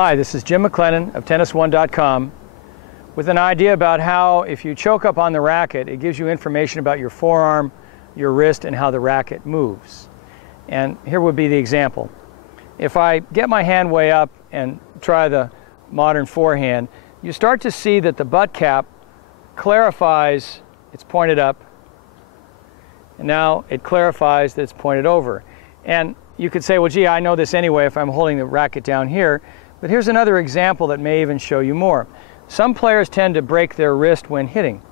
Hi, this is Jim McLennan of TennisOne.com with an idea about how if you choke up on the racket, it gives you information about your forearm, your wrist, and how the racket moves. And here would be the example. If I get my hand way up and try the modern forehand, you start to see that the butt cap clarifies it's pointed up, and now it clarifies that it's pointed over. And you could say, well, gee, I know this anyway if I'm holding the racket down here. But here's another example that may even show you more. Some players tend to break their wrist when hitting.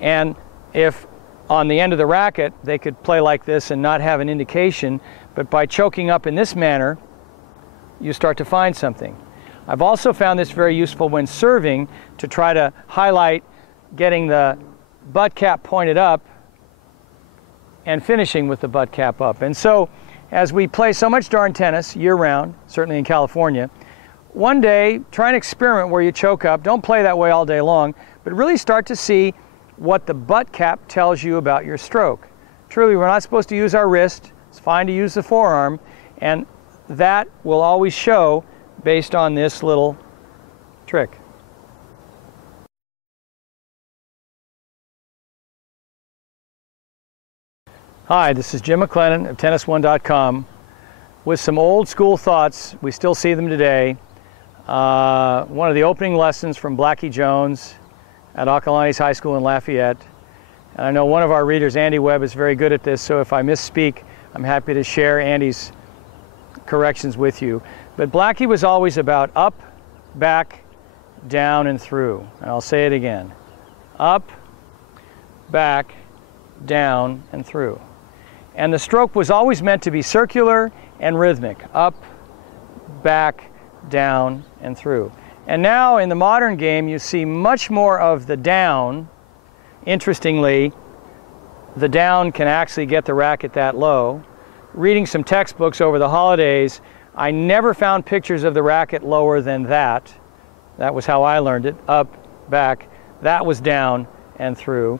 And if on the end of the racket they could play like this and not have an indication, but by choking up in this manner, you start to find something. I've also found this very useful when serving to try to highlight getting the butt cap pointed up and finishing with the butt cap up. And so as we play so much darn tennis year-round, certainly in California, one day try an experiment where you choke up. Don't play that way all day long, but really start to see what the butt cap tells you about your stroke. Truly, we're not supposed to use our wrist. It's fine to use the forearm, and that will always show based on this little trick. Hi, this is Jim McLennan of TennisOne.com with some old school thoughts. We still see them today. One of the opening lessons from Blackie Jones at Acalanes High School in Lafayette. And I know one of our readers, Andy Webb, is very good at this, so if I misspeak, I'm happy to share Andy's corrections with you. But Blackie was always about up, back, down, and through. And I'll say it again. Up, back, down, and through. And the stroke was always meant to be circular and rhythmic. Up, back, down, and through. And now in the modern game you see much more of the down. Interestingly, the down can actually get the racket that low. Reading some textbooks over the holidays, I never found pictures of the racket lower than that. That was how I learned it. Up, back, that was down and through.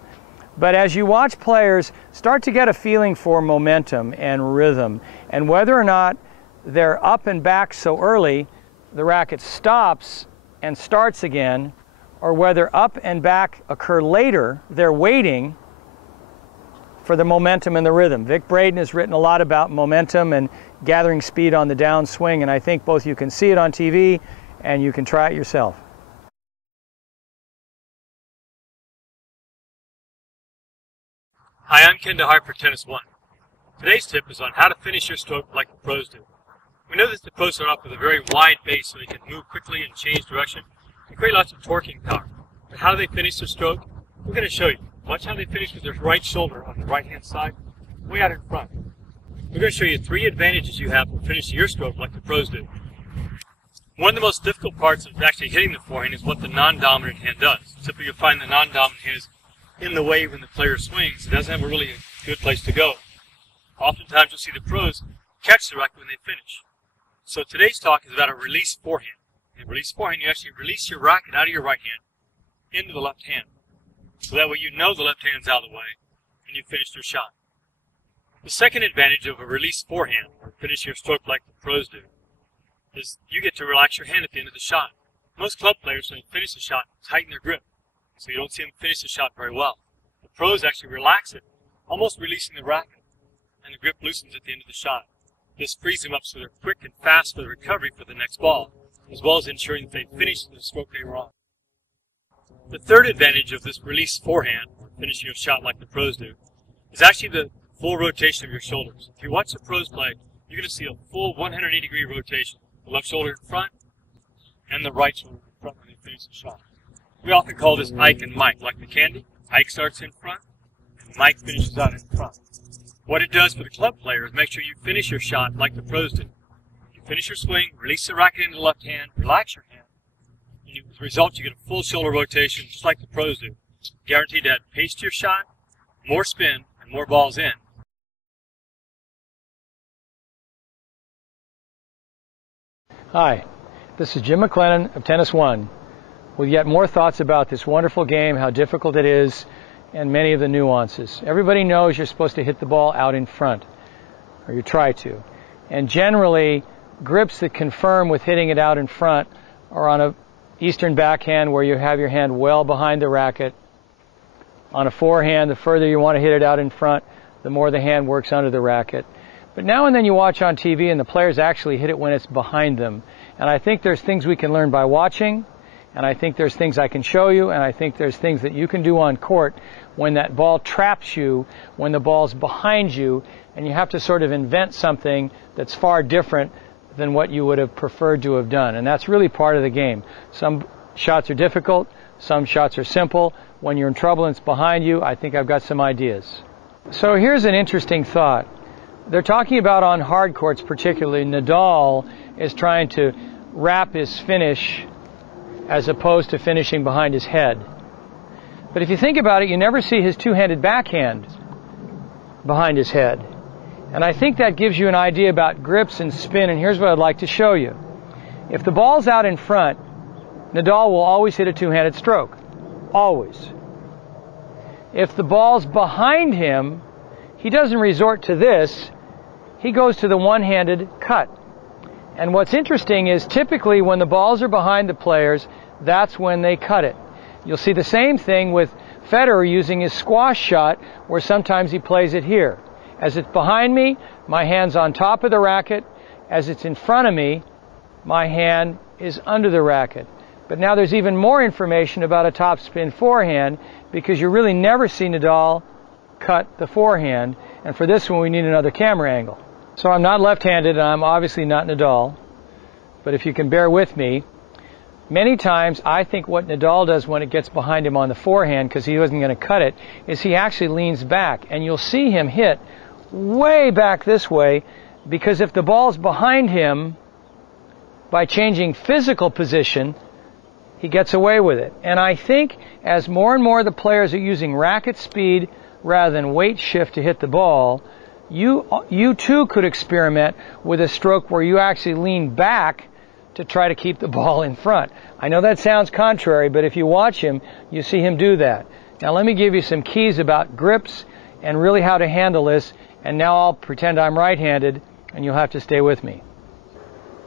But as you watch players start to get a feeling for momentum and rhythm, and whether or not they're up and back so early the racket stops and starts again, or whether up and back occur later, they're waiting for the momentum and the rhythm. Vic Braden has written a lot about momentum and gathering speed on the downswing, and I think both you can see it on TV and you can try it yourself. Hi, I'm Ken DeHart for Tennis One. Today's tip is on how to finish your stroke like the pros do. We know that the pros start off with a very wide base so they can move quickly and change direction and create lots of torquing power. But how do they finish their stroke? We're going to show you. Watch how they finish with their right shoulder on the right-hand side, way out in front. We're going to show you 3 advantages you have for finishing your stroke like the pros do. One of the most difficult parts of actually hitting the forehand is what the non-dominant hand does. Typically you'll find the non-dominant hand is in the way when the player swings. It doesn't have a really good place to go. Oftentimes you'll see the pros catch the racket when they finish. So today's talk is about a release forehand. In release forehand, you actually release your racket out of your right hand into the left hand. So that way you know the left hand's out of the way and you finish your shot. The second advantage of a release forehand, or finishing your stroke like the pros do, is you get to relax your hand at the end of the shot. Most club players, when they finish the shot, tighten their grip, so you don't see them finish the shot very well. The pros actually relax it, almost releasing the racket, and the grip loosens at the end of the shot. This frees them up so they're quick and fast for the recovery for the next ball, as well as ensuring that they finish the stroke they were on. The third advantage of this release forehand, or finishing your shot like the pros do, is actually the full rotation of your shoulders. If you watch the pros play, you're going to see a full 180-degree rotation. The left shoulder in front, and the right shoulder in front when they finish the shot. We often call this Ike and Mike, like the candy. Ike starts in front, and Mike finishes out in front. What it does for the club player is make sure you finish your shot like the pros do. You finish your swing, release the racket into the left hand, relax your hand. And as a result, you get a full shoulder rotation, just like the pros do. Guaranteed to add pace to your shot, more spin, and more balls in. Hi, this is Jim McLennan of Tennis One with yet more thoughts about this wonderful game, how difficult it is, and many of the nuances. Everybody knows you're supposed to hit the ball out in front, or you try to. And generally, grips that confirm with hitting it out in front are on a Eastern backhand where you have your hand well behind the racket. On a forehand, the further you want to hit it out in front, the more the hand works under the racket. But now and then you watch on TV and the players actually hit it when it's behind them. And I think there's things we can learn by watching, and I think there's things I can show you, and I think there's things that you can do on court when that ball traps you, when the ball's behind you, and you have to sort of invent something that's far different than what you would have preferred to have done. And that's really part of the game. Some shots are difficult, some shots are simple. When you're in trouble and it's behind you, I think I've got some ideas. So here's an interesting thought. They're talking about on hard courts particularly, Nadal is trying to wrap his finish as opposed to finishing behind his head. But if you think about it, you never see his two-handed backhand behind his head. And I think that gives you an idea about grips and spin, and here's what I'd like to show you. If the ball's out in front, Nadal will always hit a two-handed stroke. Always. If the ball's behind him, he doesn't resort to this. He goes to the one-handed cut. And what's interesting is typically when the balls are behind the players, that's when they cut it. You'll see the same thing with Federer using his squash shot, where sometimes he plays it here. As it's behind me, my hand's on top of the racket. As it's in front of me, my hand is under the racket. But now there's even more information about a topspin forehand, because you really never see Nadal cut the forehand. And for this one, we need another camera angle. So I'm not left-handed, and I'm obviously not Nadal. But if you can bear with me, many times I think what Nadal does when it gets behind him on the forehand, because he wasn't going to cut it, is he actually leans back. And you'll see him hit way back this way, because if the ball's behind him, by changing physical position, he gets away with it. And I think as more and more of the players are using racket speed rather than weight shift to hit the ball, you too could experiment with a stroke where you actually lean back to try to keep the ball in front. I know that sounds contrary, but if you watch him, you see him do that. Now let me give you some keys about grips and really how to handle this, and now I'll pretend I'm right-handed, and you'll have to stay with me.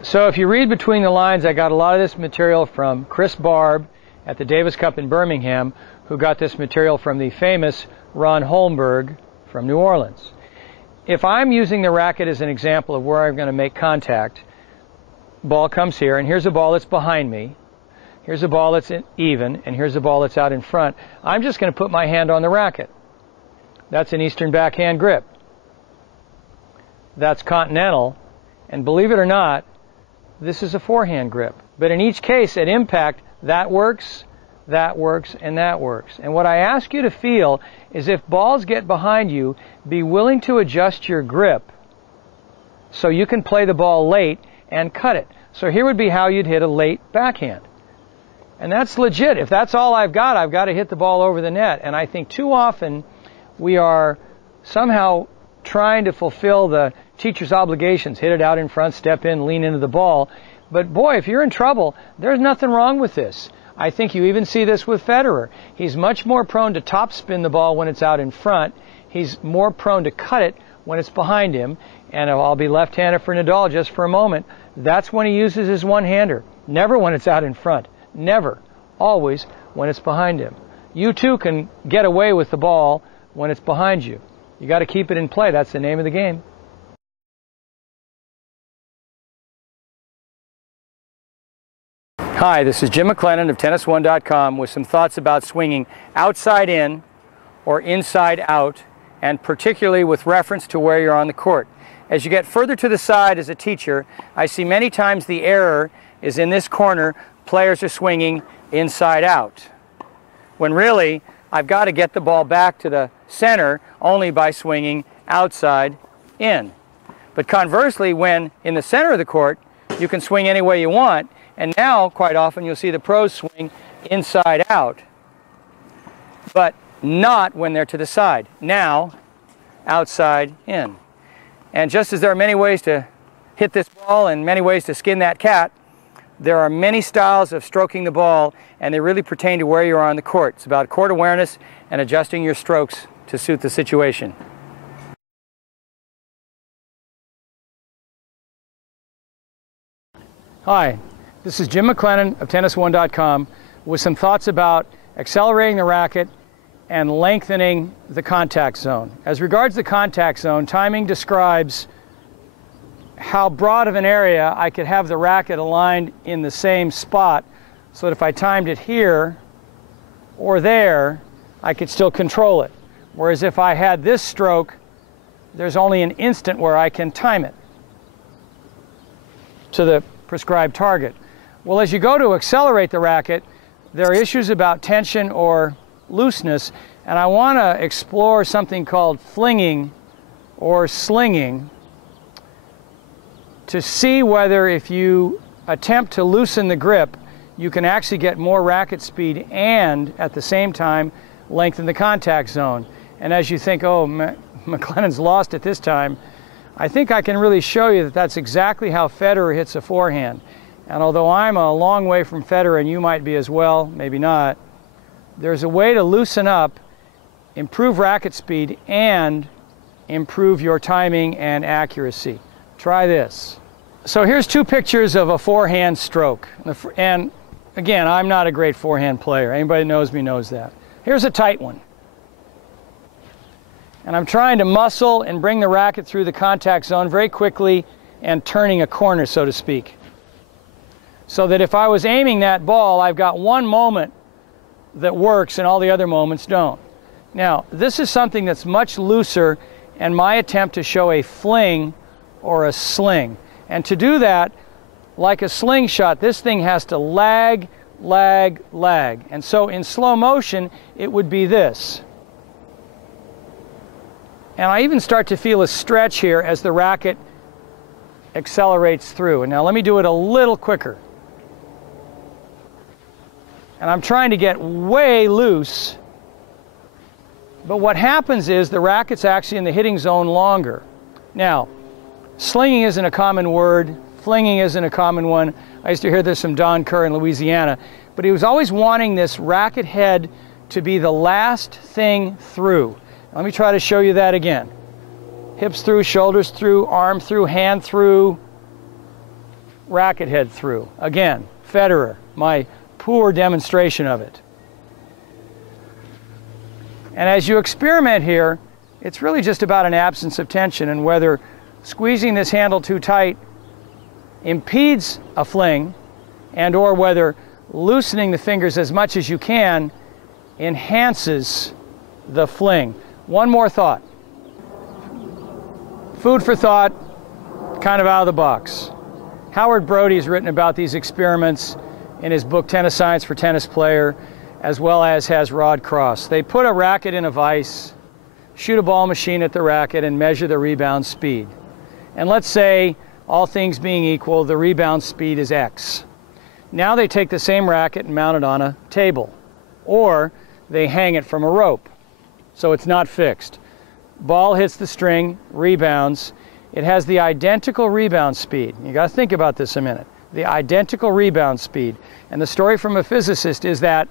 So if you read between the lines, I got a lot of this material from Chris Barb at the Davis Cup in Birmingham, who got this material from the famous Ron Holmberg from New Orleans. If I'm using the racket as an example of where I'm going to make contact, ball comes here, and here's a ball that's behind me. Here's a ball that's even, and here's a ball that's out in front. I'm just going to put my hand on the racket. That's an Eastern backhand grip. That's continental, and believe it or not, this is a forehand grip. But in each case, at impact, that works, and that works. And what I ask you to feel is if balls get behind you, be willing to adjust your grip so you can play the ball late and cut it. So here would be how you'd hit a late backhand. And that's legit. If that's all I've got to hit the ball over the net. And I think too often we are somehow trying to fulfill the teacher's obligations, hit it out in front, step in, lean into the ball. But boy, if you're in trouble, there's nothing wrong with this. I think you even see this with Federer. He's much more prone to topspin the ball when it's out in front. He's more prone to cut it when it's behind him. And I'll be left-handed for Nadal just for a moment. That's when he uses his one-hander. Never when it's out in front. Never. Always when it's behind him. You too can get away with the ball when it's behind you. You got to keep it in play. That's the name of the game. Hi, this is Jim McLennan of TennisOne.com with some thoughts about swinging outside in or inside out, and particularly with reference to where you're on the court. As you get further to the side as a teacher, I see many times the error is in this corner, players are swinging inside out, when really I've got to get the ball back to the center only by swinging outside in. But conversely, when in the center of the court, you can swing any way you want, and now quite often you'll see the pros swing inside out, but not when they're to the side. Now, outside in. And just as there are many ways to hit this ball and many ways to skin that cat, there are many styles of stroking the ball, and they really pertain to where you are on the court. It's about court awareness and adjusting your strokes to suit the situation. Hi, this is Jim McLennan of TennisOne.com with some thoughts about accelerating the racket and lengthening the contact zone. As regards the contact zone, timing describes how broad of an area I could have the racket aligned in the same spot so that if I timed it here or there, I could still control it. Whereas if I had this stroke, there's only an instant where I can time it to the prescribed target. Well, as you go to accelerate the racket, there are issues about tension or looseness, and I want to explore something called flinging or slinging to see whether if you attempt to loosen the grip, you can actually get more racket speed and at the same time lengthen the contact zone. And as you think, oh, McLennan's lost it this time, I think I can really show you that that's exactly how Federer hits a forehand. And although I'm a long way from Federer, and you might be as well, maybe not, there's a way to loosen up, improve racket speed, and improve your timing and accuracy. Try this. So here's two pictures of a forehand stroke. And again, I'm not a great forehand player. Anybody who knows me knows that. Here's a tight one. And I'm trying to muscle and bring the racket through the contact zone very quickly and turning a corner, so to speak. So that if I was aiming that ball, I've got one moment that works and all the other moments don't. Now, this is something that's much looser in my attempt to show a fling or a sling. And to do that, like a slingshot, this thing has to lag, lag, lag. And so in slow motion, it would be this. And I even start to feel a stretch here as the racket accelerates through. And now let me do it a little quicker. And I'm trying to get way loose. But what happens is the racket's actually in the hitting zone longer. Now, slinging isn't a common word. Flinging isn't a common one. I used to hear this from Don Kerr in Louisiana. But he was always wanting this racket head to be the last thing through. Let me try to show you that again. Hips through, shoulders through, arm through, hand through, racket head through. Again, Federer, my poor demonstration of it. And as you experiment here, it's really just about an absence of tension and whether squeezing this handle too tight impedes a fling and or whether loosening the fingers as much as you can enhances the fling. One more thought. Food for thought, kind of out of the box. Howard Brody's written about these experiments in his book Tennis Science for Tennis Player, as well as has Rod Cross. They put a racket in a vise, shoot a ball machine at the racket, and measure the rebound speed. And let's say, all things being equal, the rebound speed is X. Now they take the same racket and mount it on a table, or they hang it from a rope. So it's not fixed. Ball hits the string, rebounds. It has the identical rebound speed. You got to think about this a minute. The identical rebound speed. And the story from a physicist is that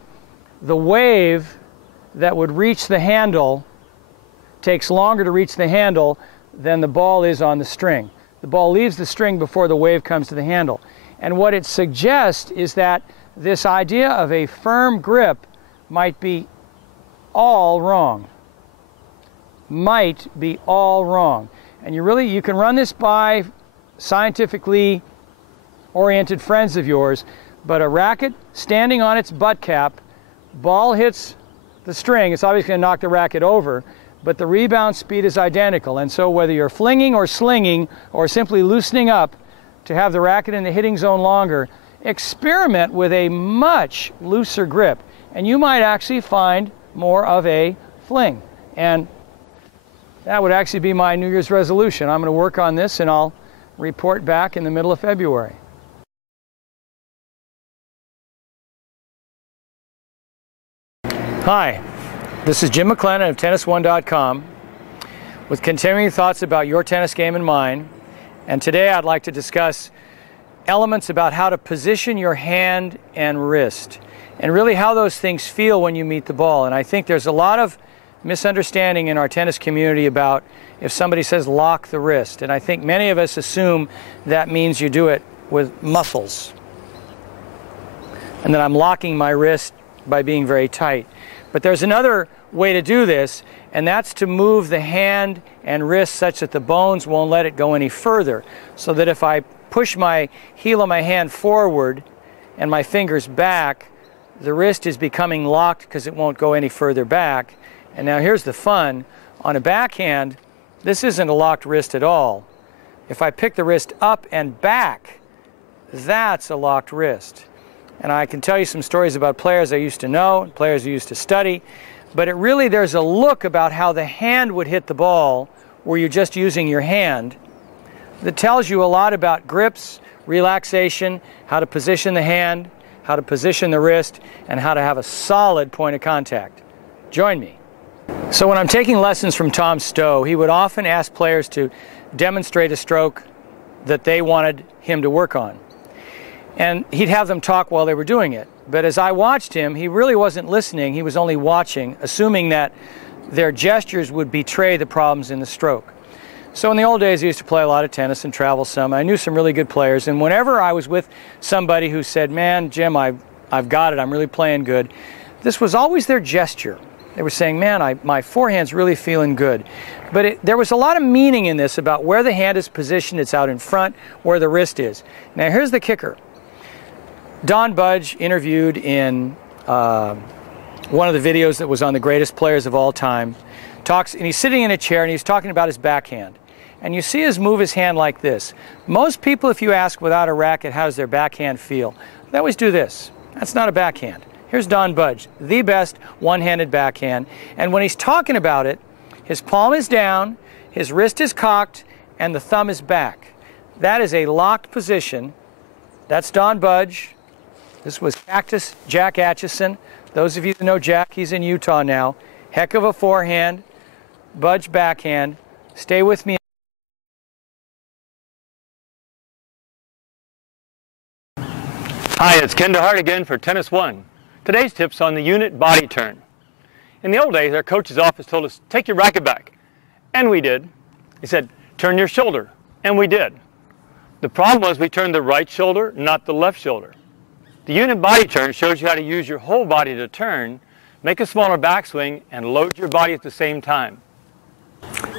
the wave that would reach the handle takes longer to reach the handle than the ball is on the string. The ball leaves the string before the wave comes to the handle. And what it suggests is that this idea of a firm grip might be all wrong. Might be all wrong. And you can run this by scientifically oriented friends of yours, but a racket standing on its butt cap, ball hits the string, it's obviously going to knock the racket over, but the rebound speed is identical. And so whether you're flinging or slinging or simply loosening up to have the racket in the hitting zone longer, experiment with a much looser grip, and you might actually find more of a fling. And that would actually be my New Year's resolution. I'm going to work on this and I'll report back in the middle of February. Hi, this is Jim McLennan of TennisOne.com with continuing thoughts about your tennis game and mine. And today I'd like to discuss elements about how to position your hand and wrist and really how those things feel when you meet the ball. And I think there's a lot of misunderstanding in our tennis community about if somebody says lock the wrist. And I think many of us assume that means you do it with muscles. And then I'm locking my wrist by being very tight. But there's another way to do this, and that's to move the hand and wrist such that the bones won't let it go any further. So that if I push my heel of my hand forward and my fingers back, the wrist is becoming locked because it won't go any further back. And now here's the fun. On a backhand, this isn't a locked wrist at all. If I pick the wrist up and back, that's a locked wrist. And I can tell you some stories about players I used to know, players I used to study, but there's a look about how the hand would hit the ball where you're just using your hand that tells you a lot about grips, relaxation, how to position the hand, how to position the wrist, and how to have a solid point of contact. Join me. So when I'm taking lessons from Tom Stowe, he would often ask players to demonstrate a stroke that they wanted him to work on. And he'd have them talk while they were doing it. But as I watched him, he really wasn't listening, he was only watching, assuming that their gestures would betray the problems in the stroke. So in the old days, I used to play a lot of tennis and travel some. I knew some really good players, and whenever I was with somebody who said, "Man, Jim, I've got it, I'm really playing good," this was always their gesture. They were saying, "Man, my forehand's really feeling good." But there was a lot of meaning in this about where the hand is positioned. It's out in front, where the wrist is. Now here's the kicker. Don Budge, interviewed in one of the videos that was on the greatest players of all time, talks, and he's sitting in a chair and he's talking about his backhand. And you see us move his hand like this. Most people, if you ask without a racket, how does their backhand feel? They always do this. That's not a backhand. Here's Don Budge, the best one-handed backhand. And when he's talking about it, his palm is down, his wrist is cocked, and the thumb is back. That is a locked position. That's Don Budge. This was Cactus Jack Atchison. Those of you that know Jack, he's in Utah now. Heck of a forehand, Budge backhand. Stay with me. Hi, it's Ken DeHart again for Tennis One. Today's tip's on the unit body turn. In the old days, our coach's office told us, take your racket back. And we did. He said, turn your shoulder. And we did. The problem was we turned the right shoulder, not the left shoulder. The unit body turn shows you how to use your whole body to turn, make a smaller backswing, and load your body at the same time.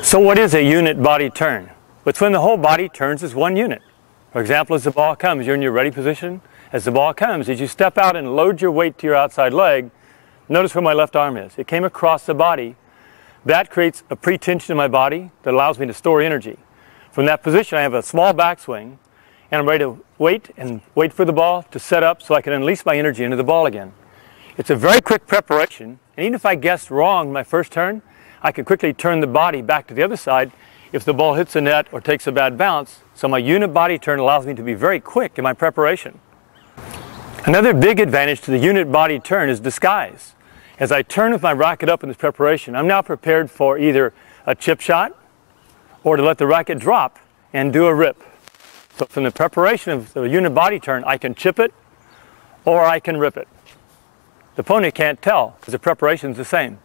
So what is a unit body turn? It's when the whole body turns as one unit. For example, as the ball comes, you're in your ready position. As the ball comes, as you step out and load your weight to your outside leg, notice where my left arm is. It came across the body. That creates a pre-tension in my body that allows me to store energy. From that position, I have a small backswing, and I'm ready to wait for the ball to set up so I can unleash my energy into the ball again. It's a very quick preparation, and even if I guessed wrong my first turn, I can quickly turn the body back to the other side if the ball hits the net or takes a bad bounce. So my unit body turn allows me to be very quick in my preparation. Another big advantage to the unit body turn is disguise. As I turn with my racket up in this preparation, I'm now prepared for either a chip shot or to let the racket drop and do a rip. So from the preparation of the unit body turn, I can chip it or I can rip it. The opponent can't tell because the preparation is the same.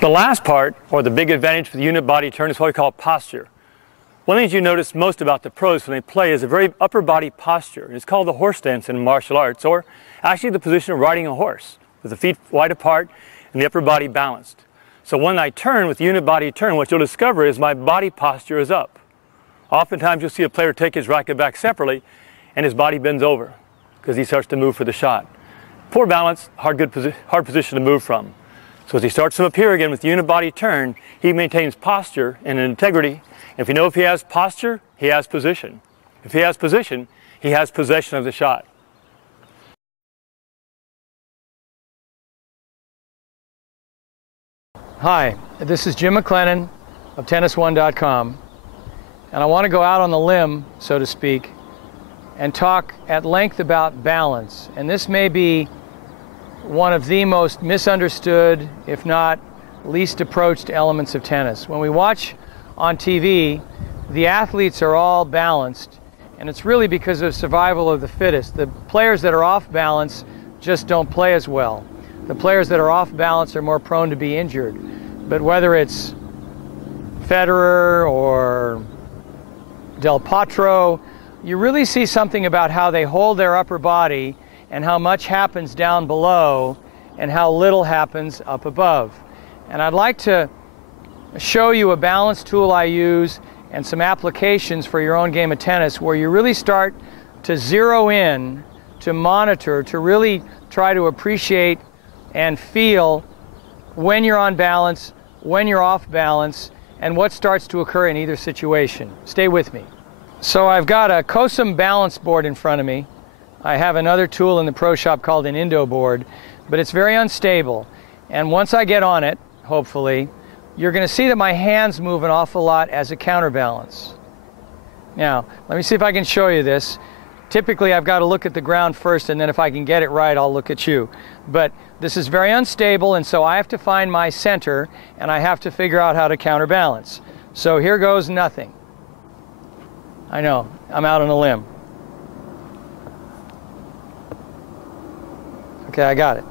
The last part, or the big advantage for the unit body turn, is what we call posture. One of the things you notice most about the pros when they play is a very upper body posture. It's called the horse stance in martial arts, or actually the position of riding a horse, with the feet wide apart and the upper body balanced. So when I turn with unit body turn, what you'll discover is my body posture is up. Oftentimes you'll see a player take his racket back separately and his body bends over because he starts to move for the shot. Poor balance, hard position to move from. So as he starts from up here again with unit body turn, he maintains posture and integrity. If you know if he has posture, he has position. If he has position, he has possession of the shot. Hi, this is Jim McLennan of TennisOne.com, and I want to go out on the limb, so to speak, and talk at length about balance. And this may be one of the most misunderstood, if not least approached elements of tennis. When we watch on TV, the athletes are all balanced, and it's really because of survival of the fittest. The players that are off balance just don't play as well. The players that are off balance are more prone to be injured. But whether it's Federer or Del Potro you really see something about how they hold their upper body and how much happens down below and how little happens up above. And I'd like to show you a balance tool I use and some applications for your own game of tennis where you really start to zero in, to monitor, to really try to appreciate and feel when you're on balance, when you're off balance, and what starts to occur in either situation. Stay with me. So I've got a COSM balance board in front of me. I have another tool in the pro shop called an Indo board, but it's very unstable. And once I get on it, hopefully, you're going to see that my hands move an awful lot as a counterbalance. Now, let me see if I can show you this. Typically, I've got to look at the ground first, and then if I can get it right, I'll look at you. But this is very unstable, and so I have to find my center, and I have to figure out how to counterbalance. So here goes nothing. I know, I'm out on a limb. Okay, I got it.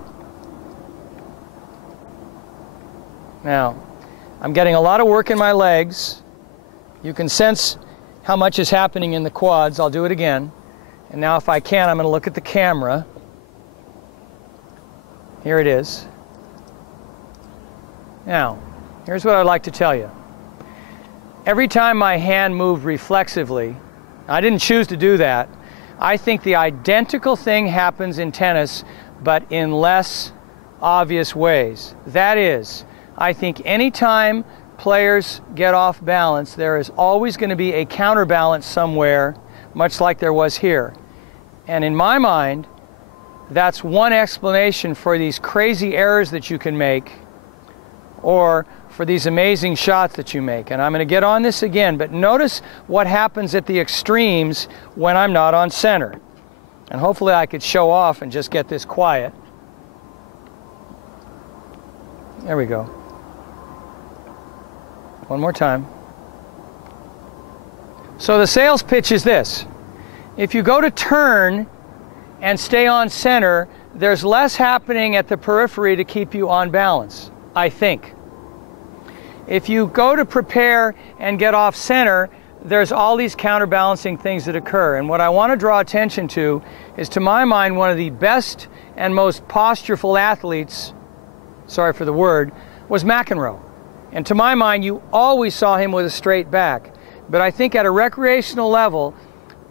Now, I'm getting a lot of work in my legs. You can sense how much is happening in the quads. I'll do it again. And now if I can, I'm going to look at the camera. Here it is. Now, here's what I'd like to tell you. Every time my hand moved reflexively, I didn't choose to do that. I think the identical thing happens in tennis, but in less obvious ways. That is, I think anytime players get off balance, there is always going to be a counterbalance somewhere, much like there was here. And in my mind, that's one explanation for these crazy errors that you can make, or for these amazing shots that you make. And I'm going to get on this again, but notice what happens at the extremes when I'm not on center. And hopefully I could show off and just get this quiet. There we go. One more time. So the sales pitch is this. If you go to turn and stay on center, there's less happening at the periphery to keep you on balance, I think. If you go to prepare and get off center, there's all these counterbalancing things that occur. And what I want to draw attention to is, to my mind, one of the best and most postureful athletes, sorry for the word, was McEnroe. And to my mind, you always saw him with a straight back. But I think at a recreational level,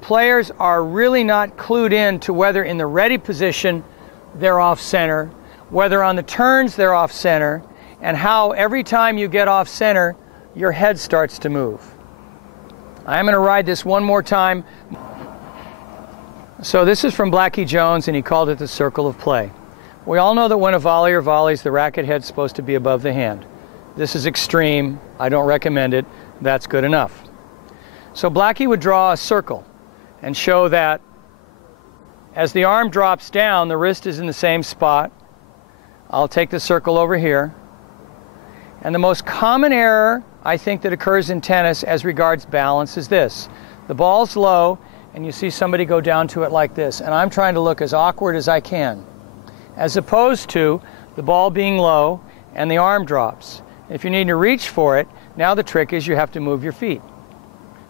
players are really not clued in to whether in the ready position they're off center, whether on the turns they're off center, and how every time you get off center, your head starts to move. I'm going to ride this one more time. So this is from Blackie Jones, and he called it the circle of play. We all know that when a volleyer volleys, the racket head's supposed to be above the hand. This is extreme. I don't recommend it. That's good enough. So Blackie would draw a circle and show that as the arm drops down, the wrist is in the same spot. I'll take the circle over here. And the most common error, I think, that occurs in tennis as regards balance is this. The ball's low, and you see somebody go down to it like this. And I'm trying to look as awkward as I can, as opposed to the ball being low and the arm drops. If you need to reach for it, now the trick is you have to move your feet.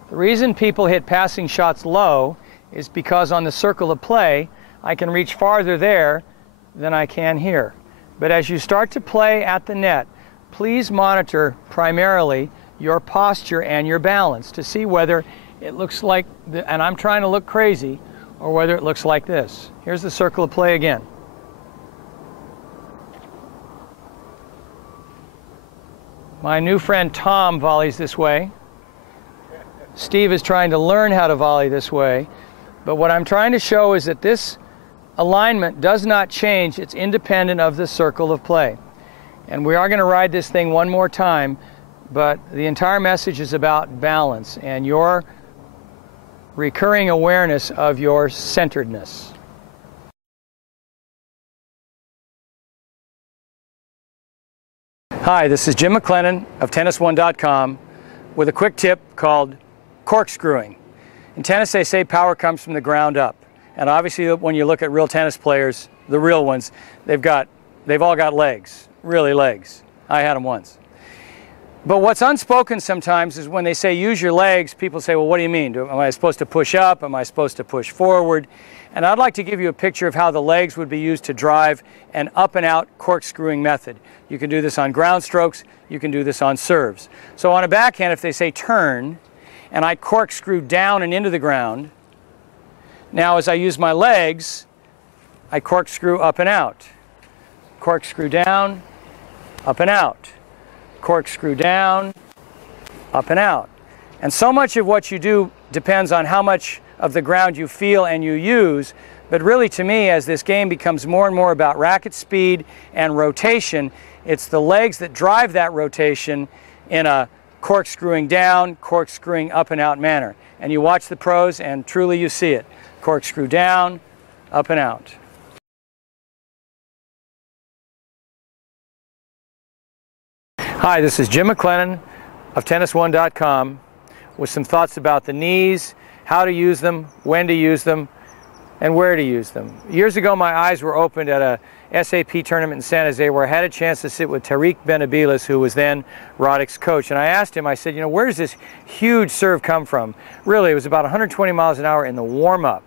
The reason people hit passing shots low is because on the circle of play, I can reach farther there than I can here. But as you start to play at the net, please monitor primarily your posture and your balance to see whether it looks like, and I'm trying to look crazy, or whether it looks like this. Here's the circle of play again. My new friend Tom volleys this way. Steve is trying to learn how to volley this way. But what I'm trying to show is that this alignment does not change. It's independent of the circle of play. And we are going to ride this thing one more time, but the entire message is about balance and your recurring awareness of your centeredness. Hi, this is Jim McLennan of TennisOne.com with a quick tip called corkscrewing. In tennis, they say power comes from the ground up. And obviously, when you look at real tennis players, the real ones, they've all got legs, really legs. I had them once. But what's unspoken sometimes is when they say use your legs, people say, well, what do you mean? Am I supposed to push up? Am I supposed to push forward? And I'd like to give you a picture of how the legs would be used to drive an up and out corkscrewing method. You can do this on ground strokes, you can do this on serves. So on a backhand, if they say turn, and I corkscrew down and into the ground, now as I use my legs, I corkscrew up and out. Corkscrew down, up and out. Corkscrew down, up and out. And so much of what you do depends on how much of the ground you feel and you use, but really to me, as this game becomes more and more about racket speed and rotation, it's the legs that drive that rotation in a corkscrewing down, corkscrewing up and out manner. And you watch the pros and truly you see it. Corkscrew down, up and out. Hi, this is Jim McLennan of TennisOne.com with some thoughts about the knees, how to use them, when to use them, and where to use them. Years ago, my eyes were opened at a SAP tournament in San Jose where I had a chance to sit with Tariq Benabilis, who was then Roddick's coach. And I asked him, I said, you know, where does this huge serve come from? Really, it was about 120 miles an hour in the warm-up.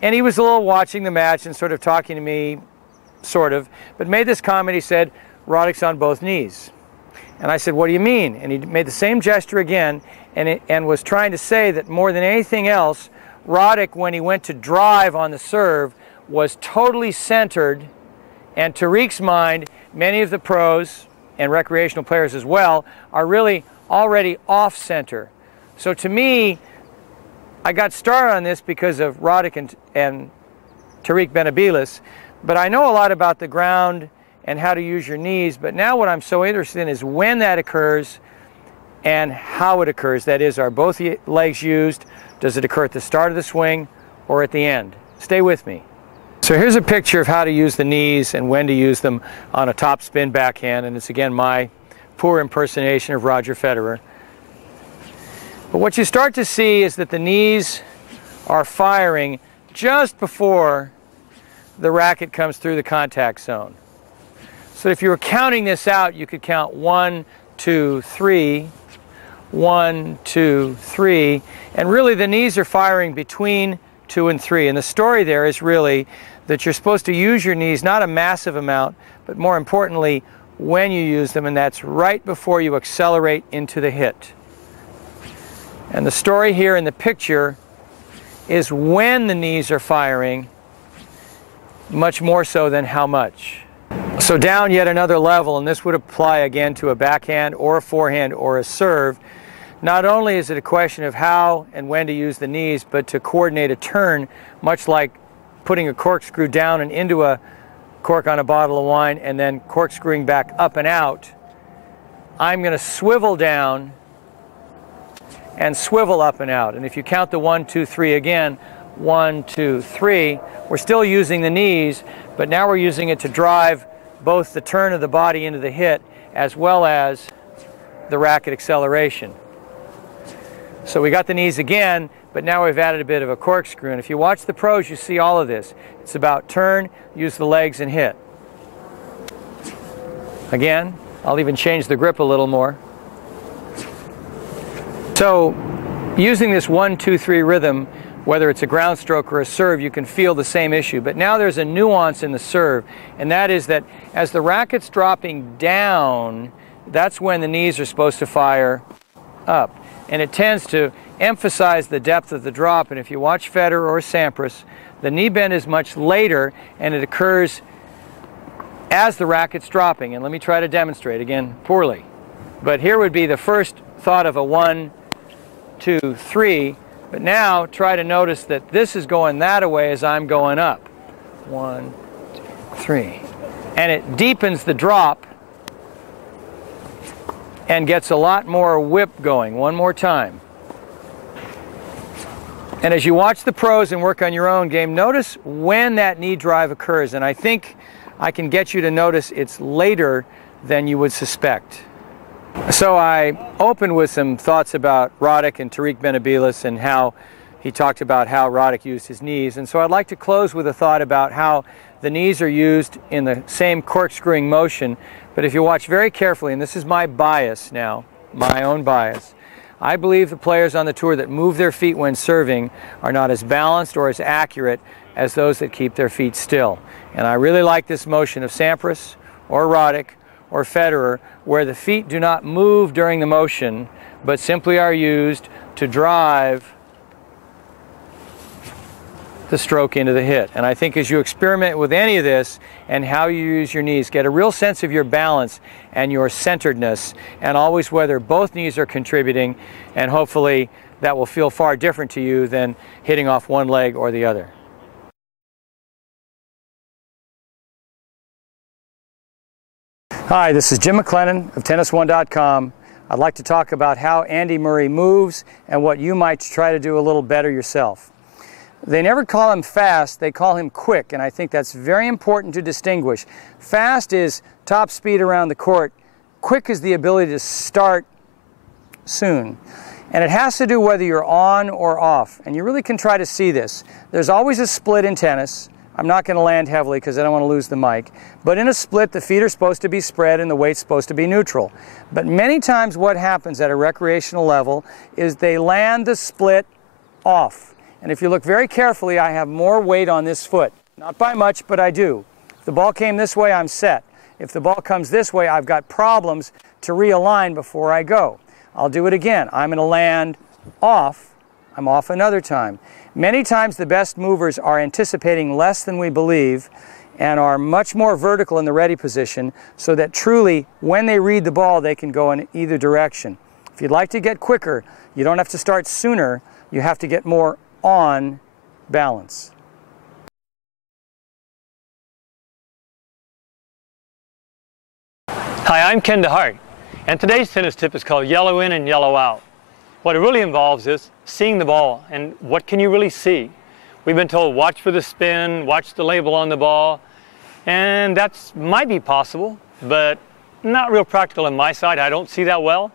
And he was a little watching the match and sort of talking to me, sort of, but made this comment. He said, Roddick's on both knees. And I said, what do you mean? And he made the same gesture again and was trying to say that more than anything else, Roddick, when he went to drive on the serve, was totally centered. And Tariq's mind, many of the pros and recreational players as well, are really already off-center. So to me, I got started on this because of Roddick and Tariq Benabilis, but I know a lot about the ground and how to use your knees, but now what I'm so interested in is when that occurs and how it occurs. That is, are both legs used? Does it occur at the start of the swing or at the end? Stay with me. So here's a picture of how to use the knees and when to use them on a topspin backhand, and it's again my poor impersonation of Roger Federer. But what you start to see is that the knees are firing just before the racket comes through the contact zone. So if you were counting this out, you could count 1, 2, 3, 1, 2, 3, and really the knees are firing between 2 and 3. And the story there is really that you're supposed to use your knees, not a massive amount, but more importantly, when you use them, and that's right before you accelerate into the hit. And the story here in the picture is when the knees are firing, much more so than how much. So down yet another level, and this would apply again to a backhand or a forehand or a serve. Not only is it a question of how and when to use the knees, but to coordinate a turn, much like putting a corkscrew down and into a cork on a bottle of wine and then corkscrewing back up and out. I'm going to swivel down and swivel up and out. And if you count the 1, 2, 3 again, 1, 2, 3, we're still using the knees, but now we're using it to drive both the turn of the body into the hit as well as the racket acceleration. So we got the knees again, but now we've added a bit of a corkscrew. And if you watch the pros, you see all of this. It's about turn, use the legs, and hit. Again, I'll even change the grip a little more. So using this 1, 2, 3 rhythm, whether it's a ground stroke or a serve, you can feel the same issue. But now there's a nuance in the serve, and that is that as the racket's dropping down, that's when the knees are supposed to fire up. And it tends to emphasize the depth of the drop. And if you watch Federer or Sampras, the knee bend is much later, and it occurs as the racket's dropping. And let me try to demonstrate, again, poorly. But here would be the first thought of a 1, 2, 3. But now try to notice that this is going that way as I'm going up. 1, 2, 3. And it deepens the drop and gets a lot more whip going. One more time. And as you watch the pros and work on your own game, notice when that knee drive occurs. And I think I can get you to notice it's later than you would suspect. So I opened with some thoughts about Roddick and Tariq Benabilis and how he talked about how Roddick used his knees. And so I'd like to close with a thought about how the knees are used in the same corkscrewing motion But if you watch very carefully, and this is my bias now, my own bias, I believe the players on the tour that move their feet when serving are not as balanced or as accurate as those that keep their feet still. And I really like this motion of Sampras or Roddick or Federer, where the feet do not move during the motion, but simply are used to drive the stroke into the hit. And I think as you experiment with any of this and how you use your knees, get a real sense of your balance and your centeredness, and always whether both knees are contributing, and hopefully that will feel far different to you than hitting off one leg or the other. Hi, this is Jim McLennan of TennisOne.com. I'd like to talk about how Andy Murray moves and what you might try to do a little better yourself. They never call him fast, they call him quick, and I think that's very important to distinguish. Fast is top speed around the court. Quick is the ability to start soon. And it has to do whether you're on or off, and you really can try to see this. There's always a split in tennis. I'm not going to land heavily because I don't want to lose the mic. But in a split, the feet are supposed to be spread and the weight's supposed to be neutral. But many times what happens at a recreational level is they land the split off. And if you look very carefully, I have more weight on this foot. Not by much, but I do. If the ball came this way, I'm set. If the ball comes this way, I've got problems to realign before I go. I'll do it again. I'm going to land off. I'm off another time. Many times the best movers are anticipating less than we believe and are much more vertical in the ready position, so that truly when they read the ball they can go in either direction. If you'd like to get quicker, you don't have to start sooner. You have to get more on balance. Hi, I'm Ken DeHart, and today's tennis tip is called yellow in and yellow out. What it really involves is seeing the ball, and what can you really see? We've been told watch for the spin, watch the label on the ball, and that might be possible, but not real practical on my side. I don't see that well.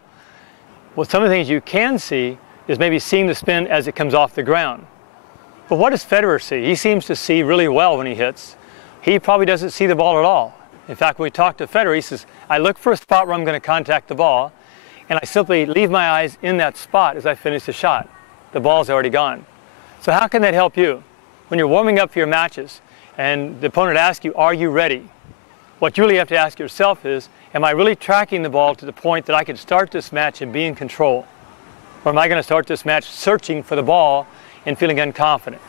Well, some of the things you can see is maybe seeing the spin as it comes off the ground. But what does Federer see? He seems to see really well when he hits. He probably doesn't see the ball at all. In fact, when we talk to Federer, he says, I look for a spot where I'm going to contact the ball, and I simply leave my eyes in that spot as I finish the shot. The ball's already gone. So how can that help you? When you're warming up for your matches and the opponent asks you, are you ready? What you really have to ask yourself is, am I really tracking the ball to the point that I can start this match and be in control? Or am I going to start this match searching for the ball and feeling unconfident?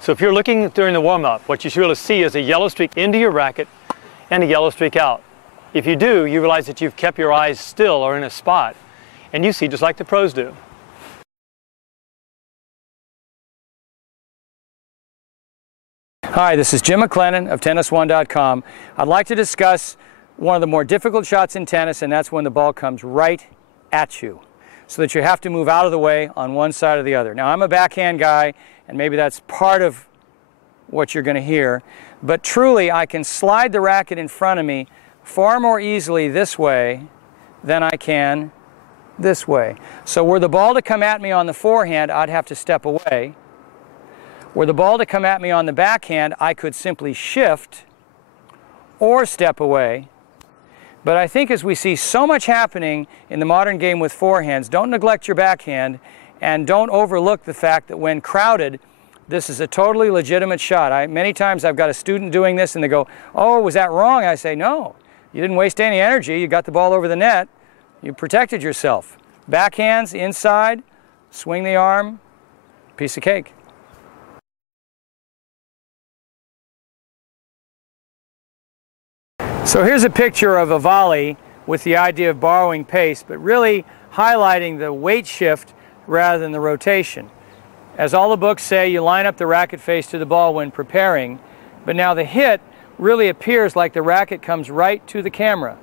So if you're looking during the warm-up, what you should really see is a yellow streak into your racket and a yellow streak out. If you do, you realize that you've kept your eyes still or in a spot, and you see just like the pros do. Hi, this is Jim McLennan of TennisOne.com. I'd like to discuss one of the more difficult shots in tennis, and that's when the ball comes right at you, so that you have to move out of the way on one side or the other. Now, I'm a backhand guy, and maybe that's part of what you're going to hear, but truly I can slide the racket in front of me far more easily this way than I can this way. So were the ball to come at me on the forehand, I'd have to step away. Were the ball to come at me on the backhand, I could simply shift or step away. But I think as we see so much happening in the modern game with forehands, don't neglect your backhand, and don't overlook the fact that when crowded, this is a totally legitimate shot. Many times I've got a student doing this and they go, oh, was that wrong? I say, no, you didn't waste any energy. You got the ball over the net. You protected yourself. Backhands, inside, swing the arm, piece of cake. So here's a picture of a volley with the idea of borrowing pace, but really highlighting the weight shift rather than the rotation. As all the books say, you line up the racket face to the ball when preparing, but now the hit really appears like the racket comes right to the camera.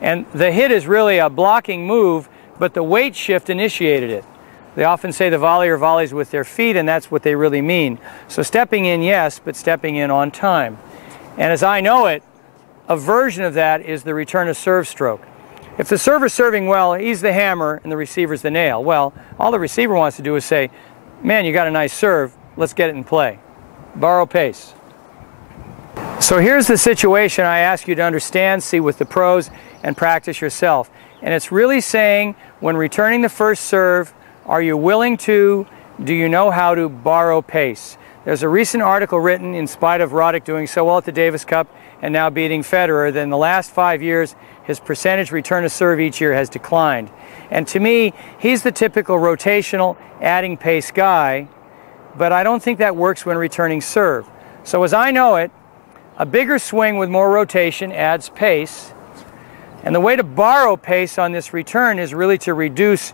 And the hit is really a blocking move, but the weight shift initiated it. They often say the volleyer volleys with their feet, and that's what they really mean. So stepping in, yes, but stepping in on time. And as I know it, a version of that is the return of serve stroke. If the server's serving well, he's the hammer and the receiver's the nail. Well, all the receiver wants to do is say, man, you got a nice serve, let's get it in play. Borrow pace. So here's the situation I ask you to understand, see with the pros, and practice yourself. And it's really saying, when returning the first serve, are you willing to, do you know how to borrow pace? There's a recent article written, in spite of Roddick doing so well at the Davis Cup and now beating Federer, that in the last 5 years, his percentage return to serve each year has declined. And to me, he's the typical rotational, adding pace guy, but I don't think that works when returning serve. So as I know it, a bigger swing with more rotation adds pace. And the way to borrow pace on this return is really to reduce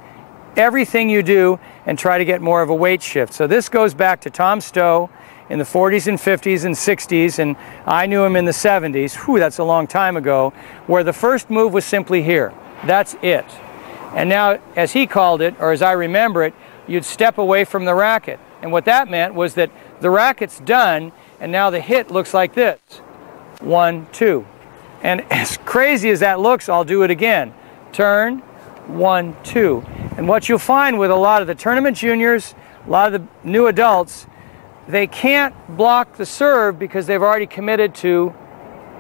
everything you do and try to get more of a weight shift. So this goes back to Tom Stowe in the 40s and 50s and 60s, and I knew him in the 70s. Whew, that's a long time ago, where the first move was simply here. That's it. And now, as he called it, or as I remember it, you'd step away from the racket. And what that meant was that the racket's done, and now the hit looks like this. 1, 2. And as crazy as that looks, I'll do it again. Turn, 1, 2. And what you'll find with a lot of the tournament juniors, a lot of the new adults, they can't block the serve because they've already committed to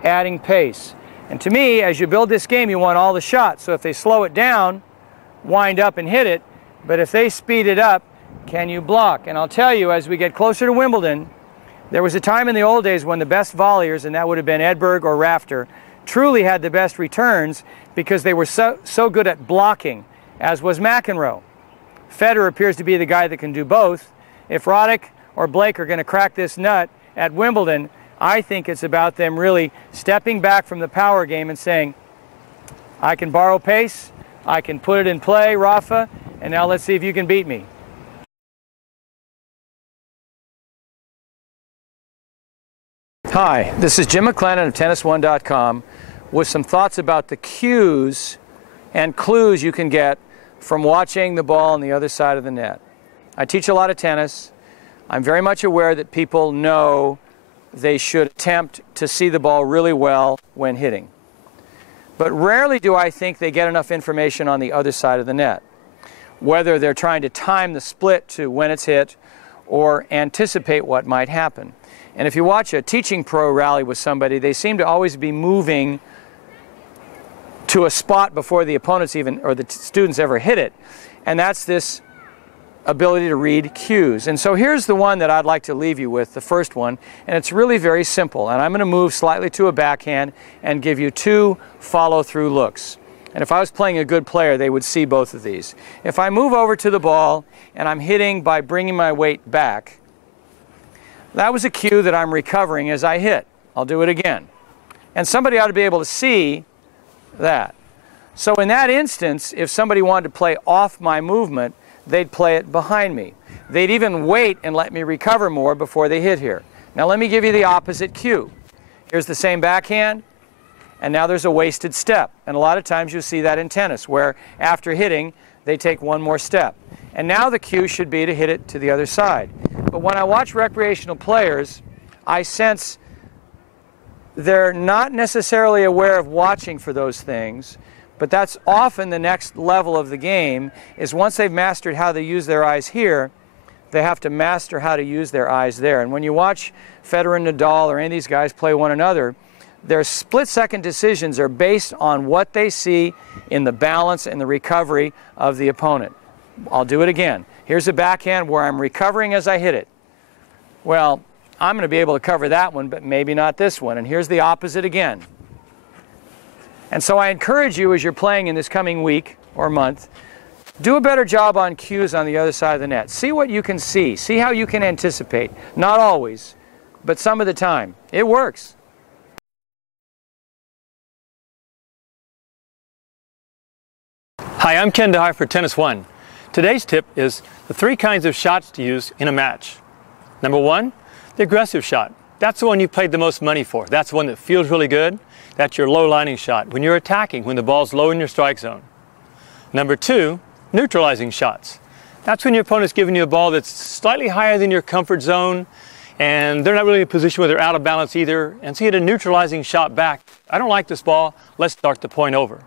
adding pace. And to me, as you build this game, you want all the shots. So if they slow it down, wind up and hit it. But if they speed it up, can you block? And I'll tell you, as we get closer to Wimbledon, there was a time in the old days when the best volleyers, and that would have been Edberg or Rafter, truly had the best returns because they were so good at blocking, as was McEnroe. Federer appears to be the guy that can do both. If Roddick or Blake are going to crack this nut at Wimbledon, I think it's about them really stepping back from the power game and saying, I can borrow pace, I can put it in play, Rafa, and now let's see if you can beat me. Hi, this is Jim McLennan of TennisOne.com with some thoughts about the cues and clues you can get from watching the ball on the other side of the net. I teach a lot of tennis. I'm very much aware that people know they should attempt to see the ball really well when hitting. But rarely do I think they get enough information on the other side of the net, whether they're trying to time the split to when it's hit or anticipate what might happen. And if you watch a teaching pro rally with somebody, they seem to always be moving to a spot before the opponents even, or the students ever hit it. And that's this ability to read cues. And so here's the one that I'd like to leave you with, the first one, and it's really very simple. And I'm going to move slightly to a backhand and give you 2 follow-through looks. And if I was playing a good player, they would see both of these. If I move over to the ball and I'm hitting by bringing my weight back, that was a cue that I'm recovering as I hit. I'll do it again. And somebody ought to be able to see that. So in that instance, if somebody wanted to play off my movement, they'd play it behind me. They'd even wait and let me recover more before they hit here. Now let me give you the opposite cue. Here's the same backhand, and now there's a wasted step. And a lot of times you'll see that in tennis, where after hitting, they take one more step. And now the cue should be to hit it to the other side. But when I watch recreational players, I sense they're not necessarily aware of watching for those things, but that's often the next level of the game, is once they've mastered how to use their eyes here, they have to master how to use their eyes there. And when you watch Federer and Nadal or any of these guys play one another, their split-second decisions are based on what they see in the balance and the recovery of the opponent. I'll do it again. Here's a backhand where I'm recovering as I hit it. Well, I'm going to be able to cover that one, but maybe not this one. And here's the opposite again. And so I encourage you, as you're playing in this coming week or month, do a better job on cues on the other side of the net. See what you can see. See how you can anticipate. Not always, but some of the time. It works. Hi, I'm Ken DeHart for Tennis One. Today's tip is the 3 kinds of shots to use in a match. Number 1, the aggressive shot. That's the one you paid the most money for. That's the one that feels really good. That's your low lining shot, when you're attacking, when the ball's low in your strike zone. Number 2, neutralizing shots. That's when your opponent's giving you a ball that's slightly higher than your comfort zone, and they're not really in a position where they're out of balance either, and so you get a neutralizing shot back. I don't like this ball, let's start the point over.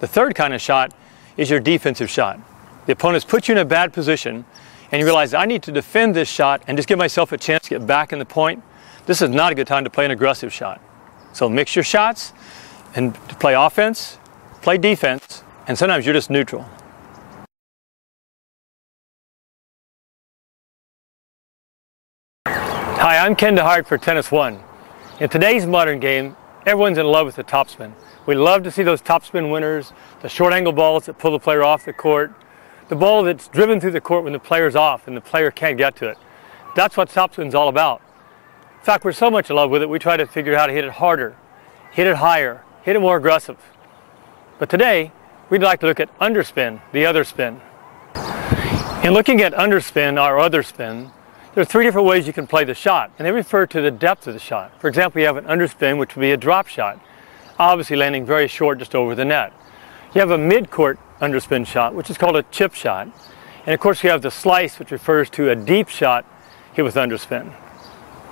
The third kind of shot is your defensive shot. The opponent's put you in a bad position, and you realize, I need to defend this shot and just give myself a chance to get back in the point. this is not a good time to play an aggressive shot. So mix your shots and to play offense, play defense, and sometimes you're just neutral. Hi, I'm Ken DeHart for Tennis One. In today's modern game, everyone's in love with the topspin. We love to see those topspin winners, the short angle balls that pull the player off the court, the ball that's driven through the court when the player's off and the player can't get to it. That's what topspin's all about. In fact, we're so much in love with it, we try to figure out how to hit it harder, hit it higher, hit it more aggressive. But today, we'd like to look at underspin, the other spin. In looking at underspin, or other spin, there are three different ways you can play the shot, and they refer to the depth of the shot. For example, you have an underspin, which would be a drop shot, obviously landing very short just over the net. You have a mid-court underspin shot, which is called a chip shot. And of course, you have the slice, which refers to a deep shot hit with underspin.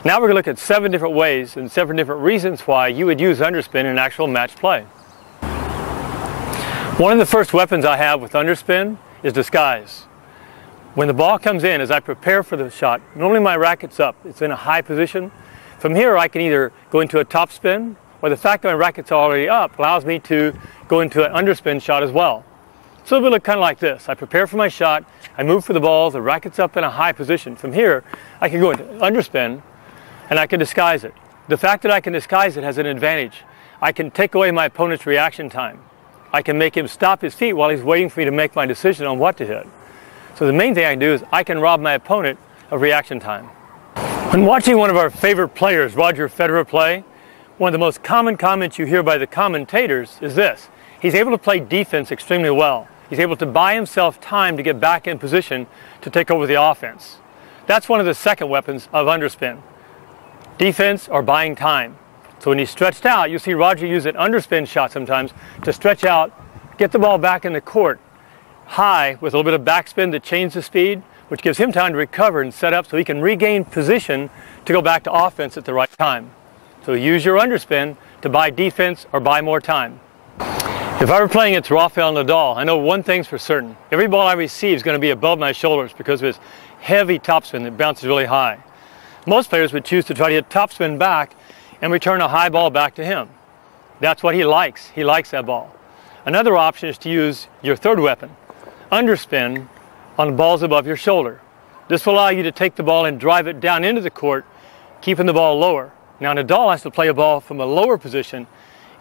Now we're going to look at 7 different ways and 7 different reasons why you would use underspin in actual match play. One of the first weapons I have with underspin is disguise. When the ball comes in, as I prepare for the shot, normally my racket's up. It's in a high position. From here, I can either go into a topspin, or the fact that my racket's already up allows me to go into an underspin shot as well. So it will look kind of like this. I prepare for my shot, I move for the ball, the racket's up in a high position. From here, I can go into underspin, and I can disguise it. The fact that I can disguise it has an advantage. I can take away my opponent's reaction time. I can make him stop his feet while he's waiting for me to make my decision on what to hit. So the main thing I can do is I can rob my opponent of reaction time. When watching one of our favorite players, Roger Federer, play, one of the most common comments you hear by the commentators is this: he's able to play defense extremely well. He's able to buy himself time to get back in position to take over the offense. That's one of the second weapons of underspin. Defense or buying time. So when he's stretched out, you see Roger use an underspin shot sometimes to stretch out, get the ball back in the court high with a little bit of backspin to change the speed, which gives him time to recover and set up so he can regain position to go back to offense at the right time. So use your underspin to buy defense or buy more time. If I were playing against Rafael Nadal, I know one thing's for certain. Every ball I receive is going to be above my shoulders because of his heavy topspin that bounces really high. Most players would choose to try to hit topspin back and return a high ball back to him. That's what he likes. He likes that ball. Another option is to use your third weapon, underspin, on balls above your shoulder. This will allow you to take the ball and drive it down into the court, keeping the ball lower. Now Nadal has to play a ball from a lower position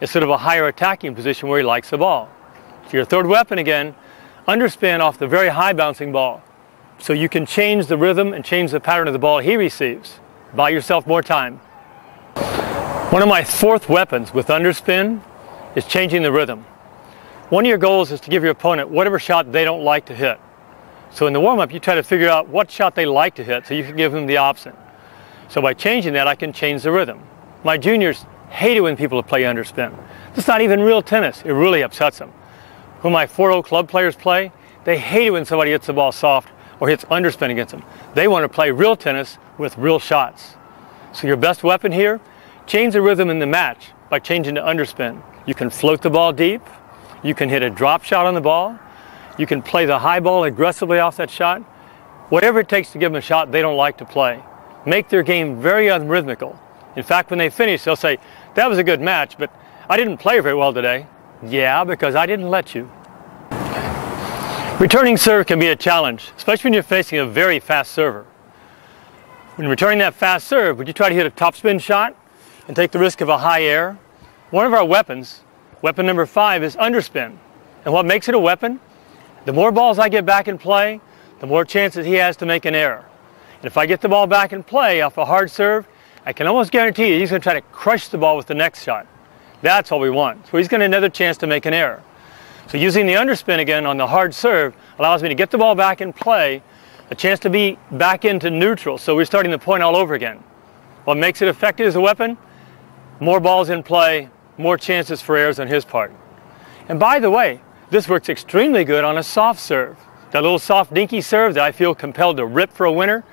instead of a higher attacking position where he likes the ball. So your third weapon again, underspin off the very high bouncing ball. So you can change the rhythm and change the pattern of the ball he receives. Buy yourself more time. One of my fourth weapons with underspin is changing the rhythm. One of your goals is to give your opponent whatever shot they don't like to hit. So in the warm-up, you try to figure out what shot they like to hit so you can give them the option. So by changing that, I can change the rhythm. My juniors hate it when people play underspin. It's not even real tennis. It really upsets them. When my 4-0 club players play, they hate it when somebody hits the ball soft or hits underspin against them. They want to play real tennis with real shots. So your best weapon here, change the rhythm in the match by changing to underspin. You can float the ball deep. You can hit a drop shot on the ball. You can play the high ball aggressively off that shot. Whatever it takes to give them a shot they don't like to play. Make their game very unrhythmical. In fact, when they finish, they'll say, "That was a good match, but I didn't play very well today." Yeah, because I didn't let you. Returning serve can be a challenge, especially when you're facing a very fast server. When returning that fast serve, would you try to hit a topspin shot and take the risk of a high air? One of our weapons, weapon number 5, is underspin. And what makes it a weapon? The more balls I get back in play, the more chances he has to make an error. And if I get the ball back in play off a hard serve, I can almost guarantee you he's going to try to crush the ball with the next shot. That's what we want. So he's going to have another chance to make an error. So using the underspin again on the hard serve allows me to get the ball back in play, a chance to be back into neutral. So we're starting the point all over again. What makes it effective as a weapon? More balls in play, more chances for errors on his part. And by the way, this works extremely good on a soft serve. That little soft dinky serve that I feel compelled to rip for a winner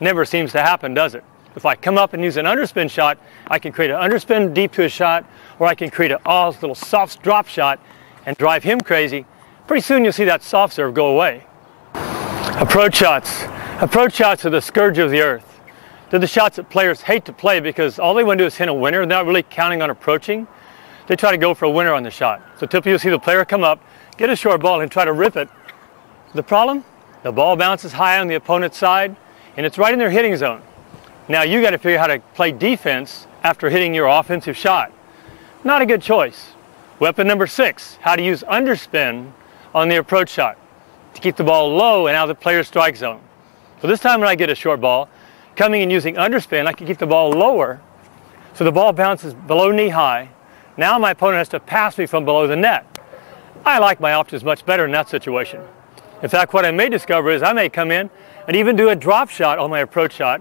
never seems to happen, does it? If I come up and use an underspin shot, I can create an underspin deep to a shot, or I can create a little soft drop shot and drive him crazy. Pretty soon you'll see that soft serve go away. Approach shots. Approach shots are the scourge of the earth. They're the shots that players hate to play because all they want to do is hit a winner. They're not really counting on approaching. They try to go for a winner on the shot. So typically you'll see the player come up, get a short ball, and try to rip it. The problem? The ball bounces high on the opponent's side, and it's right in their hitting zone. Now you got to figure out how to play defense after hitting your offensive shot. Not a good choice. Weapon number 6, how to use underspin on the approach shot to keep the ball low and out of the player's strike zone. So this time when I get a short ball, coming and using underspin, I can keep the ball lower so the ball bounces below knee high. Now my opponent has to pass me from below the net. I like my options much better in that situation. In fact, what I may discover is I may come in and even do a drop shot on my approach shot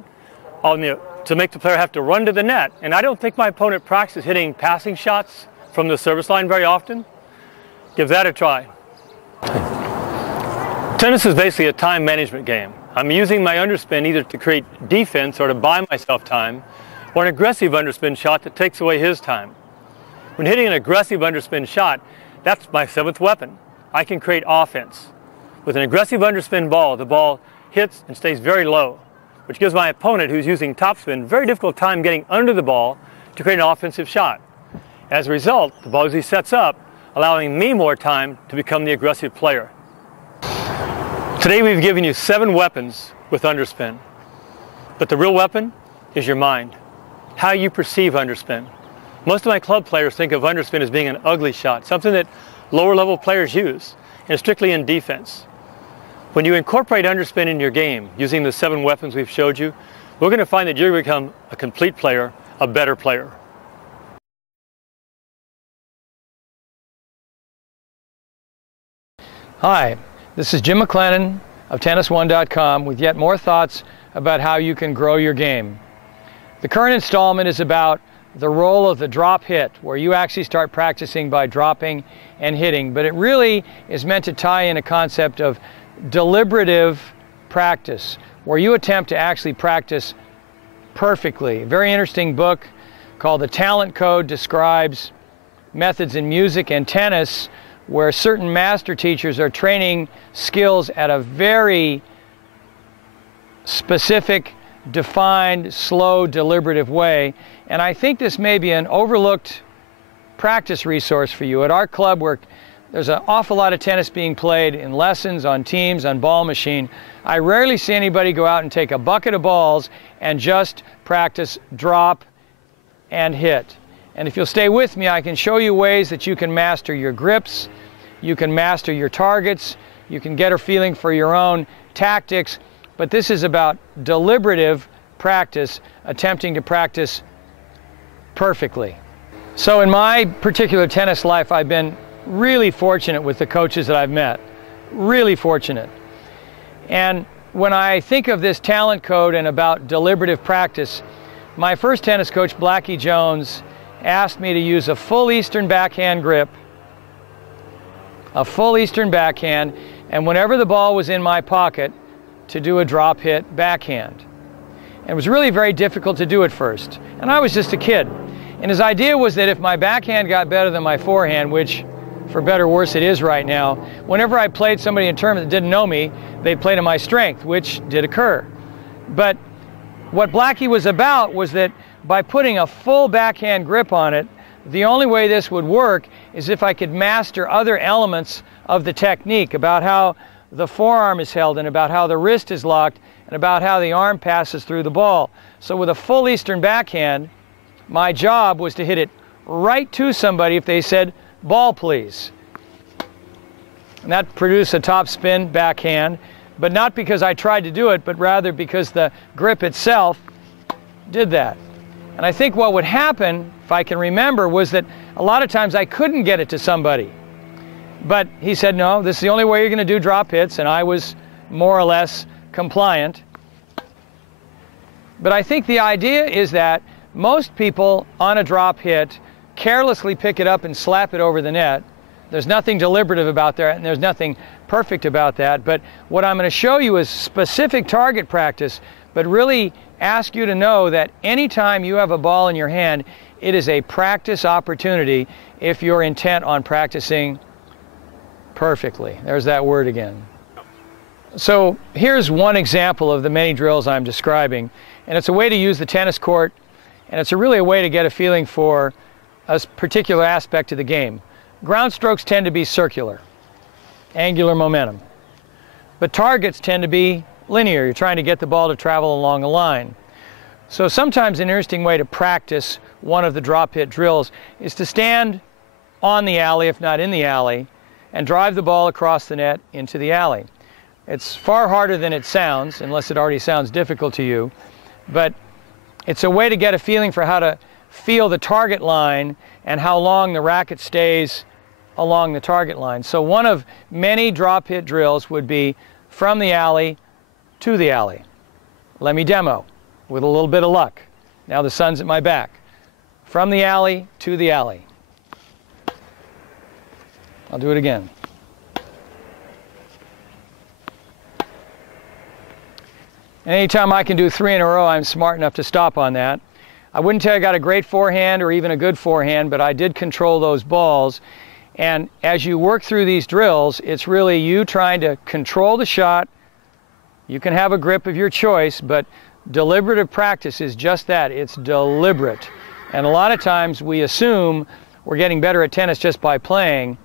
to make the player have to run to the net. And I don't think my opponent practices hitting passing shots from the service line very often. Give that a try. Tennis is basically a time management game. I'm using my underspin either to create defense or to buy myself time, or an aggressive underspin shot that takes away his time. When hitting an aggressive underspin shot, that's my 7th weapon. I can create offense. With an aggressive underspin ball, the ball hits and stays very low, which gives my opponent, who's using topspin, a very difficult time getting under the ball to create an offensive shot. As a result, the ball usually sets up, allowing me more time to become the aggressive player. Today we've given you 7 weapons with underspin, but the real weapon is your mind, how you perceive underspin. Most of my club players think of underspin as being an ugly shot, something that lower level players use, and strictly in defense. When you incorporate underspin in your game, using the 7 weapons we've showed you, we're going to find that you're going to become a complete player, a better player. Hi, this is Jim McLennan of TennisOne.com with yet more thoughts about how you can grow your game. The current installment is about the role of the drop hit, where you actually start practicing by dropping and hitting, but it really is meant to tie in a concept of deliberative practice, where you attempt to actually practice perfectly. A very interesting book called The Talent Code describes methods in music and tennis where certain master teachers are training skills at a very specific, defined, slow, deliberative way. And I think this may be an overlooked practice resource for you. At our club, where there's an awful lot of tennis being played in lessons, on teams, on ball machine, I rarely see anybody go out and take a bucket of balls and just practice drop and hit. And if you'll stay with me, I can show you ways that you can master your grips, you can master your targets, you can get a feeling for your own tactics, but this is about deliberative practice, attempting to practice perfectly. So in my particular tennis life, I've been really fortunate with the coaches that I've met, really fortunate. And when I think of this talent code and about deliberative practice, my first tennis coach, Blackie Jones, asked me to use a full Eastern backhand grip, and whenever the ball was in my pocket, to do a drop hit backhand. And it was really very difficult to do at first, and I was just a kid. And his idea was that if my backhand got better than my forehand, which for better or worse it is right now, whenever I played somebody in a tournament that didn't know me, they'd play to my strength, which did occur. But what Blackie was about was that by putting a full backhand grip on it, the only way this would work is if I could master other elements of the technique, about how the forearm is held and about how the wrist is locked and about how the arm passes through the ball. So with a full Eastern backhand, my job was to hit it right to somebody if they said, "Ball, please." And that produced a top spin backhand, but not because I tried to do it, but rather because the grip itself did that. And I think what would happen, if I can remember, was that a lot of times I couldn't get it to somebody. But he said, no, this is the only way you're going to do drop hits, and I was more or less compliant. But I think the idea is that most people on a drop hit carelessly pick it up and slap it over the net. There's nothing deliberative about that, and there's nothing perfect about that. But what I'm going to show you is specific target practice, but really ask you to know that anytime you have a ball in your hand, it is a practice opportunity if you're intent on practicing perfectly. There's that word again. So here's one example of the many drills I'm describing, and it's a way to use the tennis court, and it's really a way to get a feeling for a particular aspect of the game. Ground strokes tend to be circular, angular momentum, but targets tend to be linear. You're trying to get the ball to travel along a line. So sometimes an interesting way to practice one of the drop hit drills is to stand on the alley, if not in the alley, and drive the ball across the net into the alley. It's far harder than it sounds, unless it already sounds difficult to you, but it's a way to get a feeling for how to feel the target line and how long the racket stays along the target line. So one of many drop hit drills would be from the alley to the alley. Let me demo with a little bit of luck. Now the sun's at my back. From the alley to the alley. I'll do it again. Anytime I can do 3 in a row, I'm smart enough to stop on that. I wouldn't tell you I got a great forehand or even a good forehand, but I did control those balls. And as you work through these drills, it's really you trying to control the shot. You can have a grip of your choice, but deliberative practice is just that. It's deliberate. And a lot of times we assume we're getting better at tennis just by playing,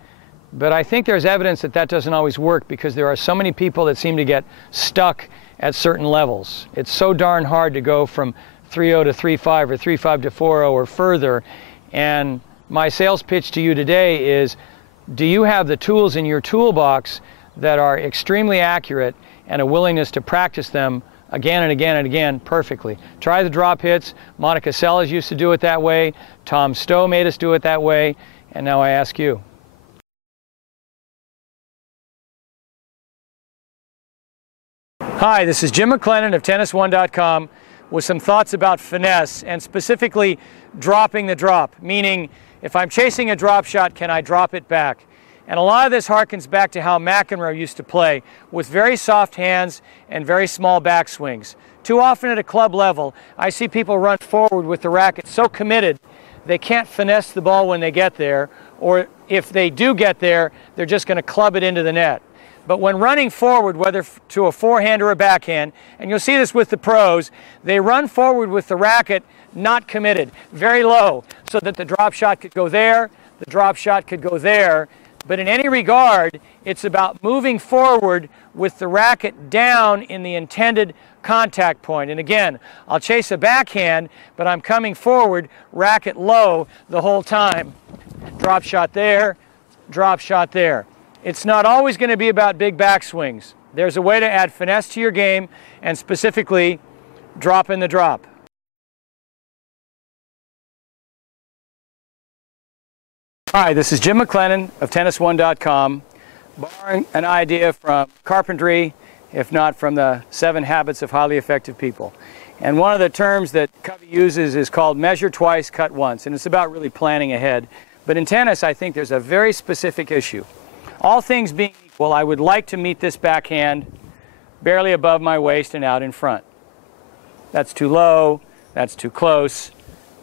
but I think there's evidence that that doesn't always work because there are so many people that seem to get stuck at certain levels. It's so darn hard to go from 3-0 to 3-5 or 3-5 to 4-0 or further. And my sales pitch to you today is, do you have the tools in your toolbox that are extremely accurate and a willingness to practice them again and again and again perfectly? Try the drop hits. Monica Seles used to do it that way. Tom Stowe made us do it that way. And now I ask you. Hi, this is Jim McLennan of TennisOne.com with some thoughts about finesse and specifically dropping the drop, meaning if I'm chasing a drop shot, can I drop it back? And a lot of this harkens back to how McEnroe used to play with very soft hands and very small backswings. Too often at a club level, I see people run forward with the racket so committed they can't finesse the ball when they get there, or if they do get there, they're just going to club it into the net. But when running forward, whether to a forehand or a backhand, and you'll see this with the pros, they run forward with the racket not committed, very low, so that the drop shot could go there, the drop shot could go there. But in any regard, it's about moving forward with the racket down in the intended contact point. And again, I'll chase a backhand, but I'm coming forward, racket low the whole time. Drop shot there, drop shot there. It's not always going to be about big backswings. There's a way to add finesse to your game, and specifically, drop in the drop. Hi, this is Jim McLennan of TennisOne.com, borrowing an idea from carpentry, if not from the 7 Habits of Highly Effective People. And one of the terms that Covey uses is called measure twice, cut once, and it's about really planning ahead. But in tennis, I think there's a very specific issue. All things being equal, I would like to meet this backhand barely above my waist and out in front. That's too low, that's too close,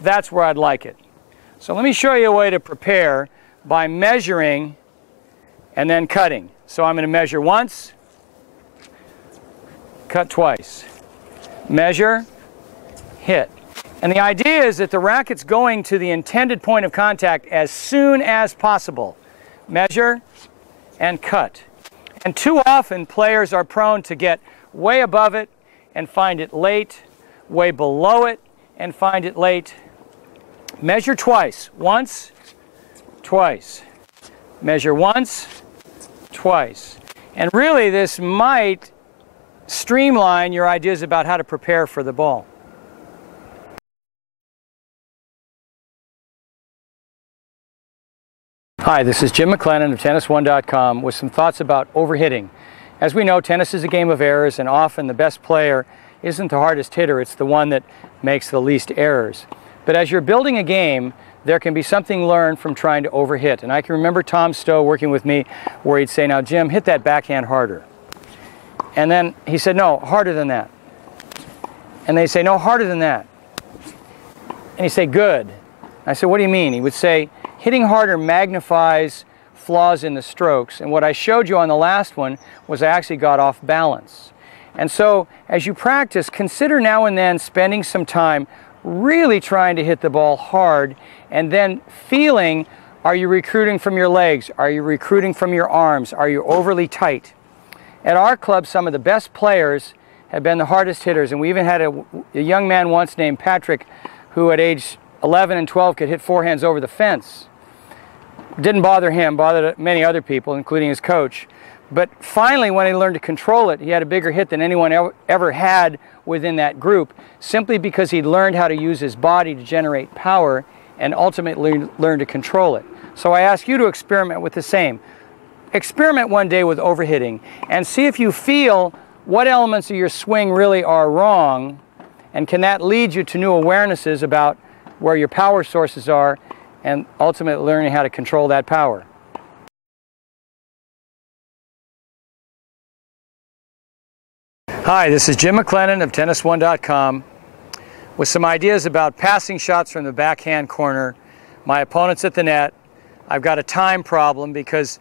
that's where I'd like it. So let me show you a way to prepare by measuring and then cutting. So I'm going to measure once, cut twice, measure, hit. And the idea is that the racket's going to the intended point of contact as soon as possible. Measure and cut. And too often players are prone to get way above it and find it late, way below it and find it late. Measure twice. Once, twice. Measure once, twice. And really this might streamline your ideas about how to prepare for the ball. Hi, this is Jim McLennan of TennisOne.com with some thoughts about overhitting. As we know, tennis is a game of errors, and often the best player isn't the hardest hitter, it's the one that makes the least errors. But as you're building a game, there can be something learned from trying to overhit. And I can remember Tom Stowe working with me where he'd say, now Jim, hit that backhand harder. And then he said, no, harder than that. And they'd say, no, harder than that. And he'd say, good. I said, what do you mean? He would say, hitting harder magnifies flaws in the strokes. And what I showed you on the last one was I actually got off balance. And so as you practice, consider now and then spending some time really trying to hit the ball hard, and then feeling, are you recruiting from your legs? Are you recruiting from your arms? Are you overly tight? At our club, some of the best players have been the hardest hitters, and we even had a young man once named Patrick who at age 11 and 12 could hit forehands over the fence. Didn't bother him, bothered many other people, including his coach. But finally, when he learned to control it, he had a bigger hit than anyone ever had within that group, simply because he learned how to use his body to generate power and ultimately learn to control it. So I ask you to experiment with the same. Experiment one day with overhitting and see if you feel what elements of your swing really are wrong, and can that lead you to new awarenesses about where your power sources are, and ultimately learning how to control that power. Hi, this is Jim McLennan of TennisOne.com with some ideas about passing shots from the backhand corner. My opponent's at the net. I've got a time problem because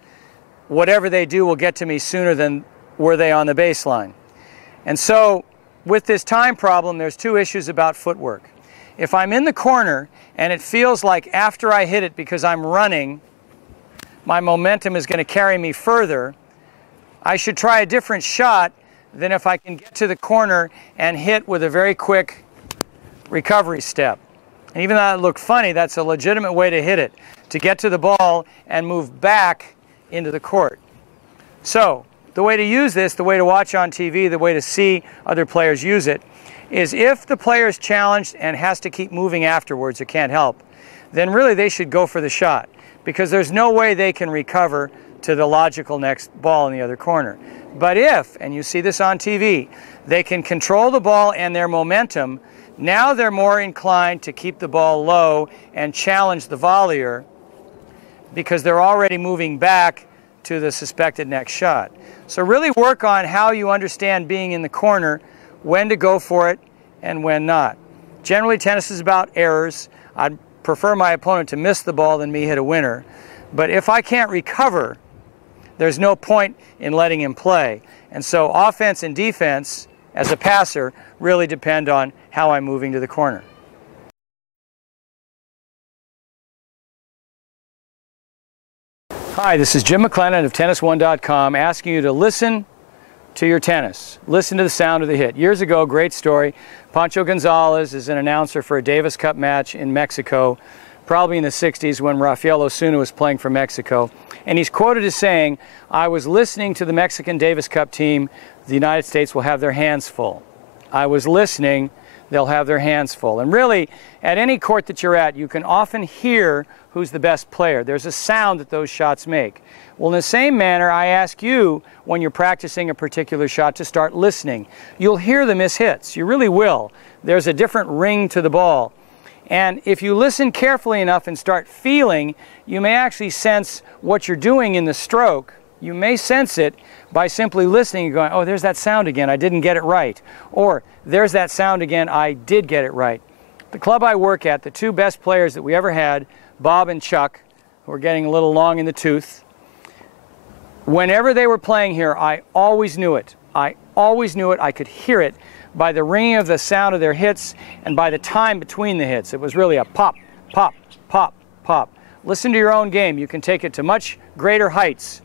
whatever they do will get to me sooner than were they on the baseline. And so with this time problem, there's two issues about footwork. If I'm in the corner and it feels like after I hit it, because I'm running, my momentum is going to carry me further, I should try a different shot than if I can get to the corner and hit with a very quick recovery step. And even though it looked funny, that's a legitimate way to hit it, to get to the ball and move back into the court. So the way to use this, the way to watch on TV, the way to see other players use it, is if the player is challenged and has to keep moving afterwards, it can't help, then really they should go for the shot, because there's no way they can recover to the logical next ball in the other corner. But if, and you see this on TV, they can control the ball and their momentum, now they're more inclined to keep the ball low and challenge the volleyer, because they're already moving back to the suspected next shot. So really work on how you understand being in the corner, when to go for it and when not. Generally, tennis is about errors. I'd prefer my opponent to miss the ball than me hit a winner. But if I can't recover, there's no point in letting him play. And so offense and defense, as a passer, really depend on how I'm moving to the corner. Hi, this is Jim McLennan of TennisOne.com asking you to listen to your tennis. Listen to the sound of the hit. Years ago, great story, Pancho Gonzalez is an announcer for a Davis Cup match in Mexico, probably in the 60s when Rafael Osuna was playing for Mexico. And he's quoted as saying, "I was listening to the Mexican Davis Cup team, the United States will have their hands full. I was listening, they'll have their hands full." And really, at any court that you're at, you can often hear who's the best player. There's a sound that those shots make. Well, in the same manner, I ask you, when you're practicing a particular shot, to start listening. You'll hear the miss hits. You really will. There's a different ring to the ball. And if you listen carefully enough and start feeling, you may actually sense what you're doing in the stroke. You may sense it by simply listening and going, "Oh, there's that sound again, I didn't get it right." Or, "There's that sound again, I did get it right." The club I work at, the two best players that we ever had, Bob and Chuck, who are getting a little long in the tooth, whenever they were playing here, I always knew it. I always knew it. I could hear it by the ringing of the sound of their hits and by the time between the hits. It was really a pop, pop, pop, pop. Listen to your own game. You can take it to much greater heights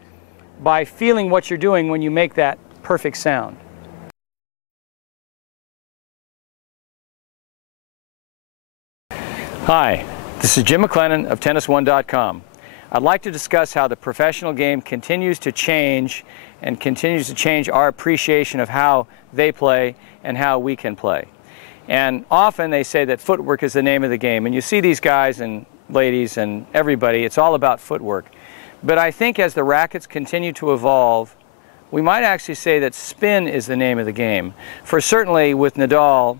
by feeling what you're doing when you make that perfect sound. Hi, this is Jim McLennan of TennisOne.com. I'd like to discuss how the professional game continues to change and continues to change our appreciation of how they play and how we can play. And often they say that footwork is the name of the game. And you see these guys and ladies and everybody, it's all about footwork. But I think as the rackets continue to evolve, we might actually say that spin is the name of the game. For certainly with Nadal,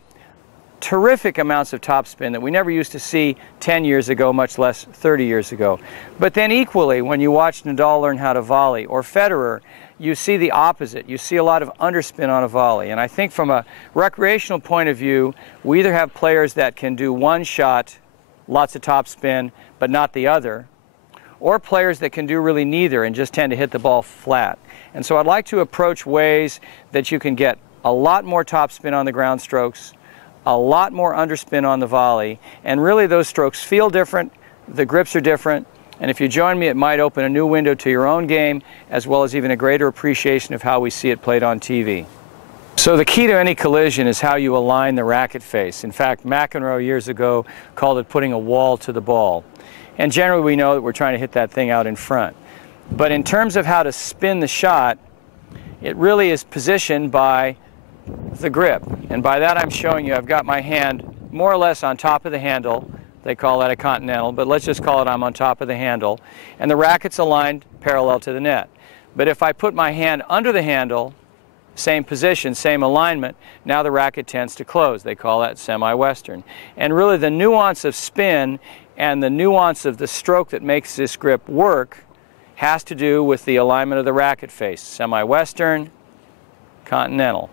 terrific amounts of topspin that we never used to see 10 years ago, much less 30 years ago. But then equally, when you watch Nadal learn how to volley, or Federer, you see the opposite. You see a lot of underspin on a volley. And I think from a recreational point of view, we either have players that can do one shot, lots of topspin, but not the other, or players that can do really neither and just tend to hit the ball flat. And so I'd like to approach ways that you can get a lot more topspin on the ground strokes, a lot more underspin on the volley, and really those strokes feel different, the grips are different, and if you join me, it might open a new window to your own game, as well as even a greater appreciation of how we see it played on TV. So the key to any collision is how you align the racket face. In fact, McEnroe years ago called it putting a wall to the ball. And generally we know that we're trying to hit that thing out in front. But in terms of how to spin the shot, it really is positioned by the grip. And by that I'm showing you I've got my hand more or less on top of the handle. They call that a continental, but let's just call it I'm on top of the handle. And the racket's aligned parallel to the net. But if I put my hand under the handle, same position, same alignment, now the racket tends to close. They call that semi-western. And really the nuance of spin and the nuance of the stroke that makes this grip work has to do with the alignment of the racket face. Semi-western, continental.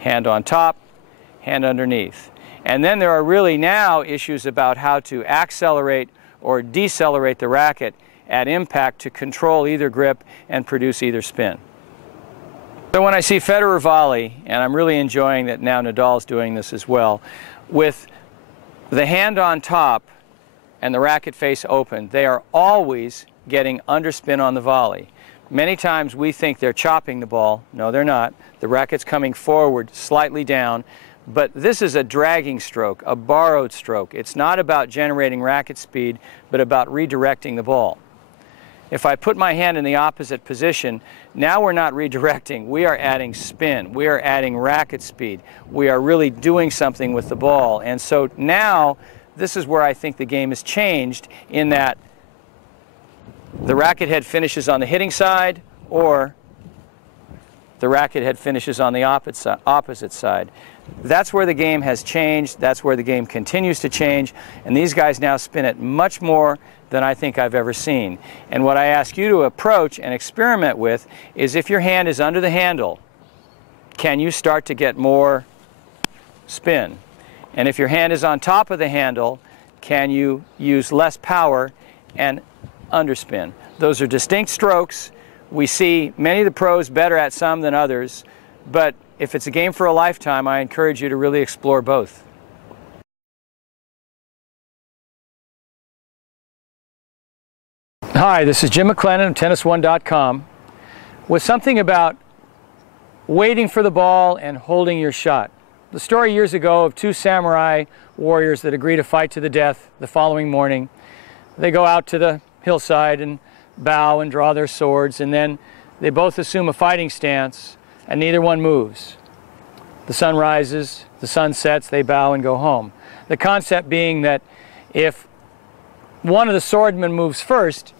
Hand on top, hand underneath. And then there are really now issues about how to accelerate or decelerate the racket at impact to control either grip and produce either spin. So when I see Federer volley, and I'm really enjoying that now Nadal's doing this as well, with the hand on top and the racket face open, they are always getting underspin on the volley. Many times we think they're chopping the ball. No, they're not. The racket's coming forward, slightly down, but this is a dragging stroke, a borrowed stroke. It's not about generating racket speed, but about redirecting the ball. If I put my hand in the opposite position, now we're not redirecting. We are adding spin. We are adding racket speed. We are really doing something with the ball. And so now, this is where I think the game has changed, in that the racket head finishes on the hitting side, or the racket head finishes on the opposite side. That's where the game has changed. That's where the game continues to change. And these guys now spin it much more than I think I've ever seen. And what I ask you to approach and experiment with is, if your hand is under the handle, can you start to get more spin? And if your hand is on top of the handle, can you use less power and underspin? Those are distinct strokes. We see many of the pros better at some than others, but if it's a game for a lifetime, I encourage you to really explore both. Hi, this is Jim McLennan of TennisOne.com with something about waiting for the ball and holding your shot. The story years ago of two samurai warriors that agree to fight to the death the following morning. They go out to the hillside and bow and draw their swords, and then they both assume a fighting stance and neither one moves. The sun rises, the sun sets, they bow and go home. The concept being that if one of the swordmen moves first,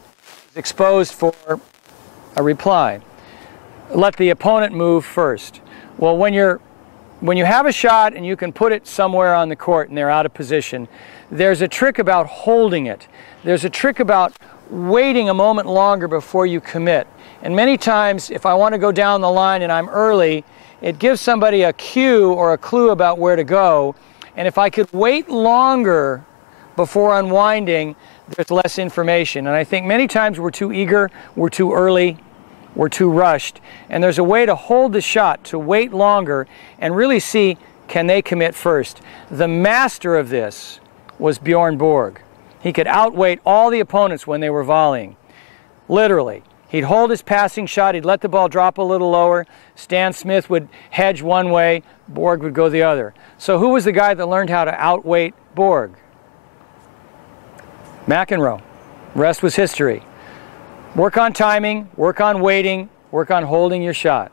it's exposed for a reply. Let the opponent move first. Well, when you have a shot and you can put it somewhere on the court and they're out of position, there's a trick about holding it. There's a trick about waiting a moment longer before you commit. And many times, if I want to go down the line and I'm early, it gives somebody a cue or a clue about where to go. And if I could wait longer before unwinding, there's less information. And I think many times we're too eager, we're too early, we're too rushed. And there's a way to hold the shot, to wait longer, and really see, can they commit first? The master of this was Bjorn Borg. He could outweight all the opponents when they were volleying. Literally. He'd hold his passing shot, he'd let the ball drop a little lower, Stan Smith would hedge one way, Borg would go the other. So who was the guy that learned how to outweight Borg? McEnroe. Rest was history. Work on timing, work on waiting, work on holding your shot.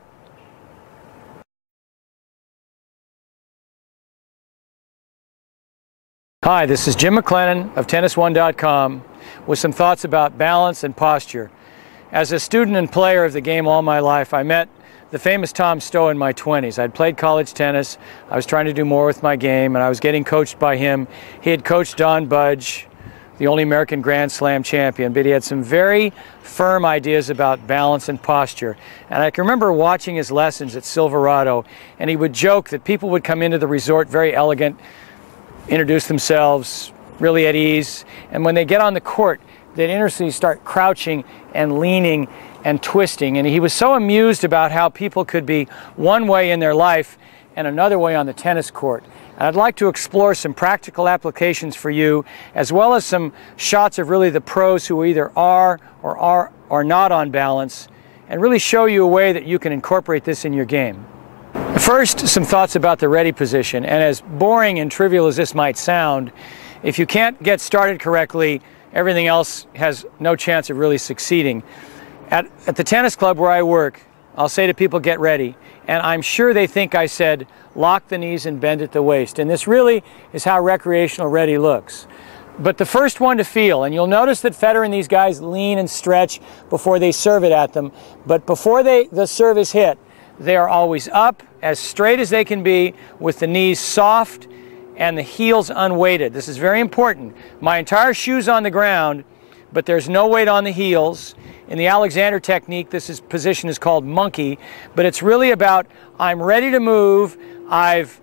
Hi, this is Jim McLennan of TennisOne.com with some thoughts about balance and posture. As a student and player of the game all my life, I met the famous Tom Stowe in my 20s. I'd played college tennis, I was trying to do more with my game, and I was getting coached by him. He had coached Don Budge, the only American Grand Slam champion, but he had some very firm ideas about balance and posture. And I can remember watching his lessons at Silverado, and he would joke that people would come into the resort very elegant, introduce themselves, really at ease, and when they get on the court, they'd instantly start crouching and leaning and twisting. And he was so amused about how people could be one way in their life and another way on the tennis court. And I'd like to explore some practical applications for you, as well as some shots of really the pros who either are or not on balance, and really show you a way that you can incorporate this in your game. First, some thoughts about the ready position. And as boring and trivial as this might sound, if you can't get started correctly, everything else has no chance of really succeeding. At the tennis club where I work, I'll say to people, get ready. And I'm sure they think I said, lock the knees and bend at the waist. And this really is how recreational ready looks. But the first one to feel, and you'll notice that Federer and these guys lean and stretch before they serve it at them. But before the serve is hit, they are always up, as straight as they can be, with the knees soft and the heels unweighted. This is very important. My entire shoe's on the ground, but there's no weight on the heels. In the Alexander technique, this position is called monkey, but it's really about I'm ready to move, I've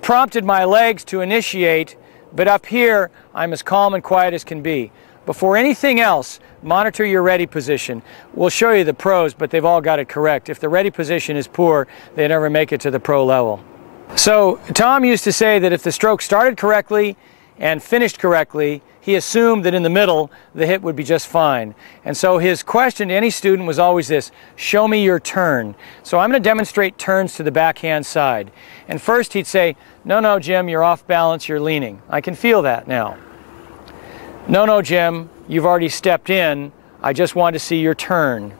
prompted my legs to initiate, but up here, I'm as calm and quiet as can be. Before anything else, monitor your ready position. We'll show you the pros, but they've all got it correct. If the ready position is poor, they never make it to the pro level. So Tom used to say that if the stroke started correctly and finished correctly, he assumed that in the middle, the hit would be just fine. And so his question to any student was always this, show me your turn. So I'm going to demonstrate turns to the backhand side. And first he'd say, no, Jim, you're off balance, you're leaning. I can feel that now. No, Jim, you've already stepped in. I just want to see your turn.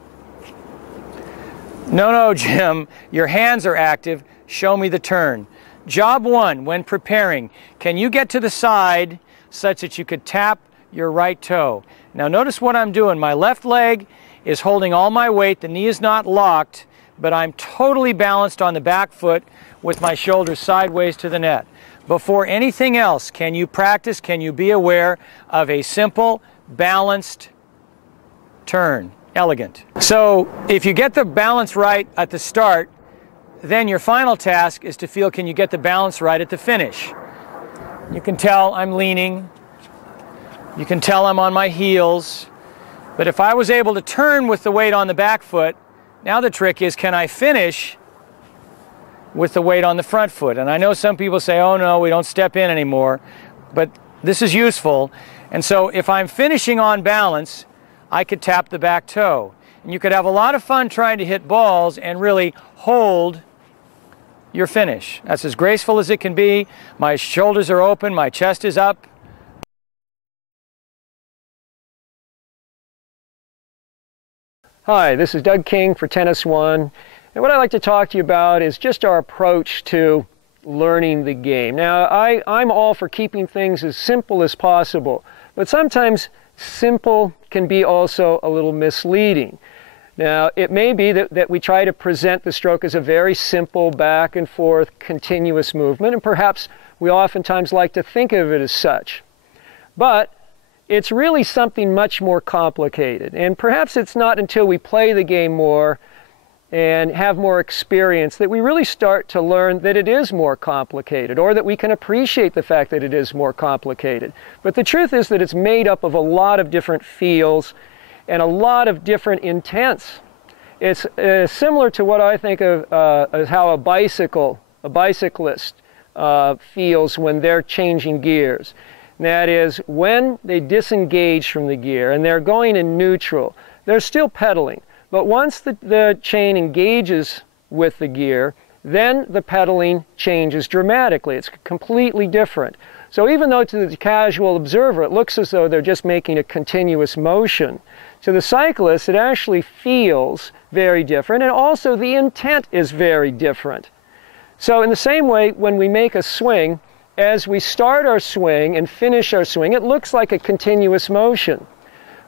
No, Jim, your hands are active. Show me the turn. Job one, when preparing, can you get to the side such that you could tap your right toe? Now notice what I'm doing. My left leg is holding all my weight. The knee is not locked, but I'm totally balanced on the back foot with my shoulders sideways to the net. Before anything else, can you practice, can you be aware of a simple, balanced turn? Elegant. So if you get the balance right at the start, then your final task is to feel, can you get the balance right at the finish? You can tell I'm leaning. You can tell I'm on my heels. But if I was able to turn with the weight on the back foot, now the trick is, can I finish with the weight on the front foot? And I know some people say, oh no, we don't step in anymore. But this is useful. And so if I'm finishing on balance, I could tap the back toe. And you could have a lot of fun trying to hit balls and really hold your finish. That's as graceful as it can be. My shoulders are open, my chest is up. Hi, this is Doug King for Tennis One, and what I'd like to talk to you about is just our approach to learning the game. Now, I'm all for keeping things as simple as possible, but sometimes simple can be also a little misleading. Now, it may be that we try to present the stroke as a very simple back and forth continuous movement, and perhaps we oftentimes like to think of it as such. But it's really something much more complicated, and perhaps it's not until we play the game more and have more experience that we really start to learn that it is more complicated, or that we can appreciate the fact that it is more complicated. But the truth is that it's made up of a lot of different feels and a lot of different intents. It's similar to what I think of as how a bicyclist feels when they're changing gears. And that is, when they disengage from the gear and they're going in neutral, they're still pedaling. But once the chain engages with the gear, then the pedaling changes dramatically. It's completely different. So even though to the casual observer it looks as though they're just making a continuous motion, to the cyclist it actually feels very different, and also the intent is very different. So in the same way, when we make a swing, as we start our swing and finish our swing, it looks like a continuous motion.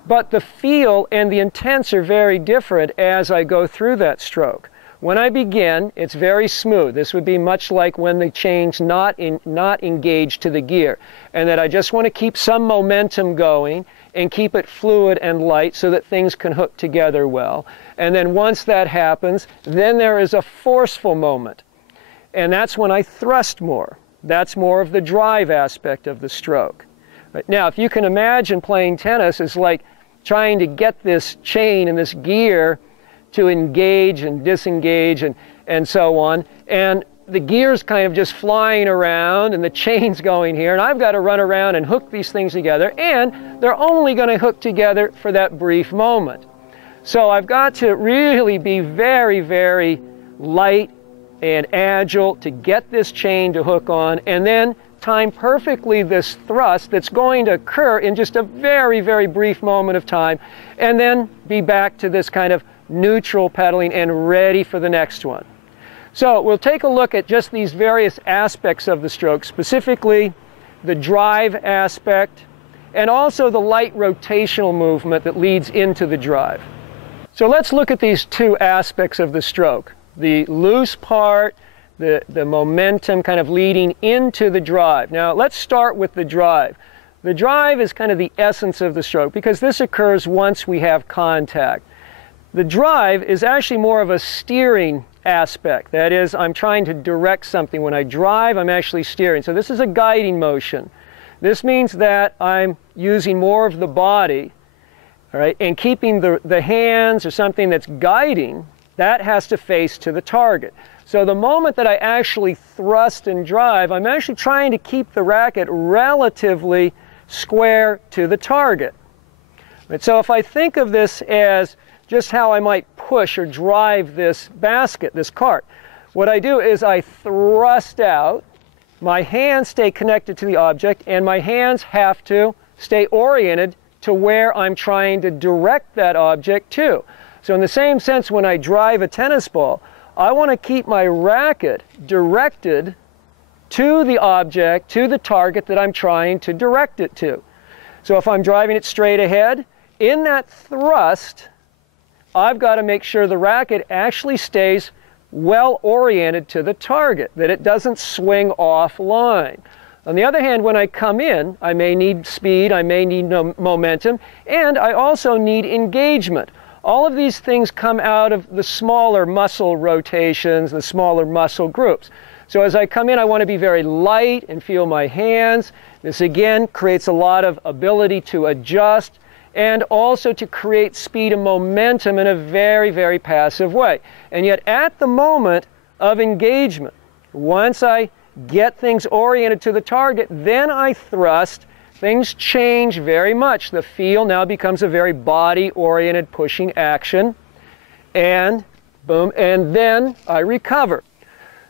But the feel and the intents are very different as I go through that stroke. When I begin, it's very smooth. This would be much like when the chain's not engaged to the gear, and that I just want to keep some momentum going and keep it fluid and light so that things can hook together well. And then once that happens, then there is a forceful moment. And that's when I thrust more. That's more of the drive aspect of the stroke. Right? Now, if you can imagine playing tennis, it's like trying to get this chain and this gear to engage and disengage and so on. And the gear's kind of just flying around and the chain's going here, and I've got to run around and hook these things together, and they're only going to hook together for that brief moment. So I've got to really be very, very light and agile to get this chain to hook on, and then time perfectly this thrust that's going to occur in just a very, very brief moment of time, and then be back to this kind of neutral pedaling and ready for the next one. So we'll take a look at just these various aspects of the stroke, specifically the drive aspect and also the light rotational movement that leads into the drive. So let's look at these two aspects of the stroke. The loose part, the momentum kind of leading into the drive. Now let's start with the drive. The drive is kind of the essence of the stroke because this occurs once we have contact. The drive is actually more of a steering aspect. That is, I'm trying to direct something. When I drive, I'm actually steering. So this is a guiding motion. This means that I'm using more of the body, all right, and keeping the hands or something that's guiding, that has to face to the target. So the moment that I actually thrust and drive, I'm actually trying to keep the racket relatively square to the target. Right, so if I think of this as just how I might push or drive this basket, this cart, what I do is I thrust out, my hands stay connected to the object, and my hands have to stay oriented to where I'm trying to direct that object to. So in the same sense, when I drive a tennis ball, I want to keep my racket directed to the object, to the target that I'm trying to direct it to. So if I'm driving it straight ahead, in that thrust, I've got to make sure the racket actually stays well oriented to the target, that it doesn't swing offline. On the other hand, when I come in, I may need speed, I may need momentum, and I also need engagement. All of these things come out of the smaller muscle rotations, the smaller muscle groups. So as I come in, I want to be very light and feel my hands. This again creates a lot of ability to adjust and also to create speed and momentum in a very, very passive way. And yet at the moment of engagement, once I get things oriented to the target, then I thrust, things change very much. The feel now becomes a very body-oriented pushing action, and boom, and then I recover.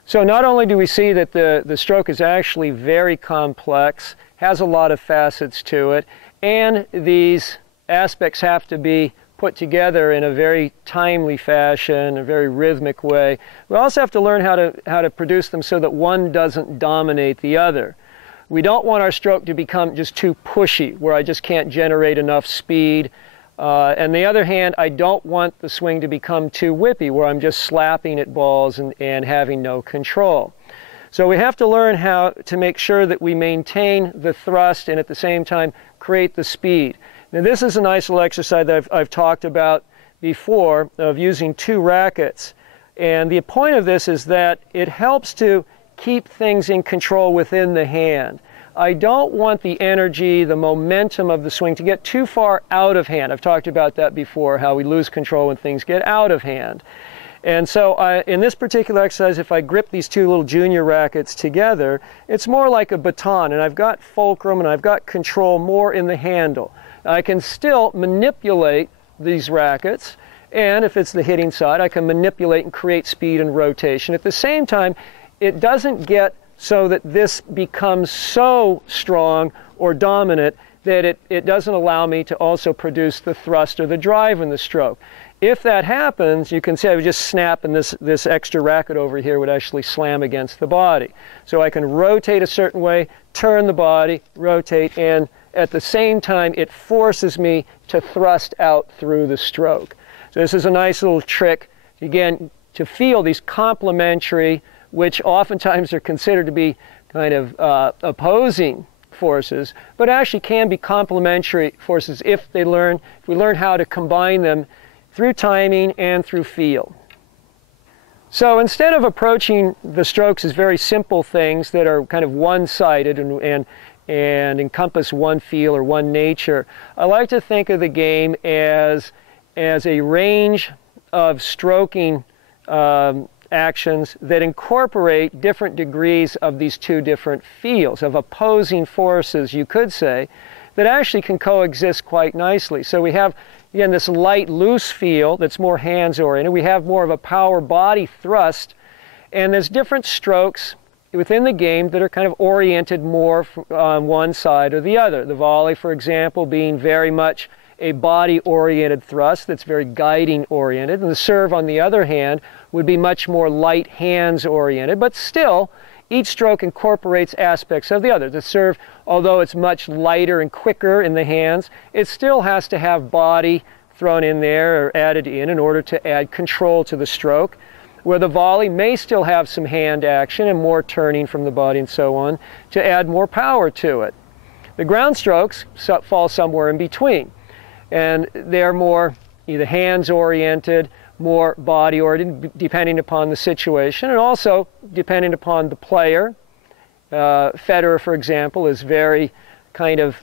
So not only do we see that the stroke is actually very complex, has a lot of facets to it, and these aspects have to be put together in a very timely fashion, a very rhythmic way. We also have to learn how to produce them so that one doesn't dominate the other. We don't want our stroke to become just too pushy, where I just can't generate enough speed. On the other hand, I don't want the swing to become too whippy, where I'm just slapping at balls and having no control. So we have to learn how to make sure that we maintain the thrust and at the same time create the speed. Now this is a nice little exercise that I've talked about before of using two rackets. And the point of this is that it helps to keep things in control within the hand. I don't want the energy, the momentum of the swing to get too far out of hand. I've talked about that before, how we lose control when things get out of hand. And so in this particular exercise, if I grip these two little junior rackets together, it's more like a baton, and I've got fulcrum and I've got control more in the handle. I can still manipulate these rackets, and if it's the hitting side, I can manipulate and create speed and rotation. At the same time, it doesn't get so that this becomes so strong or dominant that it doesn't allow me to also produce the thrust or the drive in the stroke. If that happens, you can see I would just snap and this extra racket over here would actually slam against the body. So I can rotate a certain way, turn the body, rotate, and at the same time it forces me to thrust out through the stroke. So this is a nice little trick, again, to feel these complementary, which oftentimes are considered to be kind of opposing forces, but actually can be complementary forces if we learn how to combine them through timing and through feel. So instead of approaching the strokes as very simple things that are kind of one-sided and encompass one feel or one nature. I like to think of the game as a range of stroking actions that incorporate different degrees of these two different feels, of opposing forces, you could say, that actually can coexist quite nicely. So we have, again, this light, loose feel that's more hands-oriented. We have more of a power body thrust, and there's different strokes within the game that are kind of oriented more on one side or the other. The volley, for example, being very much a body-oriented thrust that's very guiding-oriented, and the serve, on the other hand, would be much more light hands-oriented, but still, each stroke incorporates aspects of the other. The serve, although it's much lighter and quicker in the hands, it still has to have body thrown in there or added in order to add control to the stroke, where the volley may still have some hand action and more turning from the body and so on to add more power to it. The ground strokes fall somewhere in between, and they're more either hands-oriented, more body-oriented, depending upon the situation, and also depending upon the player. Federer, for example, is very kind of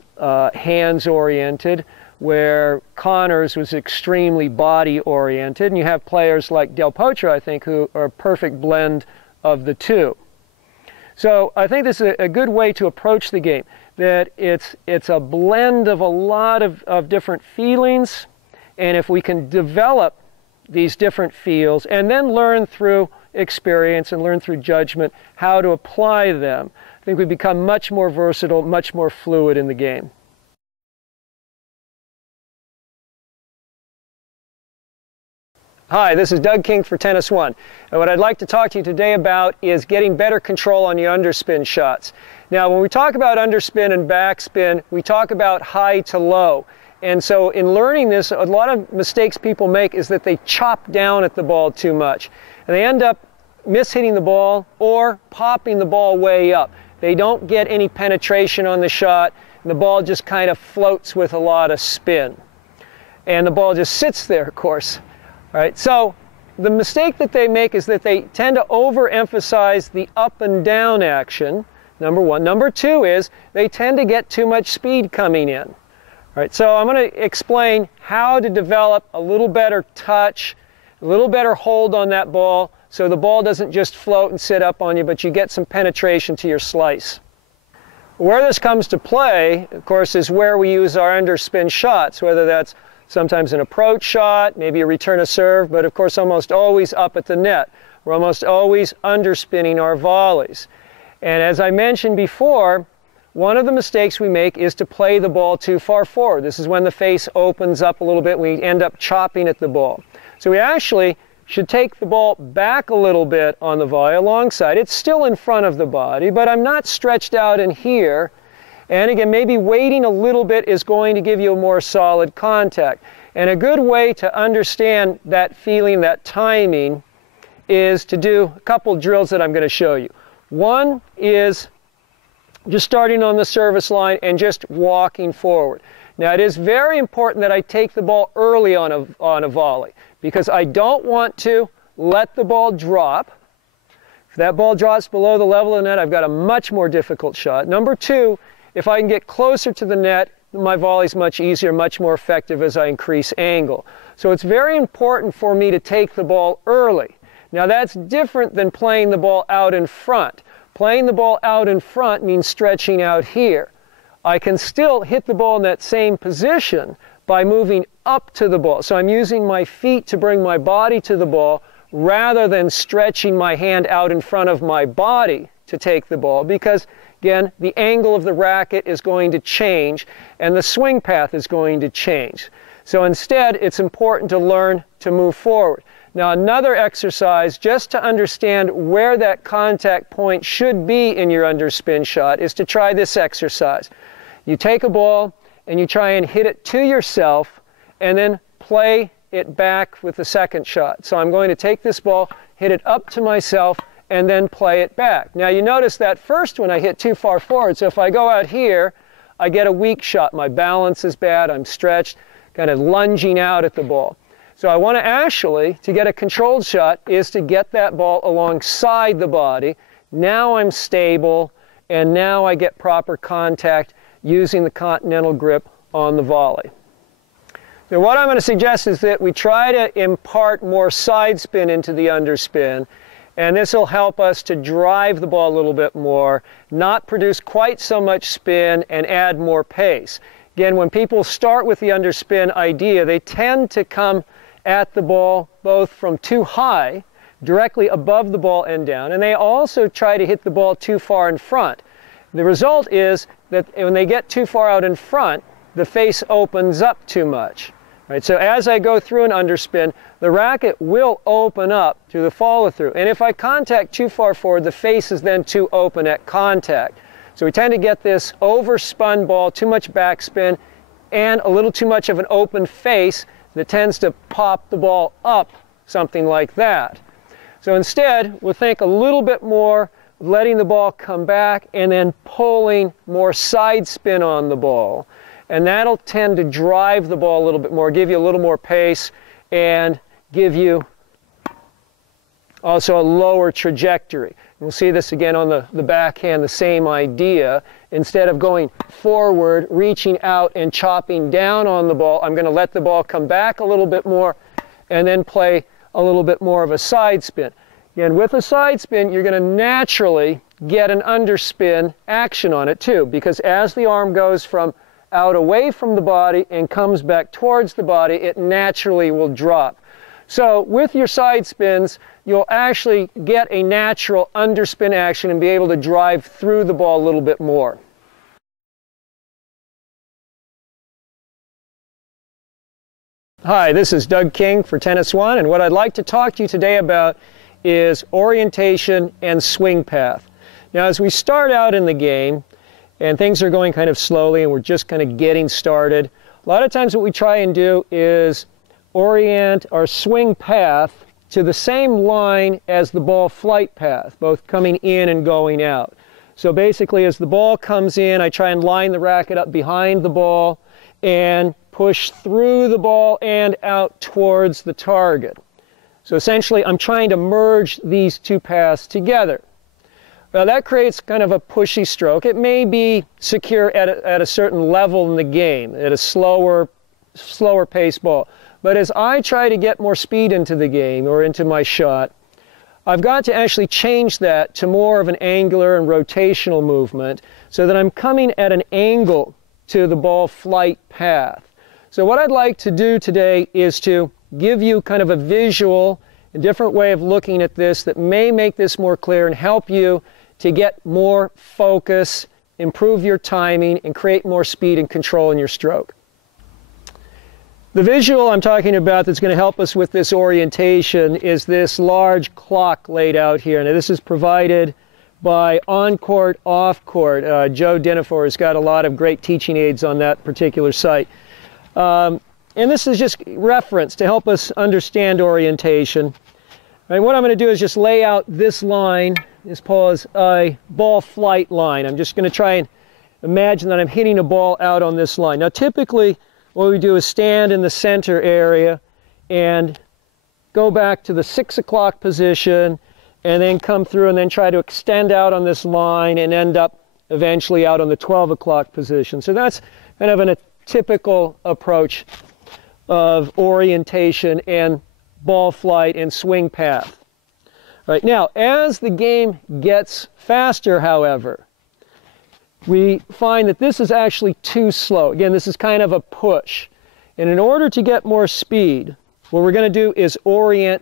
hands-oriented, where Connors was extremely body-oriented, and you have players like Del Potro, I think, who are a perfect blend of the two. So I think this is a good way to approach the game, that it's a blend of a lot of different feelings, and if we can develop these different feels and then learn through experience and learn through judgment how to apply them, I think we become much more versatile, much more fluid in the game. Hi, this is Doug King for Tennis One, and what I'd like to talk to you today about is getting better control on your underspin shots. Now, when we talk about underspin and backspin, we talk about high to low. And so in learning this, a lot of mistakes people make is that they chop down at the ball too much. And they end up mishitting the ball or popping the ball way up. They don't get any penetration on the shot, and the ball just kind of floats with a lot of spin. And the ball just sits there, of course. All right, so the mistake that they make is that they tend to overemphasize the up and down action, number one. Number two is they tend to get too much speed coming in. All right, so I'm going to explain how to develop a little better touch, a little better hold on that ball, so the ball doesn't just float and sit up on you, but you get some penetration to your slice. Where this comes to play, of course, is where we use our underspin shots, whether that's sometimes an approach shot, maybe a return of serve, but of course almost always up at the net. We're almost always underspinning our volleys. And as I mentioned before, one of the mistakes we make is to play the ball too far forward. This is when the face opens up a little bit and we end up chopping at the ball. So we actually should take the ball back a little bit on the volley alongside. It's still in front of the body, but I'm not stretched out in here. And again, maybe waiting a little bit is going to give you a more solid contact. And a good way to understand that feeling, that timing, is to do a couple drills that I'm going to show you. One is just starting on the service line and just walking forward. Now, it is very important that I take the ball early on a volley, because I don't want to let the ball drop. If that ball drops below the level of the net, I've got a much more difficult shot. Number two, if I can get closer to the net, my volley is much easier, much more effective as I increase angle. So it's very important for me to take the ball early. Now, that's different than playing the ball out in front. Playing the ball out in front means stretching out here. I can still hit the ball in that same position by moving up to the ball. So I'm using my feet to bring my body to the ball rather than stretching my hand out in front of my body to take the ball, because again, the angle of the racket is going to change and the swing path is going to change. So instead, it's important to learn to move forward. Now, another exercise just to understand where that contact point should be in your underspin shot is to try this exercise. You take a ball and you try and hit it to yourself and then play it back with the second shot. So I'm going to take this ball, hit it up to myself, and then play it back. Now, you notice that first one I hit too far forward, so if I go out here, I get a weak shot. My balance is bad, I'm stretched, kind of lunging out at the ball. So I want to actually, to get a controlled shot, is to get that ball alongside the body. Now I'm stable, and now I get proper contact using the continental grip on the volley. Now what I'm going to suggest is that we try to impart more side spin into the underspin, and this will help us to drive the ball a little bit more, not produce quite so much spin, and add more pace. Again, when people start with the underspin idea, they tend to come at the ball both from too high, directly above the ball and down, and they also try to hit the ball too far in front. The result is that when they get too far out in front, the face opens up too much. Right? So as I go through an underspin, the racket will open up through the follow-through. And if I contact too far forward, the face is then too open at contact. So we tend to get this overspun ball, too much backspin, and a little too much of an open face that tends to pop the ball up, something like that. So instead, we'll think a little bit more, letting the ball come back and then pulling more side spin on the ball. And that'll tend to drive the ball a little bit more, give you a little more pace, and give you also a lower trajectory. We'll see this again on the backhand, the same idea. Instead of going forward, reaching out and chopping down on the ball, I'm going to let the ball come back a little bit more and then play a little bit more of a side spin. Again, with a side spin, you're going to naturally get an underspin action on it too, because as the arm goes from out away from the body and comes back towards the body, it naturally will drop. So with your side spins, you'll actually get a natural underspin action and be able to drive through the ball a little bit more. Hi, this is Doug King for Tennis One, and what I'd like to talk to you today about is orientation and swing path. Now, as we start out in the game, and things are going kind of slowly and we're just kind of getting started, a lot of times what we try and do is orient our swing path to the same line as the ball flight path, both coming in and going out. So basically, as the ball comes in, I try and line the racket up behind the ball and push through the ball and out towards the target. So essentially, I'm trying to merge these two paths together. Well, that creates kind of a pushy stroke. It may be secure at a certain level in the game, at a slower pace ball. But as I try to get more speed into the game or into my shot, I've got to actually change that to more of an angular and rotational movement so that I'm coming at an angle to the ball flight path. So what I'd like to do today is to give you kind of a visual, a different way of looking at this that may make this more clear and help you to get more focus, improve your timing, and create more speed and control in your stroke. The visual I'm talking about that's going to help us with this orientation is this large clock laid out here. Now, this is provided by On-Court, Off-Court. Joe Dinafor has got a lot of great teaching aids on that particular site. And this is just reference to help us understand orientation. And what I'm going to do is just lay out this line as a ball flight line. I'm just going to try and imagine that I'm hitting a ball out on this line. Now, typically, what we do is stand in the center area and go back to the 6 o'clock position and then come through and then try to extend out on this line and end up eventually out on the 12 o'clock position. So that's kind of a typical approach of orientation and ball flight and swing path. Right now, as the game gets faster, however, we find that this is actually too slow. Again, this is kind of a push. And in order to get more speed, what we're going to do is orient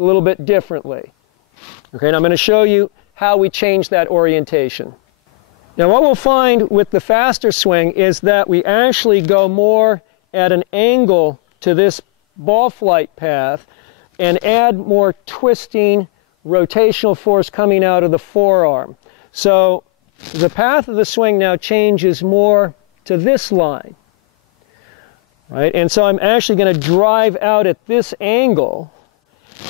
a little bit differently. Okay, and I'm going to show you how we change that orientation. Now, what we'll find with the faster swing is that we actually go more at an angle to this ball flight path and add more twisting rotational force coming out of the forearm. So the path of the swing now changes more to this line, right? And so I'm actually going to drive out at this angle,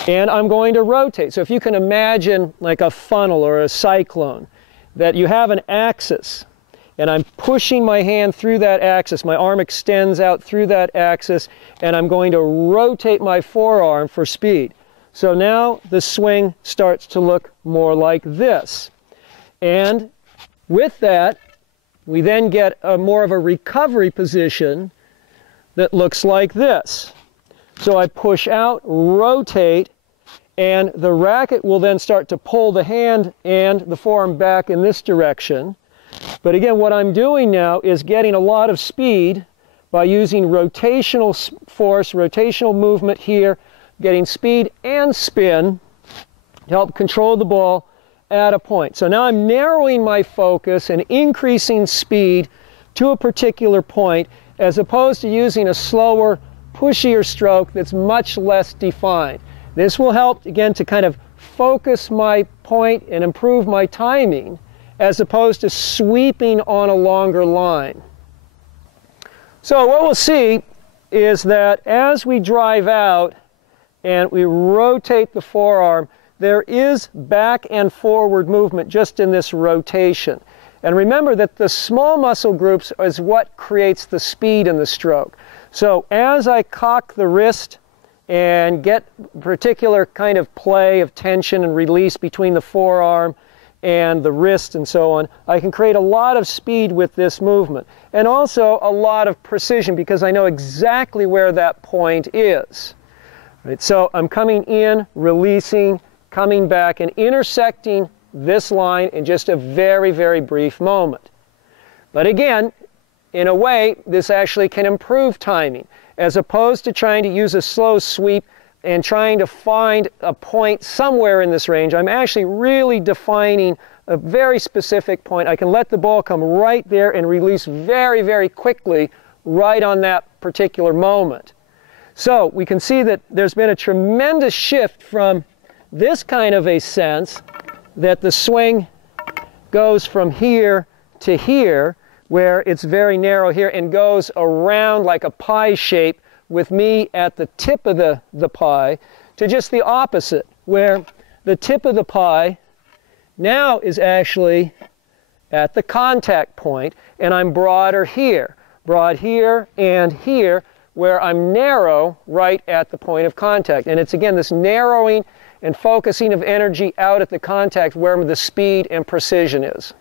and I'm going to rotate. So if you can imagine like a funnel or a cyclone, that you have an axis, and I'm pushing my hand through that axis. My arm extends out through that axis, and I'm going to rotate my forearm for speed. So now the swing starts to look more like this. And With that, we then get more of a recovery position that looks like this. So I push out, rotate, and the racket will then start to pull the hand and the forearm back in this direction. But again, what I'm doing now is getting a lot of speed by using rotational force, rotational movement here, getting speed and spin to help control the ball at a point. So now I'm narrowing my focus and increasing speed to a particular point, as opposed to using a slower, pushier stroke that's much less defined. This will help, again, to kind of focus my point and improve my timing, as opposed to sweeping on a longer line. So what we'll see is that as we drive out and we rotate the forearm, there is back and forward movement just in this rotation. And remember that the small muscle groups is what creates the speed in the stroke. So as I cock the wrist and get particular kind of play of tension and release between the forearm and the wrist and so on, I can create a lot of speed with this movement. And also a lot of precision, because I know exactly where that point is. Right, so I'm coming in, releasing, coming back, and intersecting this line in just a very, very brief moment. But again, in a way, this actually can improve timing, as opposed to trying to use a slow sweep and trying to find a point somewhere in this range. I'm actually really defining a very specific point. I can let the ball come right there and release very, very quickly right on that particular moment. So we can see that there's been a tremendous shift from this kind of a sense that the swing goes from here to here, where it's very narrow here, and goes around like a pie shape with me at the tip of the pie, to just the opposite, where the tip of the pie now is actually at the contact point, and I'm broader here, broad here and here, where I'm narrow right at the point of contact. And it's again this narrowing and focusing of energy out at the contact where the speed and precision is.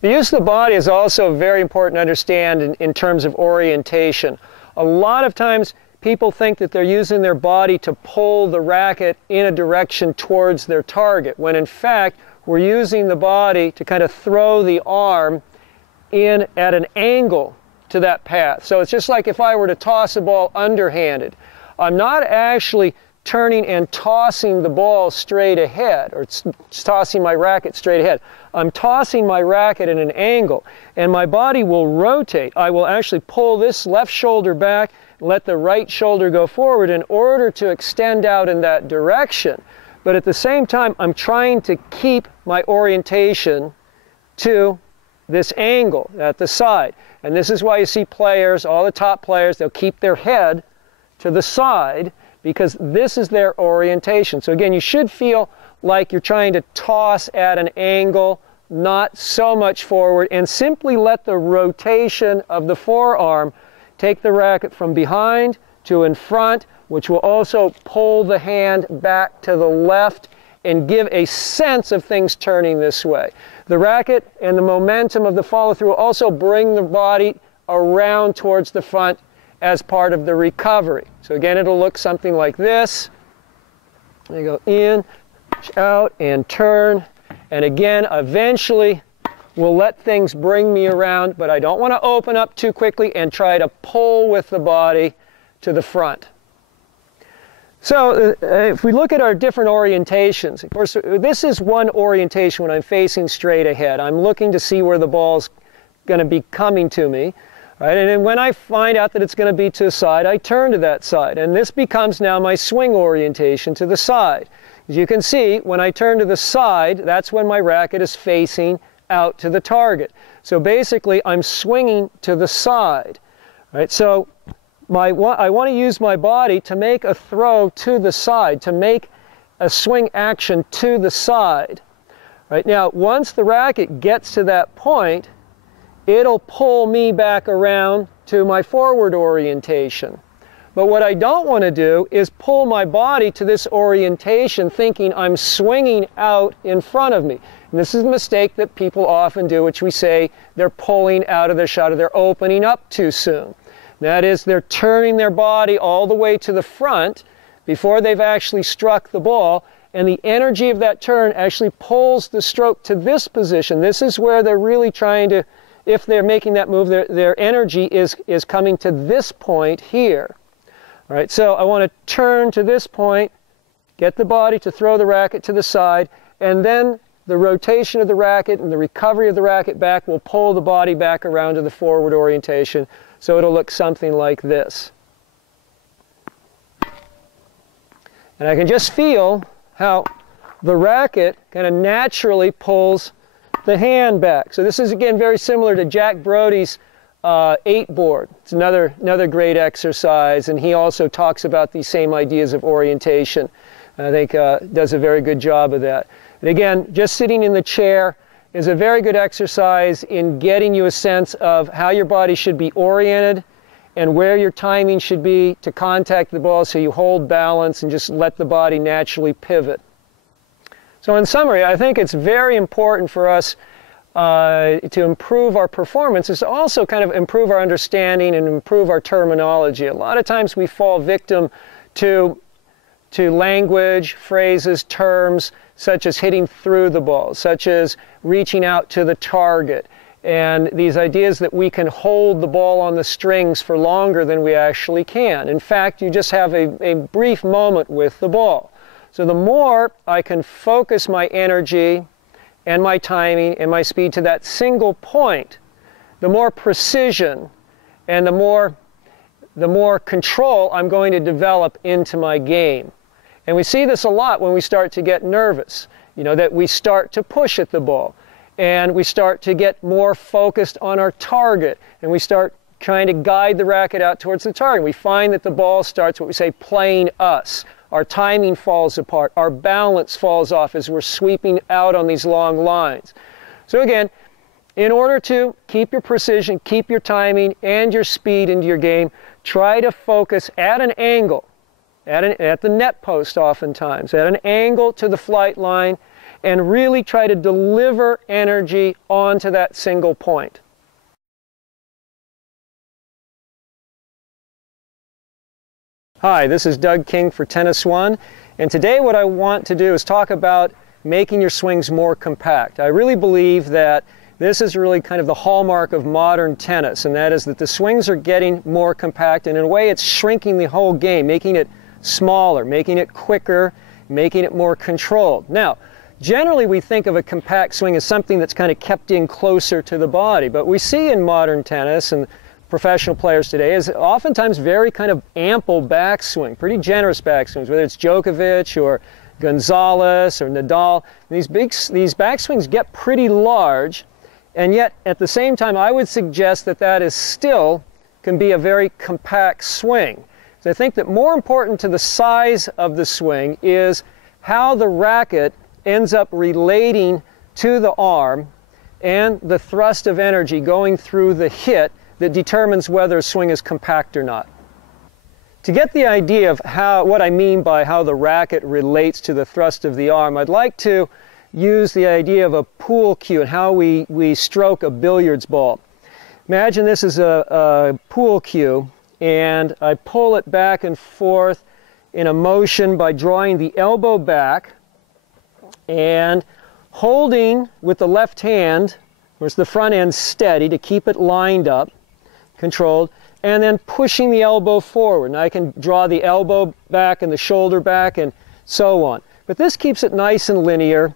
The use of the body is also very important to understand in terms of orientation. A lot of times people think that they're using their body to pull the racket in a direction towards their target, when in fact we're using the body to kind of throw the arm in at an angle to that path. So it's just like if I were to toss a ball underhanded. I'm not actually turning and tossing the ball straight ahead, or tossing my racket straight ahead. I'm tossing my racket at an angle, and my body will rotate. I will actually pull this left shoulder back and let the right shoulder go forward in order to extend out in that direction. But at the same time, I'm trying to keep my orientation to this angle at the side. And this is why you see players, all the top players, they'll keep their head to the side, because this is their orientation. So again, you should feel like you're trying to toss at an angle, not so much forward, and simply let the rotation of the forearm take the racket from behind to in front, which will also pull the hand back to the left and give a sense of things turning this way. The racket and the momentum of the follow-through will also bring the body around towards the front as part of the recovery. So again, it'll look something like this. I go in, out, and turn. And again, eventually, we'll let things bring me around, but I don't want to open up too quickly and try to pull with the body to the front. So if we look at our different orientations, of course, this is one orientation when I'm facing straight ahead. I'm looking to see where the ball's going to be coming to me. Right? And then when I find out that it's going to be to the side, I turn to that side. And this becomes now my swing orientation to the side. As you can see, when I turn to the side, that's when my racket is facing out to the target. So basically, I'm swinging to the side. Right? So I want to use my body to make a throw to the side, to make a swing action to the side. Right? Now, once the racket gets to that point, it'll pull me back around to my forward orientation. But what I don't want to do is pull my body to this orientation thinking I'm swinging out in front of me. And this is a mistake that people often do, which we say they're pulling out of their shot or they're opening up too soon. That is, they're turning their body all the way to the front before they've actually struck the ball, and the energy of that turn actually pulls the stroke to this position. This is where they're really trying to, if they're making that move, their energy is coming to this point here. All right, so I want to turn to this point, get the body to throw the racket to the side, and then the rotation of the racket and the recovery of the racket back will pull the body back around to the forward orientation, so it'll look something like this. And I can just feel how the racket kind of naturally pulls the hand back. So this is, again, very similar to Jack Brody's 8-board. It's another great exercise, and he also talks about these same ideas of orientation. I think does a very good job of that. And again, just sitting in the chair is a very good exercise in getting you a sense of how your body should be oriented and where your timing should be to contact the ball, so you hold balance and just let the body naturally pivot. So in summary, I think it's very important for us to improve our performance is to also kind of improve our understanding and improve our terminology. A lot of times we fall victim to language, phrases, terms, such as hitting through the ball, such as reaching out to the target, and these ideas that we can hold the ball on the strings for longer than we actually can. In fact, you just have a brief moment with the ball. So the more I can focus my energy and my timing and my speed to that single point, the more precision and the more control I'm going to develop into my game. And we see this a lot when we start to get nervous, that we start to push at the ball and we start to get more focused on our target and we start trying to guide the racket out towards the target. We find that the ball starts, what we say, playing us. Our timing falls apart. Our balance falls off as we're sweeping out on these long lines. So again, in order to keep your precision, keep your timing and your speed into your game, try to focus at an angle, at the net post oftentimes, at an angle to the flight line, and really try to deliver energy onto that single point. Hi, this is Doug King for Tennis One, and today what I want to do is talk about making your swings more compact. I really believe that this is really kind of the hallmark of modern tennis, and that is that the swings are getting more compact, and in a way it's shrinking the whole game, making it smaller, making it quicker, making it more controlled. Now, generally we think of a compact swing as something that's kind of kept in closer to the body, but we see in modern tennis and professional players today is oftentimes very kind of ample backswing, pretty generous backswings, whether it's Djokovic or Gonzalez or Nadal. These backswings get pretty large, and yet at the same time I would suggest that that is still can be a very compact swing. So I think that more important to the size of the swing is how the racket ends up relating to the arm and the thrust of energy going through the hit that determines whether a swing is compact or not. To get the idea of what I mean by how the racket relates to the thrust of the arm, I'd like to use the idea of a pool cue and how we stroke a billiards ball. Imagine this is a pool cue, and I pull it back and forth in a motion by drawing the elbow back and holding with the left hand, where's the front end steady to keep it lined up, controlled, and then pushing the elbow forward. And I can draw the elbow back and the shoulder back and so on. But this keeps it nice and linear,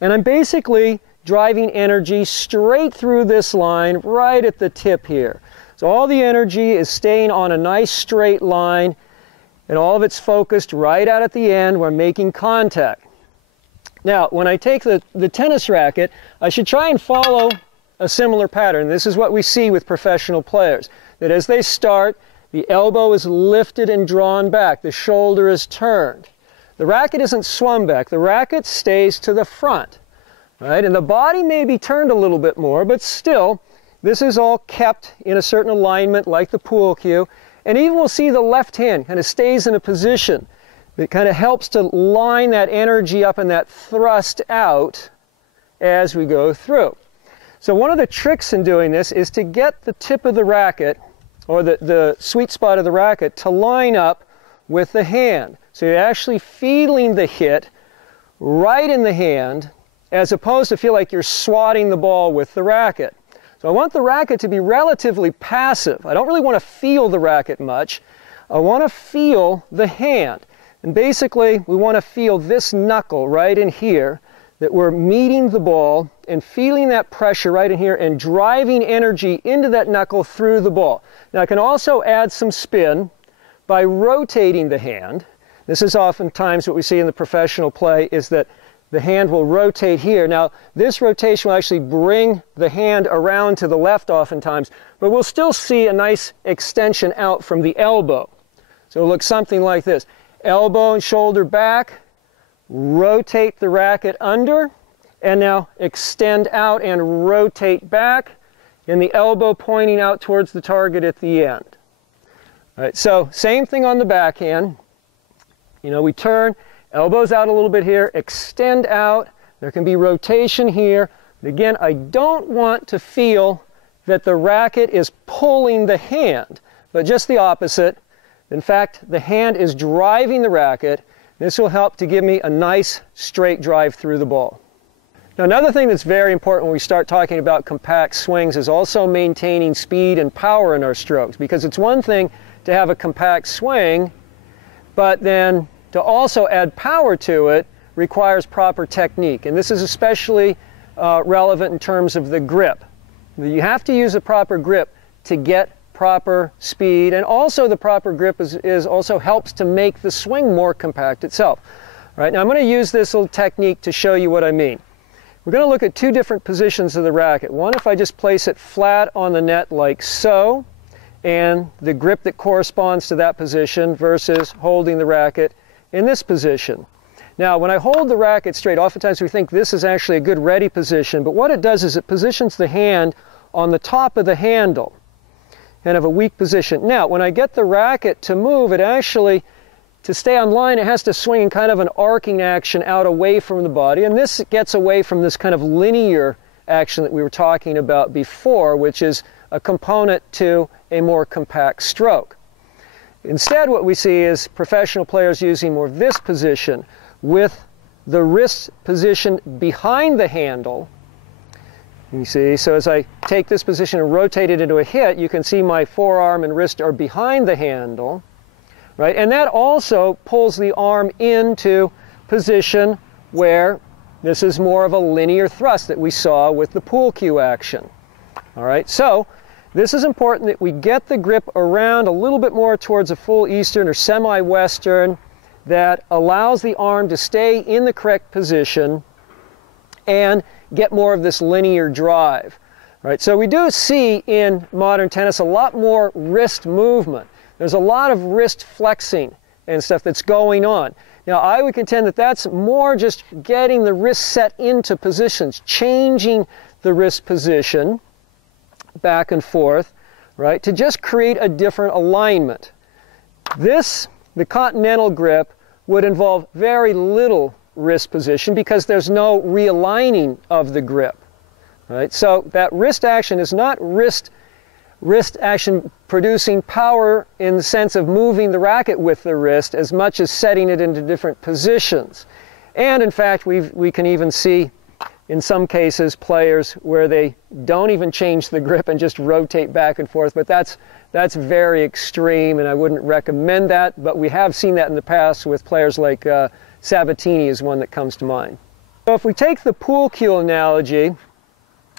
and I'm basically driving energy straight through this line right at the tip here. So all the energy is staying on a nice straight line, and all of it's focused right out at the end where I'm making contact. Now, when I take the tennis racket, I should try and follow a similar pattern. This is what we see with professional players, that as they start, the elbow is lifted and drawn back, the shoulder is turned. The racket isn't swung back, the racket stays to the front, right? And the body may be turned a little bit more, but still, this is all kept in a certain alignment like the pool cue. And even we'll see the left hand kind of stays in a position that kind of helps to line that energy up and that thrust out as we go through. So one of the tricks in doing this is to get the tip of the racket, or the sweet spot of the racket, to line up with the hand. So you're actually feeling the hit right in the hand, as opposed to feel like you're swatting the ball with the racket. So I want the racket to be relatively passive. I don't really want to feel the racket much. I want to feel the hand. And basically, we want to feel this knuckle right in here, that we're meeting the ball and feeling that pressure right in here and driving energy into that knuckle through the ball. Now I can also add some spin by rotating the hand. This is oftentimes what we see in the professional play, is that the hand will rotate here. Now this rotation will actually bring the hand around to the left oftentimes, but we'll still see a nice extension out from the elbow. So it'll look something like this. Elbow and shoulder back, rotate the racket under, and now extend out and rotate back, and the elbow pointing out towards the target at the end. All right, so same thing on the backhand. You know, we turn, elbows out a little bit here, extend out, there can be rotation here. But again, I don't want to feel that the racket is pulling the hand, but just the opposite. In fact, the hand is driving the racket. This will help to give me a nice straight drive through the ball. Now another thing that's very important when we start talking about compact swings is also maintaining speed and power in our strokes, because it's one thing to have a compact swing, but then to also add power to it requires proper technique. And this is especially relevant in terms of the grip. You have to use a proper grip to get proper speed, and also the proper grip also helps to make the swing more compact itself. All right, now I'm going to use this little technique to show you what I mean. We're going to look at two different positions of the racket. One, if I just place it flat on the net like so, and the grip that corresponds to that position, versus holding the racket in this position. Now when I hold the racket straight, oftentimes we think this is actually a good ready position, but what it does is it positions the hand on the top of the handle, kind of a weak position. Now, when I get the racket to move, it actually, to stay on line, it has to swing in kind of an arcing action out away from the body, and this gets away from this kind of linear action that we were talking about before, which is a component to a more compact stroke. Instead, what we see is professional players using more of this position, with the wrist position behind the handle. You see, so as I take this position and rotate it into a hit, you can see my forearm and wrist are behind the handle, right? And that also pulls the arm into position where this is more of a linear thrust that we saw with the pool cue action. All right, so this is important that we get the grip around a little bit more towards a full eastern or semi-western that allows the arm to stay in the correct position and get more of this linear drive. Right? So we do see in modern tennis a lot more wrist movement. There's a lot of wrist flexing and stuff that's going on. Now I would contend that that's more just getting the wrist set into positions, changing the wrist position back and forth, right, to just create a different alignment. This, the continental grip, would involve very little wrist position because there's no realigning of the grip. Right? So that wrist action is not wrist action producing power in the sense of moving the racket with the wrist as much as setting it into different positions. And in fact, we can even see in some cases players where they don't even change the grip and just rotate back and forth, but that's very extreme and I wouldn't recommend that, but we have seen that in the past with players like Sabatini is one that comes to mind. So if we take the pool cue analogy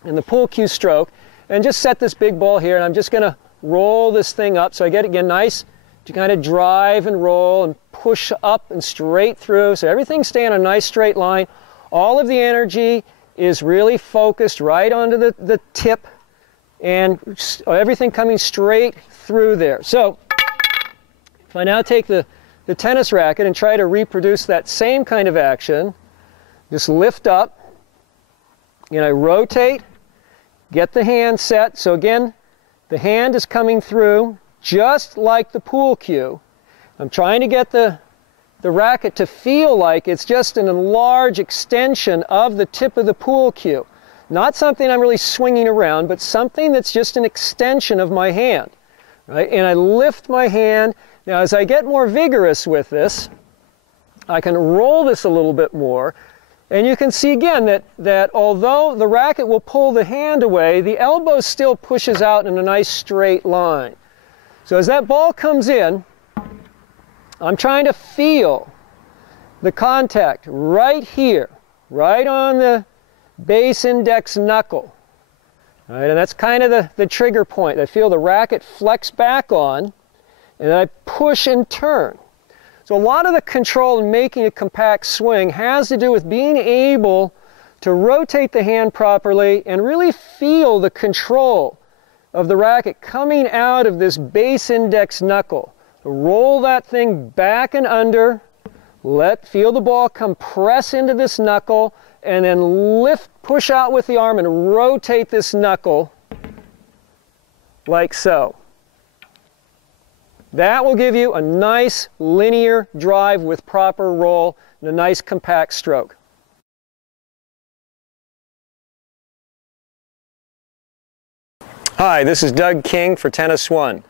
and the pool cue stroke and just set this big ball here, and I'm just going to roll this thing up so I get it again nice to kind of drive and roll and push up and straight through, so everything's staying on a nice straight line. All of the energy is really focused right onto the tip and everything coming straight through there. So if I now take the tennis racket and try to reproduce that same kind of action, just lift up and I rotate, get the hand set. So again, the hand is coming through just like the pool cue. I'm trying to get the the racket to feel like it's just an enlarged extension of the tip of the pool cue. Not something I'm really swinging around, but something that's just an extension of my hand, right? And I lift my hand. Now, as I get more vigorous with this, I can roll this a little bit more. And you can see again that although the racket will pull the hand away, the elbow still pushes out in a nice straight line. So as that ball comes in, I'm trying to feel the contact right here, right on the base index knuckle. All right, and that's kind of the trigger point. I feel the racket flex back on, and I push and turn. So a lot of the control in making a compact swing has to do with being able to rotate the hand properly and really feel the control of the racket coming out of this base index knuckle. Roll that thing back and under, feel the ball compress into this knuckle, and then lift, push out with the arm and rotate this knuckle like so. That will give you a nice linear drive with proper roll and a nice compact stroke. Hi, this is Doug King for Tennis One.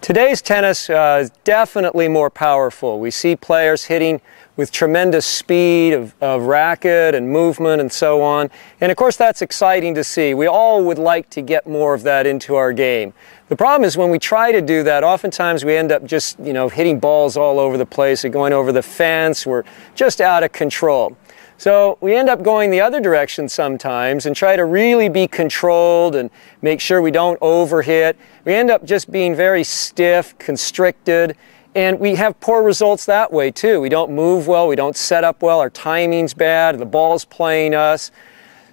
Today's tennis is definitely more powerful. We see players hitting with tremendous speed of racket and movement and so on. And of course that's exciting to see. We all would like to get more of that into our game. The problem is when we try to do that, oftentimes we end up just, hitting balls all over the place or going over the fence. We're just out of control. So we end up going the other direction sometimes and try to really be controlled and make sure we don't overhit. We end up just being very stiff, constricted, and we have poor results that way too. We don't move well, we don't set up well, our timing's bad, the ball's playing us.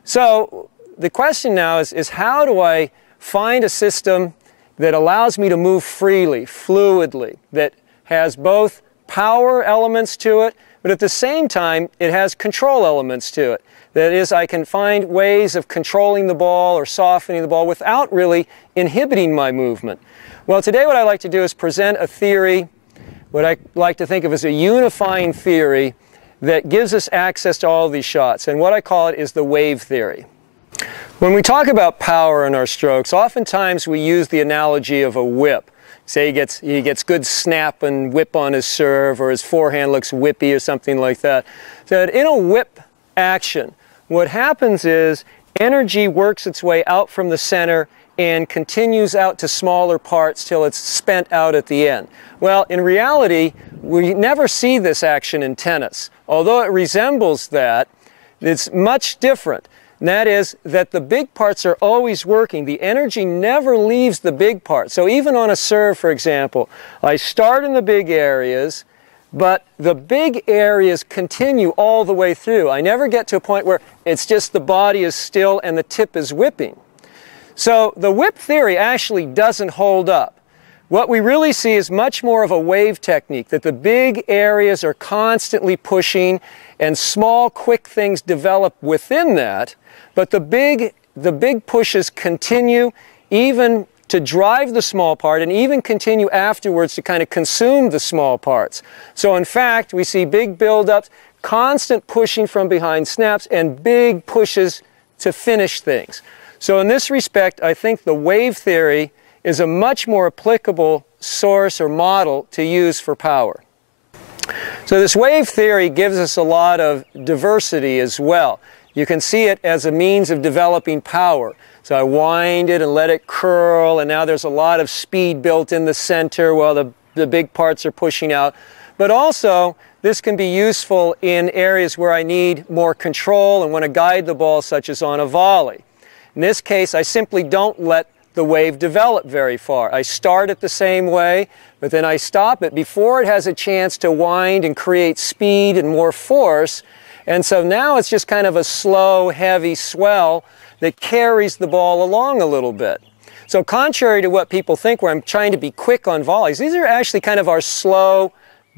So the question now is how do I find a system that allows me to move freely, fluidly, that has both power elements to it, but at the same time, it has control elements to it. That is, I can find ways of controlling the ball or softening the ball without really inhibiting my movement. Well, today what I'd like to do is present a theory, what I like to think of as a unifying theory that gives us access to all of these shots. And what I call it is the wave theory. When we talk about power in our strokes, oftentimes we use the analogy of a whip. Say he gets good snap and whip on his serve, or his forehand looks whippy or something like that. So in a whip action, what happens is energy works its way out from the center and continues out to smaller parts till it's spent out at the end. Well, in reality, we never see this action in tennis. Although it resembles that, it's much different. And that is that the big parts are always working. The energy never leaves the big part. So even on a serve, for example, I start in the big areas, but the big areas continue all the way through. I never get to a point where it's just the body is still and the tip is whipping. So the whip theory actually doesn't hold up. What we really see is much more of a wave technique, that the big areas are constantly pushing and small, quick things develop within that. But the big pushes continue even to drive the small part and even continue afterwards to kind of consume the small parts. So in fact, we see big build-ups, constant pushing from behind snaps, and big pushes to finish things. So in this respect, I think the wave theory is a much more applicable source or model to use for power. So this wave theory gives us a lot of diversity as well. You can see it as a means of developing power. So I wind it and let it curl, and now there's a lot of speed built in the center while the big parts are pushing out. But also, this can be useful in areas where I need more control and want to guide the ball, such as on a volley. In this case, I simply don't let the wave develop very far. I start it the same way, but then I stop it before it has a chance to wind and create speed and more force. And so now it's just kind of a slow, heavy swell that carries the ball along a little bit. So contrary to what people think, where I'm trying to be quick on volleys, these are actually kind of our slow,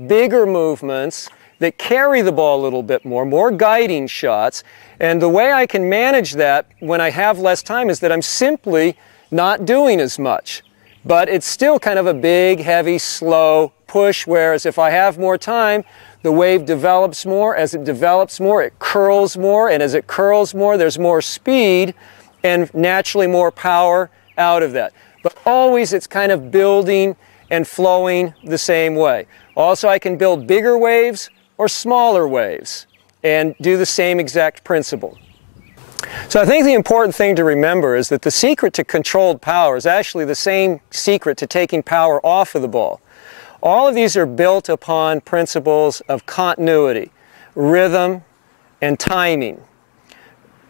bigger movements that carry the ball a little bit more guiding shots. And the way I can manage that when I have less time is that I'm simply not doing as much. But it's still kind of a big, heavy, slow push, whereas if I have more time, the wave develops more. As it develops more, it curls more, and as it curls more, there's more speed and naturally more power out of that. But always it's kind of building and flowing the same way. Also, I can build bigger waves or smaller waves and do the same exact principle. So I think the important thing to remember is that the secret to controlled power is actually the same secret to taking power off of the ball. All of these are built upon principles of continuity, rhythm, and timing.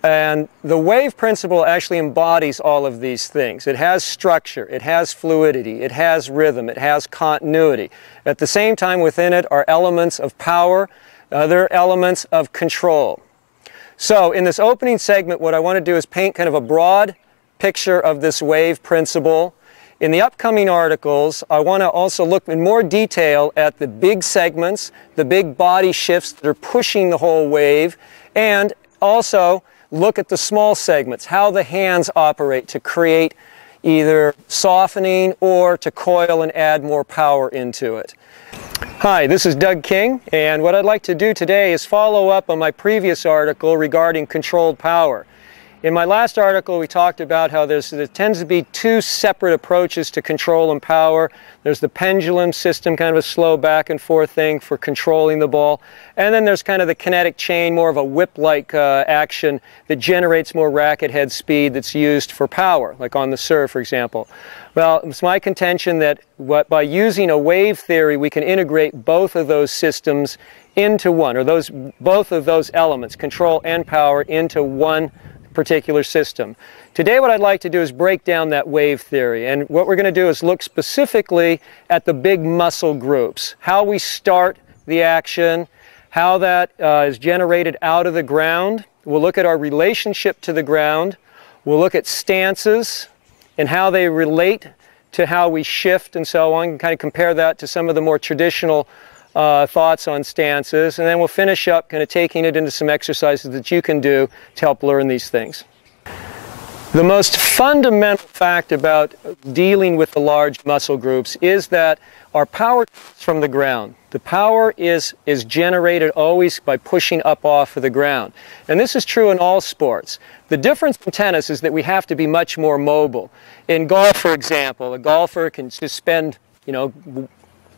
And the wave principle actually embodies all of these things. It has structure, it has fluidity, it has rhythm, it has continuity. At the same time, within it are elements of power, other elements of control. So in this opening segment, what I want to do is paint kind of a broad picture of this wave principle. In the upcoming articles, I want to also look in more detail at the big segments, the big body shifts that are pushing the whole wave, and also look at the small segments, how the hands operate to create either softening or to coil and add more power into it. Hi, this is Doug King, and what I'd like to do today is follow up on my previous article regarding controlled power. In my last article, we talked about how there tends to be two separate approaches to control and power. There's the pendulum system, kind of a slow back and forth thing for controlling the ball. And then there's kind of the kinetic chain, more of a whip-like action that generates more racket head speed that's used for power, like on the serve, for example. Well, it's my contention that by using a wave theory, we can integrate both of those systems into one, or both of those elements, control and power, into one particular system. Today what I'd like to do is break down that wave theory, and what we're going to do is look specifically at the big muscle groups, how we start the action, how that is generated out of the ground. We'll look at our relationship to the ground. We'll look at stances and how they relate to how we shift and so on, and kind of compare that to some of the more traditional thoughts on stances, and then we'll finish up kind of taking it into some exercises that you can do to help learn these things. The most fundamental fact about dealing with the large muscle groups is that our power comes from the ground. The power is generated always by pushing up off of the ground. And this is true in all sports. The difference in tennis is that we have to be much more mobile. In golf, for example, a golfer can just spend,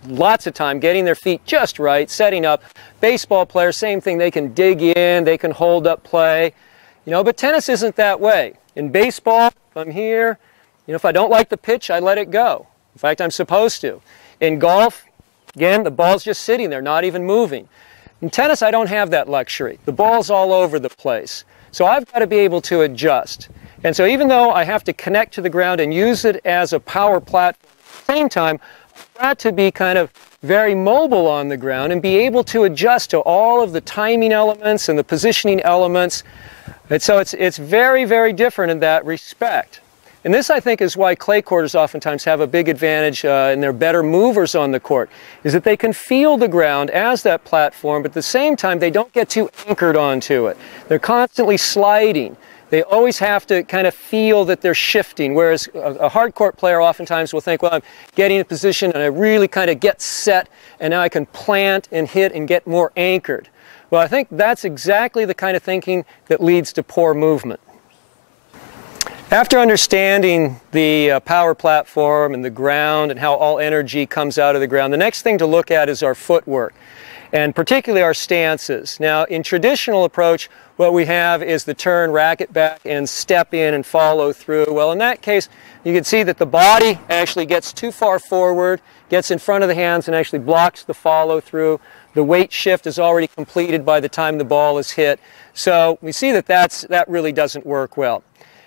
lots of time getting their feet just right, setting up. Baseball players, same thing, they can dig in, they can hold up play. But tennis isn't that way. In baseball, if I'm here, if I don't like the pitch, I let it go. In fact, I'm supposed to. In golf, again, the ball's just sitting there, not even moving. In tennis, I don't have that luxury. The ball's all over the place. So I've got to be able to adjust. And so even though I have to connect to the ground and use it as a power platform, at the same time, I've got to be kind of very mobile on the ground and be able to adjust to all of the timing elements and the positioning elements. And so it's very, very different in that respect. And this, I think, is why clay courters oftentimes have a big advantage and they're better movers on the court, is that they can feel the ground as that platform, but at the same time, they don't get too anchored onto it. They're constantly sliding. They always have to kind of feel that they're shifting, whereas a hard court player oftentimes will think, well, I'm getting in position and I really kind of get set, and now I can plant and hit and get more anchored. Well, I think that's exactly the kind of thinking that leads to poor movement. After understanding the power platform and the ground and how all energy comes out of the ground, the next thing to look at is our footwork, and particularly our stances. Now, in traditional approach, what we have is the turn, racket back, and step in and follow through. Well, in that case, you can see that the body actually gets too far forward, gets in front of the hands, and actually blocks the follow through. The weight shift is already completed by the time the ball is hit. So we see that that really doesn't work well.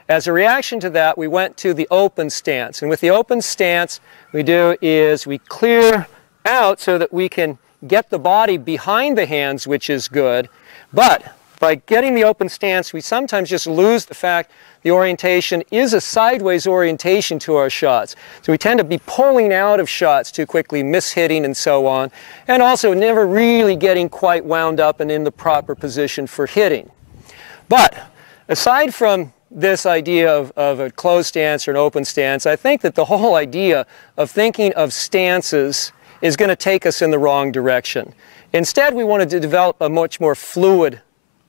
As a reaction to that, we went to the open stance. And with the open stance, we do is we clear out so that we can get the body behind the hands, which is good. But by getting the open stance, we sometimes just lose the fact the orientation is a sideways orientation to our shots. So we tend to be pulling out of shots too quickly, mishitting and so on, and also never really getting quite wound up and in the proper position for hitting. But aside from this idea of a closed stance or an open stance, I think that the whole idea of thinking of stances is going to take us in the wrong direction. Instead, we wanted to develop a much more fluid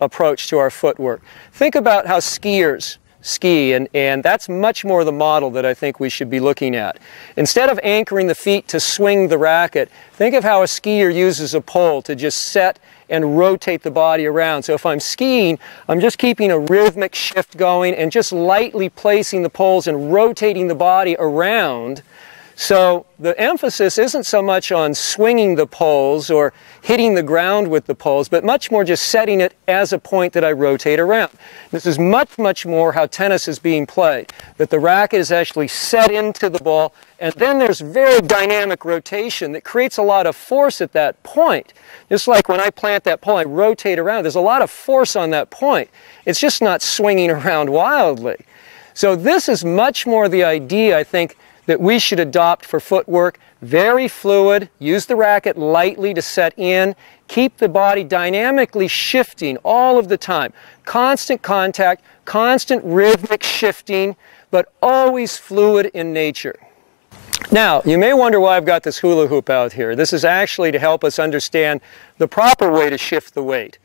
approach to our footwork. Think about how skiers ski, and that's much more the model that I think we should be looking at. Instead of anchoring the feet to swing the racket, think of how a skier uses a pole to just set and rotate the body around. So if I'm skiing, I'm just keeping a rhythmic shift going and just lightly placing the poles and rotating the body around. So the emphasis isn't so much on swinging the poles or hitting the ground with the poles, but much more just setting it as a point that I rotate around. This is much more how tennis is being played, that the racket is actually set into the ball, and then there's very dynamic rotation that creates a lot of force at that point. Just like when I plant that pole, I rotate around. There's a lot of force on that point. It's just not swinging around wildly. So this is much more the idea, I think, that we should adopt for footwork. Very fluid, use the racket lightly to set in, keep the body dynamically shifting all of the time. Constant contact, constant rhythmic shifting, but always fluid in nature. Now, you may wonder why I've got this hula hoop out here. This is actually to help us understand the proper way to shift the weight.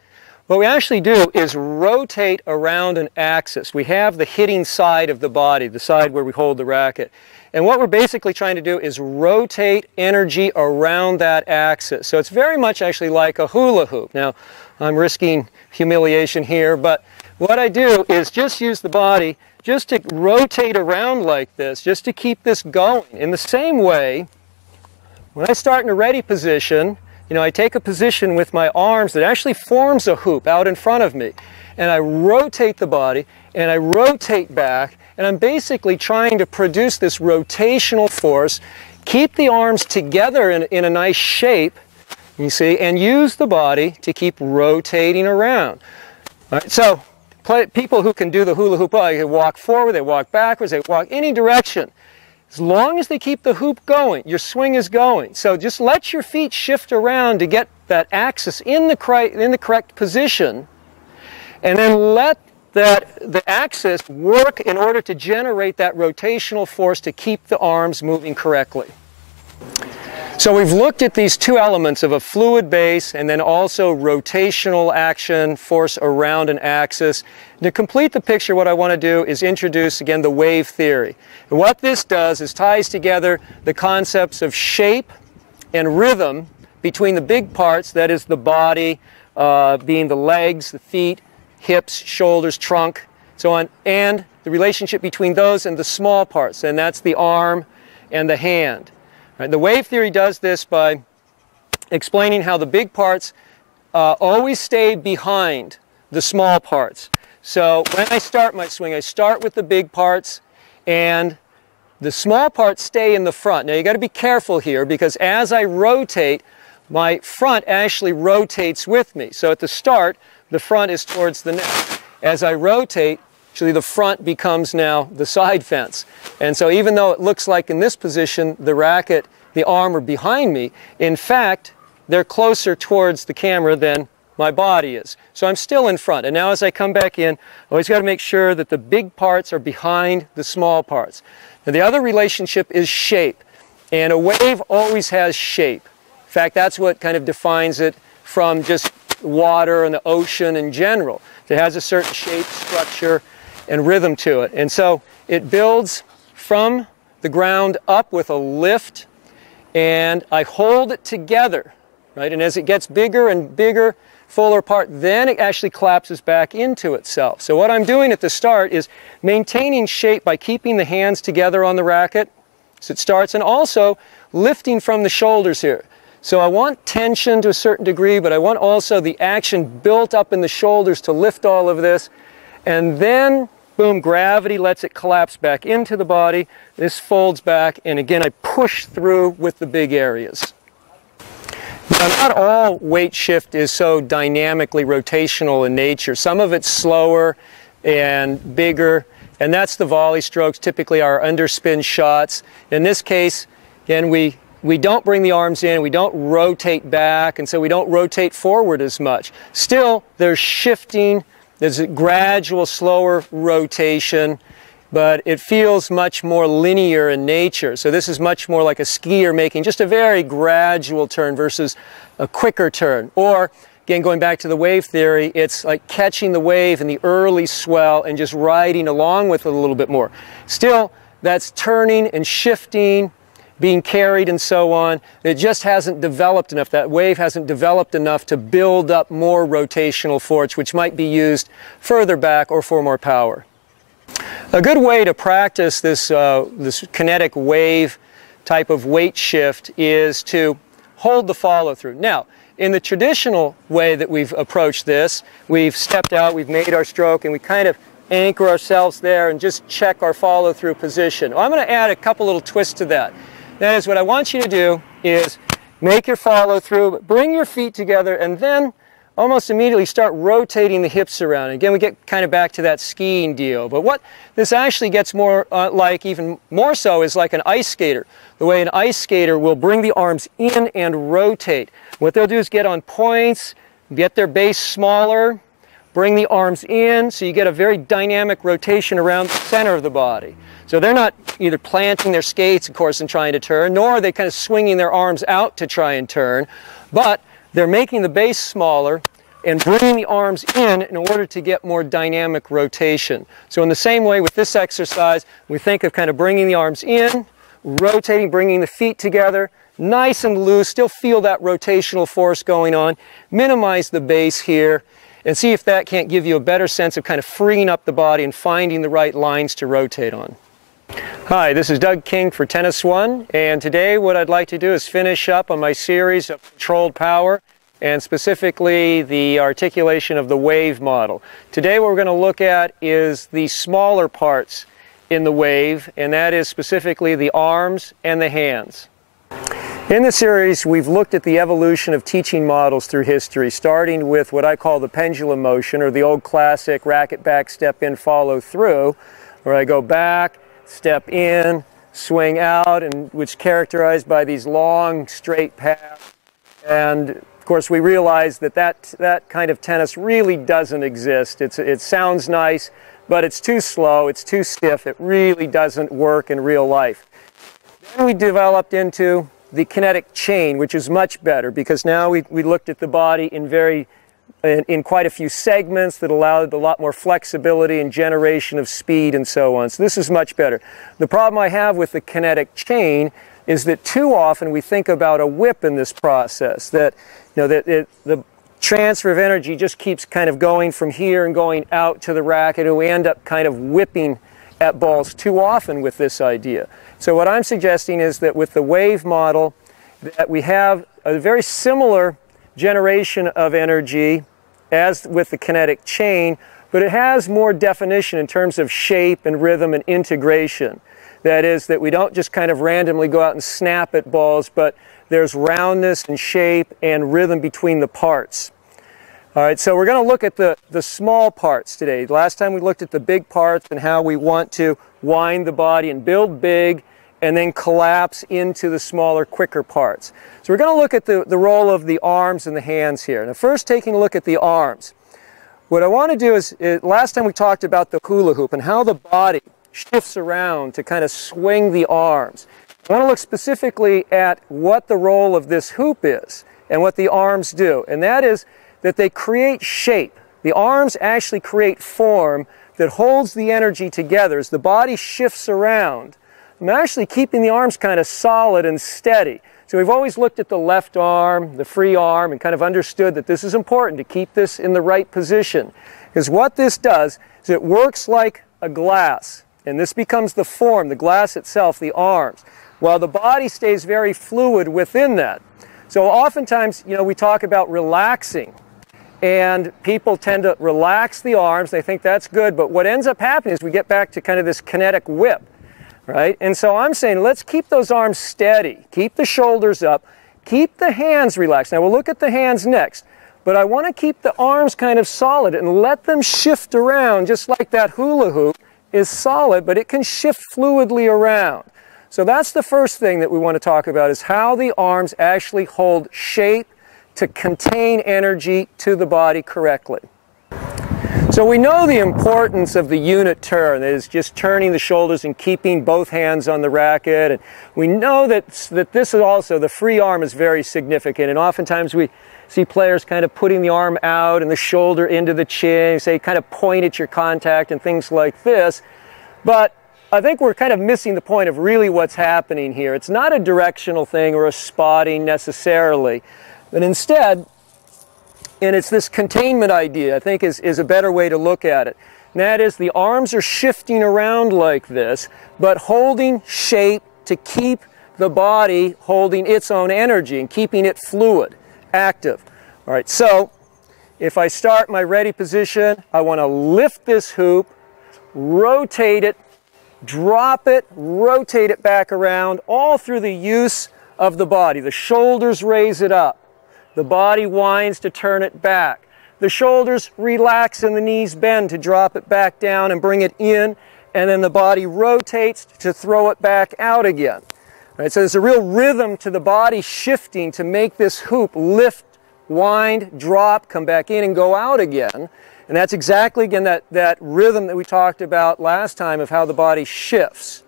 What we actually do is rotate around an axis. We have the hitting side of the body, the side where we hold the racket. And what we're basically trying to do is rotate energy around that axis. So it's very much actually like a hula hoop. Now, I'm risking humiliation here, but what I do is just use the body just to rotate around like this, just to keep this going. In the same way, when I start in a ready position, I take a position with my arms that actually forms a hoop out in front of me. And I rotate the body, and I rotate back, and I'm basically trying to produce this rotational force, keep the arms together in a nice shape, you see, and use the body to keep rotating around. All right, so people who can do the hula hoop, they walk forward, they walk backwards, they walk any direction. As long as they keep the hoop going, your swing is going. So just let your feet shift around to get that axis in the correct position, and then let the axis work in order to generate that rotational force to keep the arms moving correctly. So we've looked at these two elements of a fluid base and then also rotational action, force around an axis. To complete the picture, what I want to do is introduce again the wave theory. And what this does is ties together the concepts of shape and rhythm between the big parts, that is the body, being the legs, the feet, hips, shoulders, trunk, so on, and the relationship between those and the small parts, and that's the arm and the hand. Right, the wave theory does this by explaining how the big parts always stay behind the small parts. So when I start my swing, I start with the big parts, and the small parts stay in the front. Now you got to be careful here, because as I rotate, my front actually rotates with me. So at the start, the front is towards the net. As I rotate, actually the front becomes now the side fence. And so even though it looks like in this position the racket, the arm are behind me, in fact, they're closer towards the camera than my body is. So I'm still in front. And now as I come back in, I always got to make sure that the big parts are behind the small parts. Now the other relationship is shape. And a wave always has shape. In fact, that's what kind of defines it from just water and the ocean in general. It has a certain shape, structure, and rhythm to it. And so it builds from the ground up with a lift, and I hold it together, right? And as it gets bigger and bigger, fuller apart, then it actually collapses back into itself. So what I'm doing at the start is maintaining shape by keeping the hands together on the racket as it starts, and also lifting from the shoulders here. So I want tension to a certain degree, but I want also the action built up in the shoulders to lift all of this. And then, boom, gravity lets it collapse back into the body. This folds back, and again, I push through with the big areas. Now, not all weight shift is so dynamically rotational in nature. Some of it's slower and bigger, and that's the volley strokes, typically our underspin shots. In this case, again, we don't bring the arms in, we don't rotate back, and so we don't rotate forward as much. Still, there's shifting, there's a gradual, slower rotation, but it feels much more linear in nature. So this is much more like a skier making just a very gradual turn versus a quicker turn. Or, again, going back to the wave theory, it's like catching the wave in the early swell and just riding along with it a little bit more. Still, that's turning and shifting, being carried and so on. It just hasn't developed enough. That wave hasn't developed enough to build up more rotational force, which might be used further back or for more power. A good way to practice this, this kinetic wave type of weight shift is to hold the follow-through. Now, in the traditional way that we've approached this, we've stepped out, we've made our stroke, and we kind of anchor ourselves there and just check our follow-through position. Well, I'm going to add a couple little twists to that. That is, what I want you to do is make your follow-through, bring your feet together, and then almost immediately start rotating the hips around. Again, we get kind of back to that skiing deal. But what this actually gets more like, even more so, is like an ice skater. The way an ice skater will bring the arms in and rotate. What they'll do is get on points, get their base smaller, bring the arms in, so you get a very dynamic rotation around the center of the body. So they're not either planting their skates, of course, and trying to turn, nor are they kind of swinging their arms out to try and turn, but they're making the base smaller and bringing the arms in order to get more dynamic rotation. So in the same way with this exercise, we think of kind of bringing the arms in, rotating, bringing the feet together, nice and loose, still feel that rotational force going on, minimize the base here, and see if that can't give you a better sense of kind of freeing up the body and finding the right lines to rotate on. Hi, this is Doug King for Tennis One, and today what I'd like to do is finish up on my series of controlled power, and specifically the articulation of the wave model. Today what we're going to look at is the smaller parts in the wave, and that is specifically the arms and the hands. In this series, we've looked at the evolution of teaching models through history, starting with what I call the pendulum motion, or the old classic racket back, step in, follow through, where I go back, step in, swing out, and which is characterized by these long, straight paths. And of course, we realize that that kind of tennis really doesn't exist. It sounds nice, but it's too slow, it's too stiff, it really doesn't work in real life. Then we developed into the kinetic chain, which is much better, because now we looked at the body in quite a few segments that allowed a lot more flexibility and generation of speed and so on. So this is much better. The problem I have with the kinetic chain is that too often we think about a whip in this process, that the transfer of energy just keeps kind of going from here and going out to the racket, and we end up kind of whipping at balls too often with this idea. So what I'm suggesting is that with the wave model, that we have a very similar generation of energy as with the kinetic chain, but it has more definition in terms of shape and rhythm and integration. That is, that we don't just kind of randomly go out and snap at balls, but there's roundness and shape and rhythm between the parts. All right, so we're going to look at the small parts today. Last time we looked at the big parts and how we want to wind the body and build big and then collapse into the smaller, quicker parts. So we're going to look at the role of the arms and the hands here. Now, first, taking a look at the arms. What I want to do is, last time we talked about the hula hoop and how the body shifts around to kind of swing the arms. I want to look specifically at what the role of this hoop is and what the arms do, and that is that they create shape. The arms actually create form that holds the energy together as the body shifts around. I'm actually keeping the arms kind of solid and steady. So we've always looked at the left arm, the free arm, and kind of understood that this is important to keep this in the right position. Because what this does is it works like a glass, and this becomes the form, the glass itself, the arms, while the body stays very fluid within that. So oftentimes, we talk about relaxing, and people tend to relax the arms. They think that's good, but what ends up happening is we get back to kind of this kinetic whip. Right? And so I'm saying let's keep those arms steady, keep the shoulders up, keep the hands relaxed. Now we'll look at the hands next, but I want to keep the arms kind of solid and let them shift around just like that hula hoop is solid, but it can shift fluidly around. So that's the first thing that we want to talk about, is how the arms actually hold shape to contain energy to the body correctly. So we know the importance of the unit turn, that is just turning the shoulders and keeping both hands on the racket. And we know that this is also, the free arm is very significant. And oftentimes we see players kind of putting the arm out and the shoulder into the chin, say kind of point at your contact and things like this. But I think we're kind of missing the point of really what's happening here. It's not a directional thing or a spotting necessarily, but instead, and it's this containment idea, I think, is a better way to look at it. And that is, the arms are shifting around like this, but holding shape to keep the body holding its own energy and keeping it fluid, active. All right, so if I start my ready position, I want to lift this hoop, rotate it, drop it, rotate it back around, all through the use of the body. The shoulders raise it up. The body winds to turn it back. The shoulders relax and the knees bend to drop it back down and bring it in, and then the body rotates to throw it back out again. Right, so there's a real rhythm to the body shifting to make this hoop lift, wind, drop, come back in and go out again. And that's exactly, again, that rhythm that we talked about last time of how the body shifts.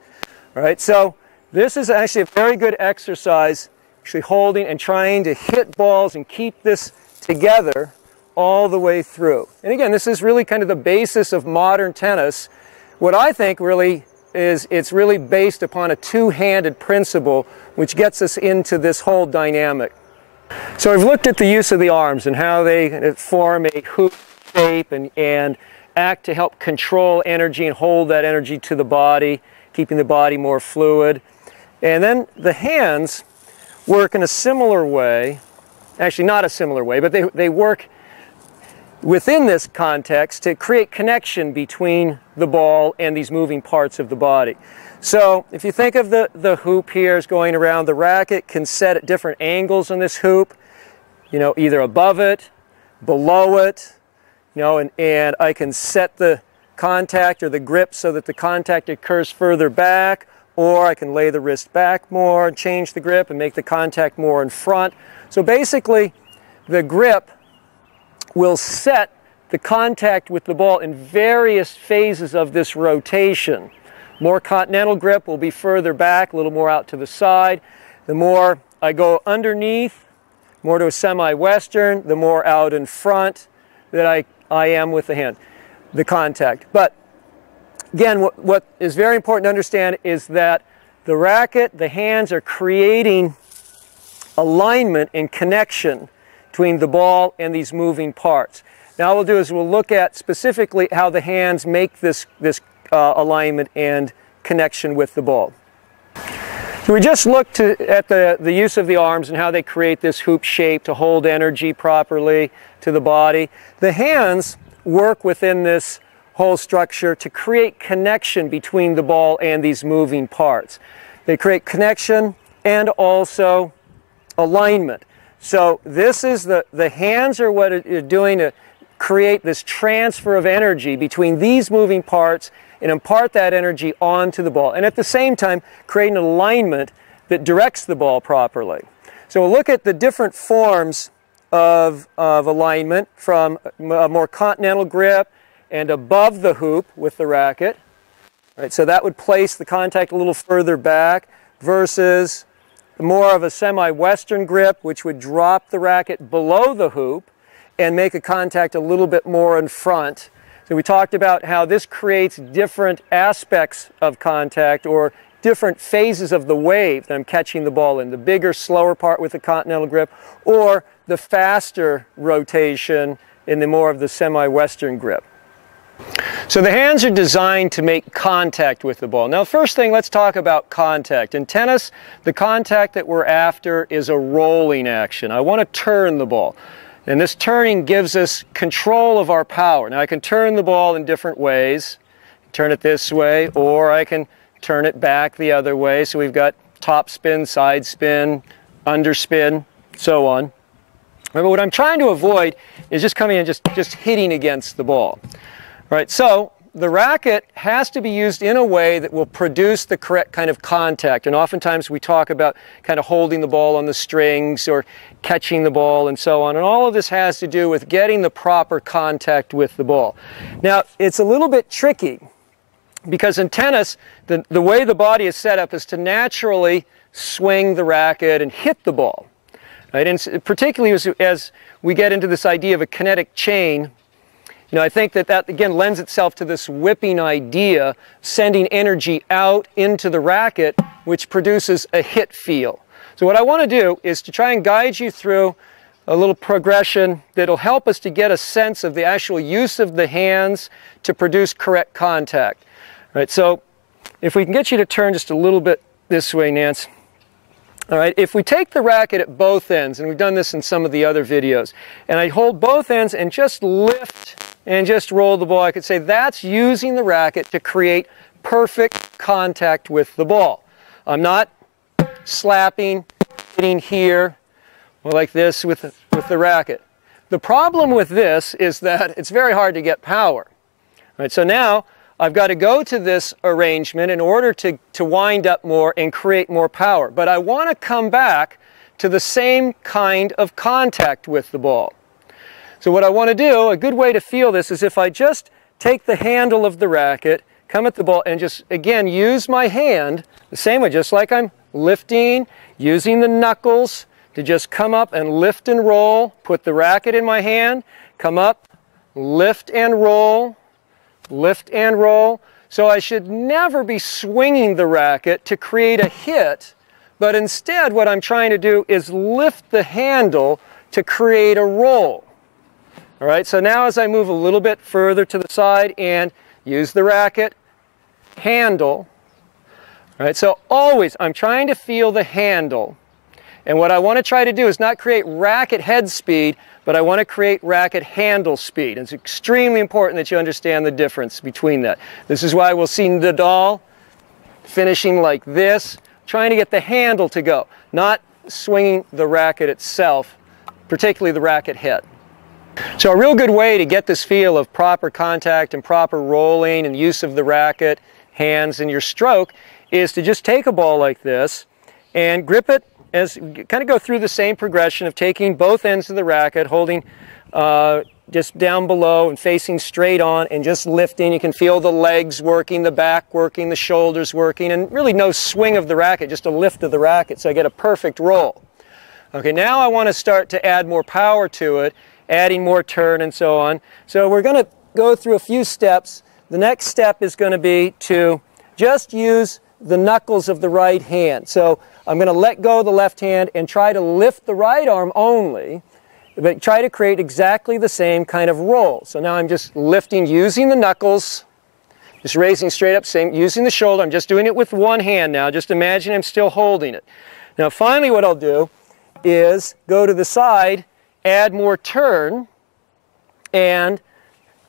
All right, so this is actually a very good exercise, actually holding and trying to hit balls and keep this together all the way through. And again, this is really kind of the basis of modern tennis. What I think really is, it's really based upon a two-handed principle which gets us into this whole dynamic. So we've looked at the use of the arms and how they form a hoop shape and act to help control energy and hold that energy to the body, keeping the body more fluid. And then the hands work in a similar way, actually not a similar way, but they work within this context to create connection between the ball and these moving parts of the body. So if you think of the hoop here is going around, the racket can set at different angles on this hoop, you know, either above it, below it, you know, and I can set the contact or the grip so that the contact occurs further back, or I can lay the wrist back more and change the grip and make the contact more in front. So basically, the grip will set the contact with the ball in various phases of this rotation. More continental grip will be further back, a little more out to the side. The more I go underneath, more to a semi-western, the more out in front that I am with the hand, the contact. But again, what is very important to understand is that the racket, the hands are creating alignment and connection between the ball and these moving parts. Now what we'll do is we'll look at specifically how the hands make this alignment and connection with the ball. So we just looked at the use of the arms and how they create this hoop shape to hold energy properly to the body. The hands work within this whole structure to create connection between the ball and these moving parts. They create connection and also alignment. So this is the hands are what are doing to create this transfer of energy between these moving parts and impart that energy onto the ball, and at the same time create an alignment that directs the ball properly. So we'll look at the different forms of alignment, from a more continental grip and above the hoop with the racket. Right, so that would place the contact a little further back, versus more of a semi-western grip, which would drop the racket below the hoop and make a contact a little bit more in front. So we talked about how this creates different aspects of contact, or different phases of the wave that I'm catching the ball in. The bigger, slower part with the continental grip, or the faster rotation in the more of the semi-western grip. So the hands are designed to make contact with the ball. Now, first thing, let's talk about contact. In tennis, the contact that we're after is a rolling action. I want to turn the ball. And this turning gives us control of our power. Now, I can turn the ball in different ways. Turn it this way, or I can turn it back the other way. So we've got top spin, side spin, underspin, so on. Remember, what I'm trying to avoid is just coming in and just hitting against the ball. Right, so the racket has to be used in a way that will produce the correct kind of contact. And oftentimes we talk about kind of holding the ball on the strings or catching the ball and so on. And all of this has to do with getting the proper contact with the ball. Now, it's a little bit tricky because in tennis, the way the body is set up is to naturally swing the racket and hit the ball. Right? And particularly as we get into this idea of a kinetic chain, you know, I think that again lends itself to this whipping idea, sending energy out into the racket, which produces a hit feel. So what I want to do is to try and guide you through a little progression that'll help us to get a sense of the actual use of the hands to produce correct contact. All right, so if we can get you to turn just a little bit this way, Nance. All right, if we take the racket at both ends, and we've done this in some of the other videos, and I hold both ends and just lift and just roll the ball, I could say that's using the racket to create perfect contact with the ball. I'm not slapping, hitting here, or like this with the racket. The problem with this is that it's very hard to get power. All right, so now I've got to go to this arrangement in order to wind up more and create more power. But I want to come back to the same kind of contact with the ball. So what I want to do, a good way to feel this, is if I just take the handle of the racket, come at the ball, and just, again, use my hand the same way, just like I'm lifting, using the knuckles to just come up and lift and roll, put the racket in my hand, come up, lift and roll, lift and roll. So I should never be swinging the racket to create a hit, but instead what I'm trying to do is lift the handle to create a roll. All right, so now as I move a little bit further to the side and use the racket, handle. All right, so always I'm trying to feel the handle. And what I want to try to do is not create racket head speed, but I want to create racket handle speed. And it's extremely important that you understand the difference between that. This is why we'll see Nadal finishing like this, trying to get the handle to go, not swinging the racket itself, particularly the racket head. So a real good way to get this feel of proper contact and proper rolling and use of the racket, hands, and your stroke is to just take a ball like this and grip it as kind of go through the same progression of taking both ends of the racket, holding just down below and facing straight on and just lifting. You can feel the legs working, the back working, the shoulders working, and really no swing of the racket, just a lift of the racket, so I get a perfect roll. Okay, now I want to start to add more power to it, adding more turn and so on. So we're going to go through a few steps. The next step is going to be to just use the knuckles of the right hand. So I'm going to let go of the left hand and try to lift the right arm only, but try to create exactly the same kind of roll. So now I'm just lifting using the knuckles, just raising straight up, same, using the shoulder. I'm just doing it with one hand now. Just imagine I'm still holding it. Now finally what I'll do is go to the side, add more turn, and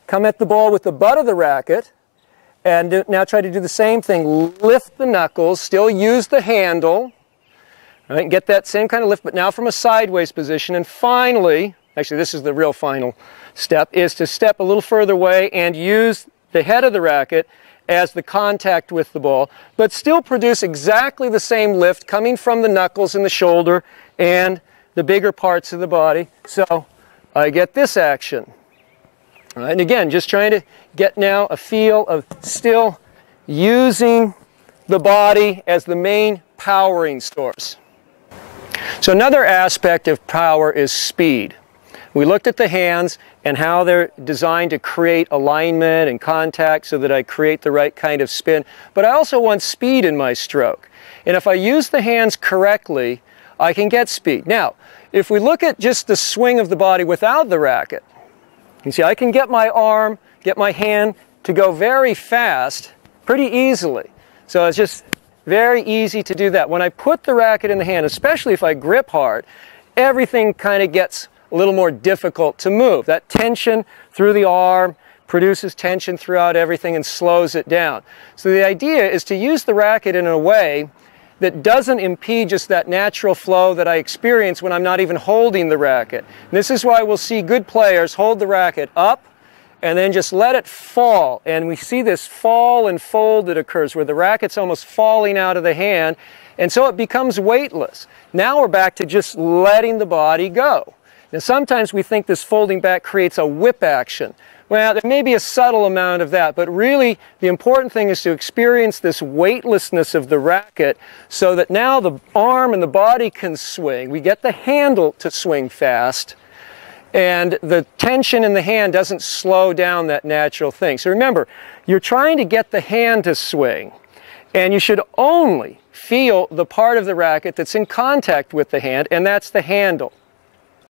come at the ball with the butt of the racket, and now try to do the same thing. Lift the knuckles, still use the handle, right, and get that same kind of lift, but now from a sideways position. And finally, actually this is the real final step, is to step a little further away and use the head of the racket as the contact with the ball, but still produce exactly the same lift coming from the knuckles and the shoulder and the bigger parts of the body. So I get this action. All right, and again, just trying to get now a feel of still using the body as the main powering source. So another aspect of power is speed. We looked at the hands and how they're designed to create alignment and contact so that I create the right kind of spin, but I also want speed in my stroke. And if I use the hands correctly, I can get speed. Now, if we look at just the swing of the body without the racket, you see I can get my arm, get my hand to go very fast pretty easily. So it's just very easy to do that. When I put the racket in the hand, especially if I grip hard, everything kind of gets a little more difficult to move. That tension through the arm produces tension throughout everything and slows it down. So the idea is to use the racket in a way that doesn't impede just that natural flow that I experience when I'm not even holding the racket. And this is why we'll see good players hold the racket up and then just let it fall. And we see this fall and fold that occurs where the racket's almost falling out of the hand, and so it becomes weightless. Now we're back to just letting the body go. Now sometimes we think this folding back creates a whip action. Well, there may be a subtle amount of that, but really the important thing is to experience this weightlessness of the racket so that now the arm and the body can swing. We get the handle to swing fast, and the tension in the hand doesn't slow down that natural thing. So remember, you're trying to get the hand to swing, and you should only feel the part of the racket that's in contact with the hand, and that's the handle.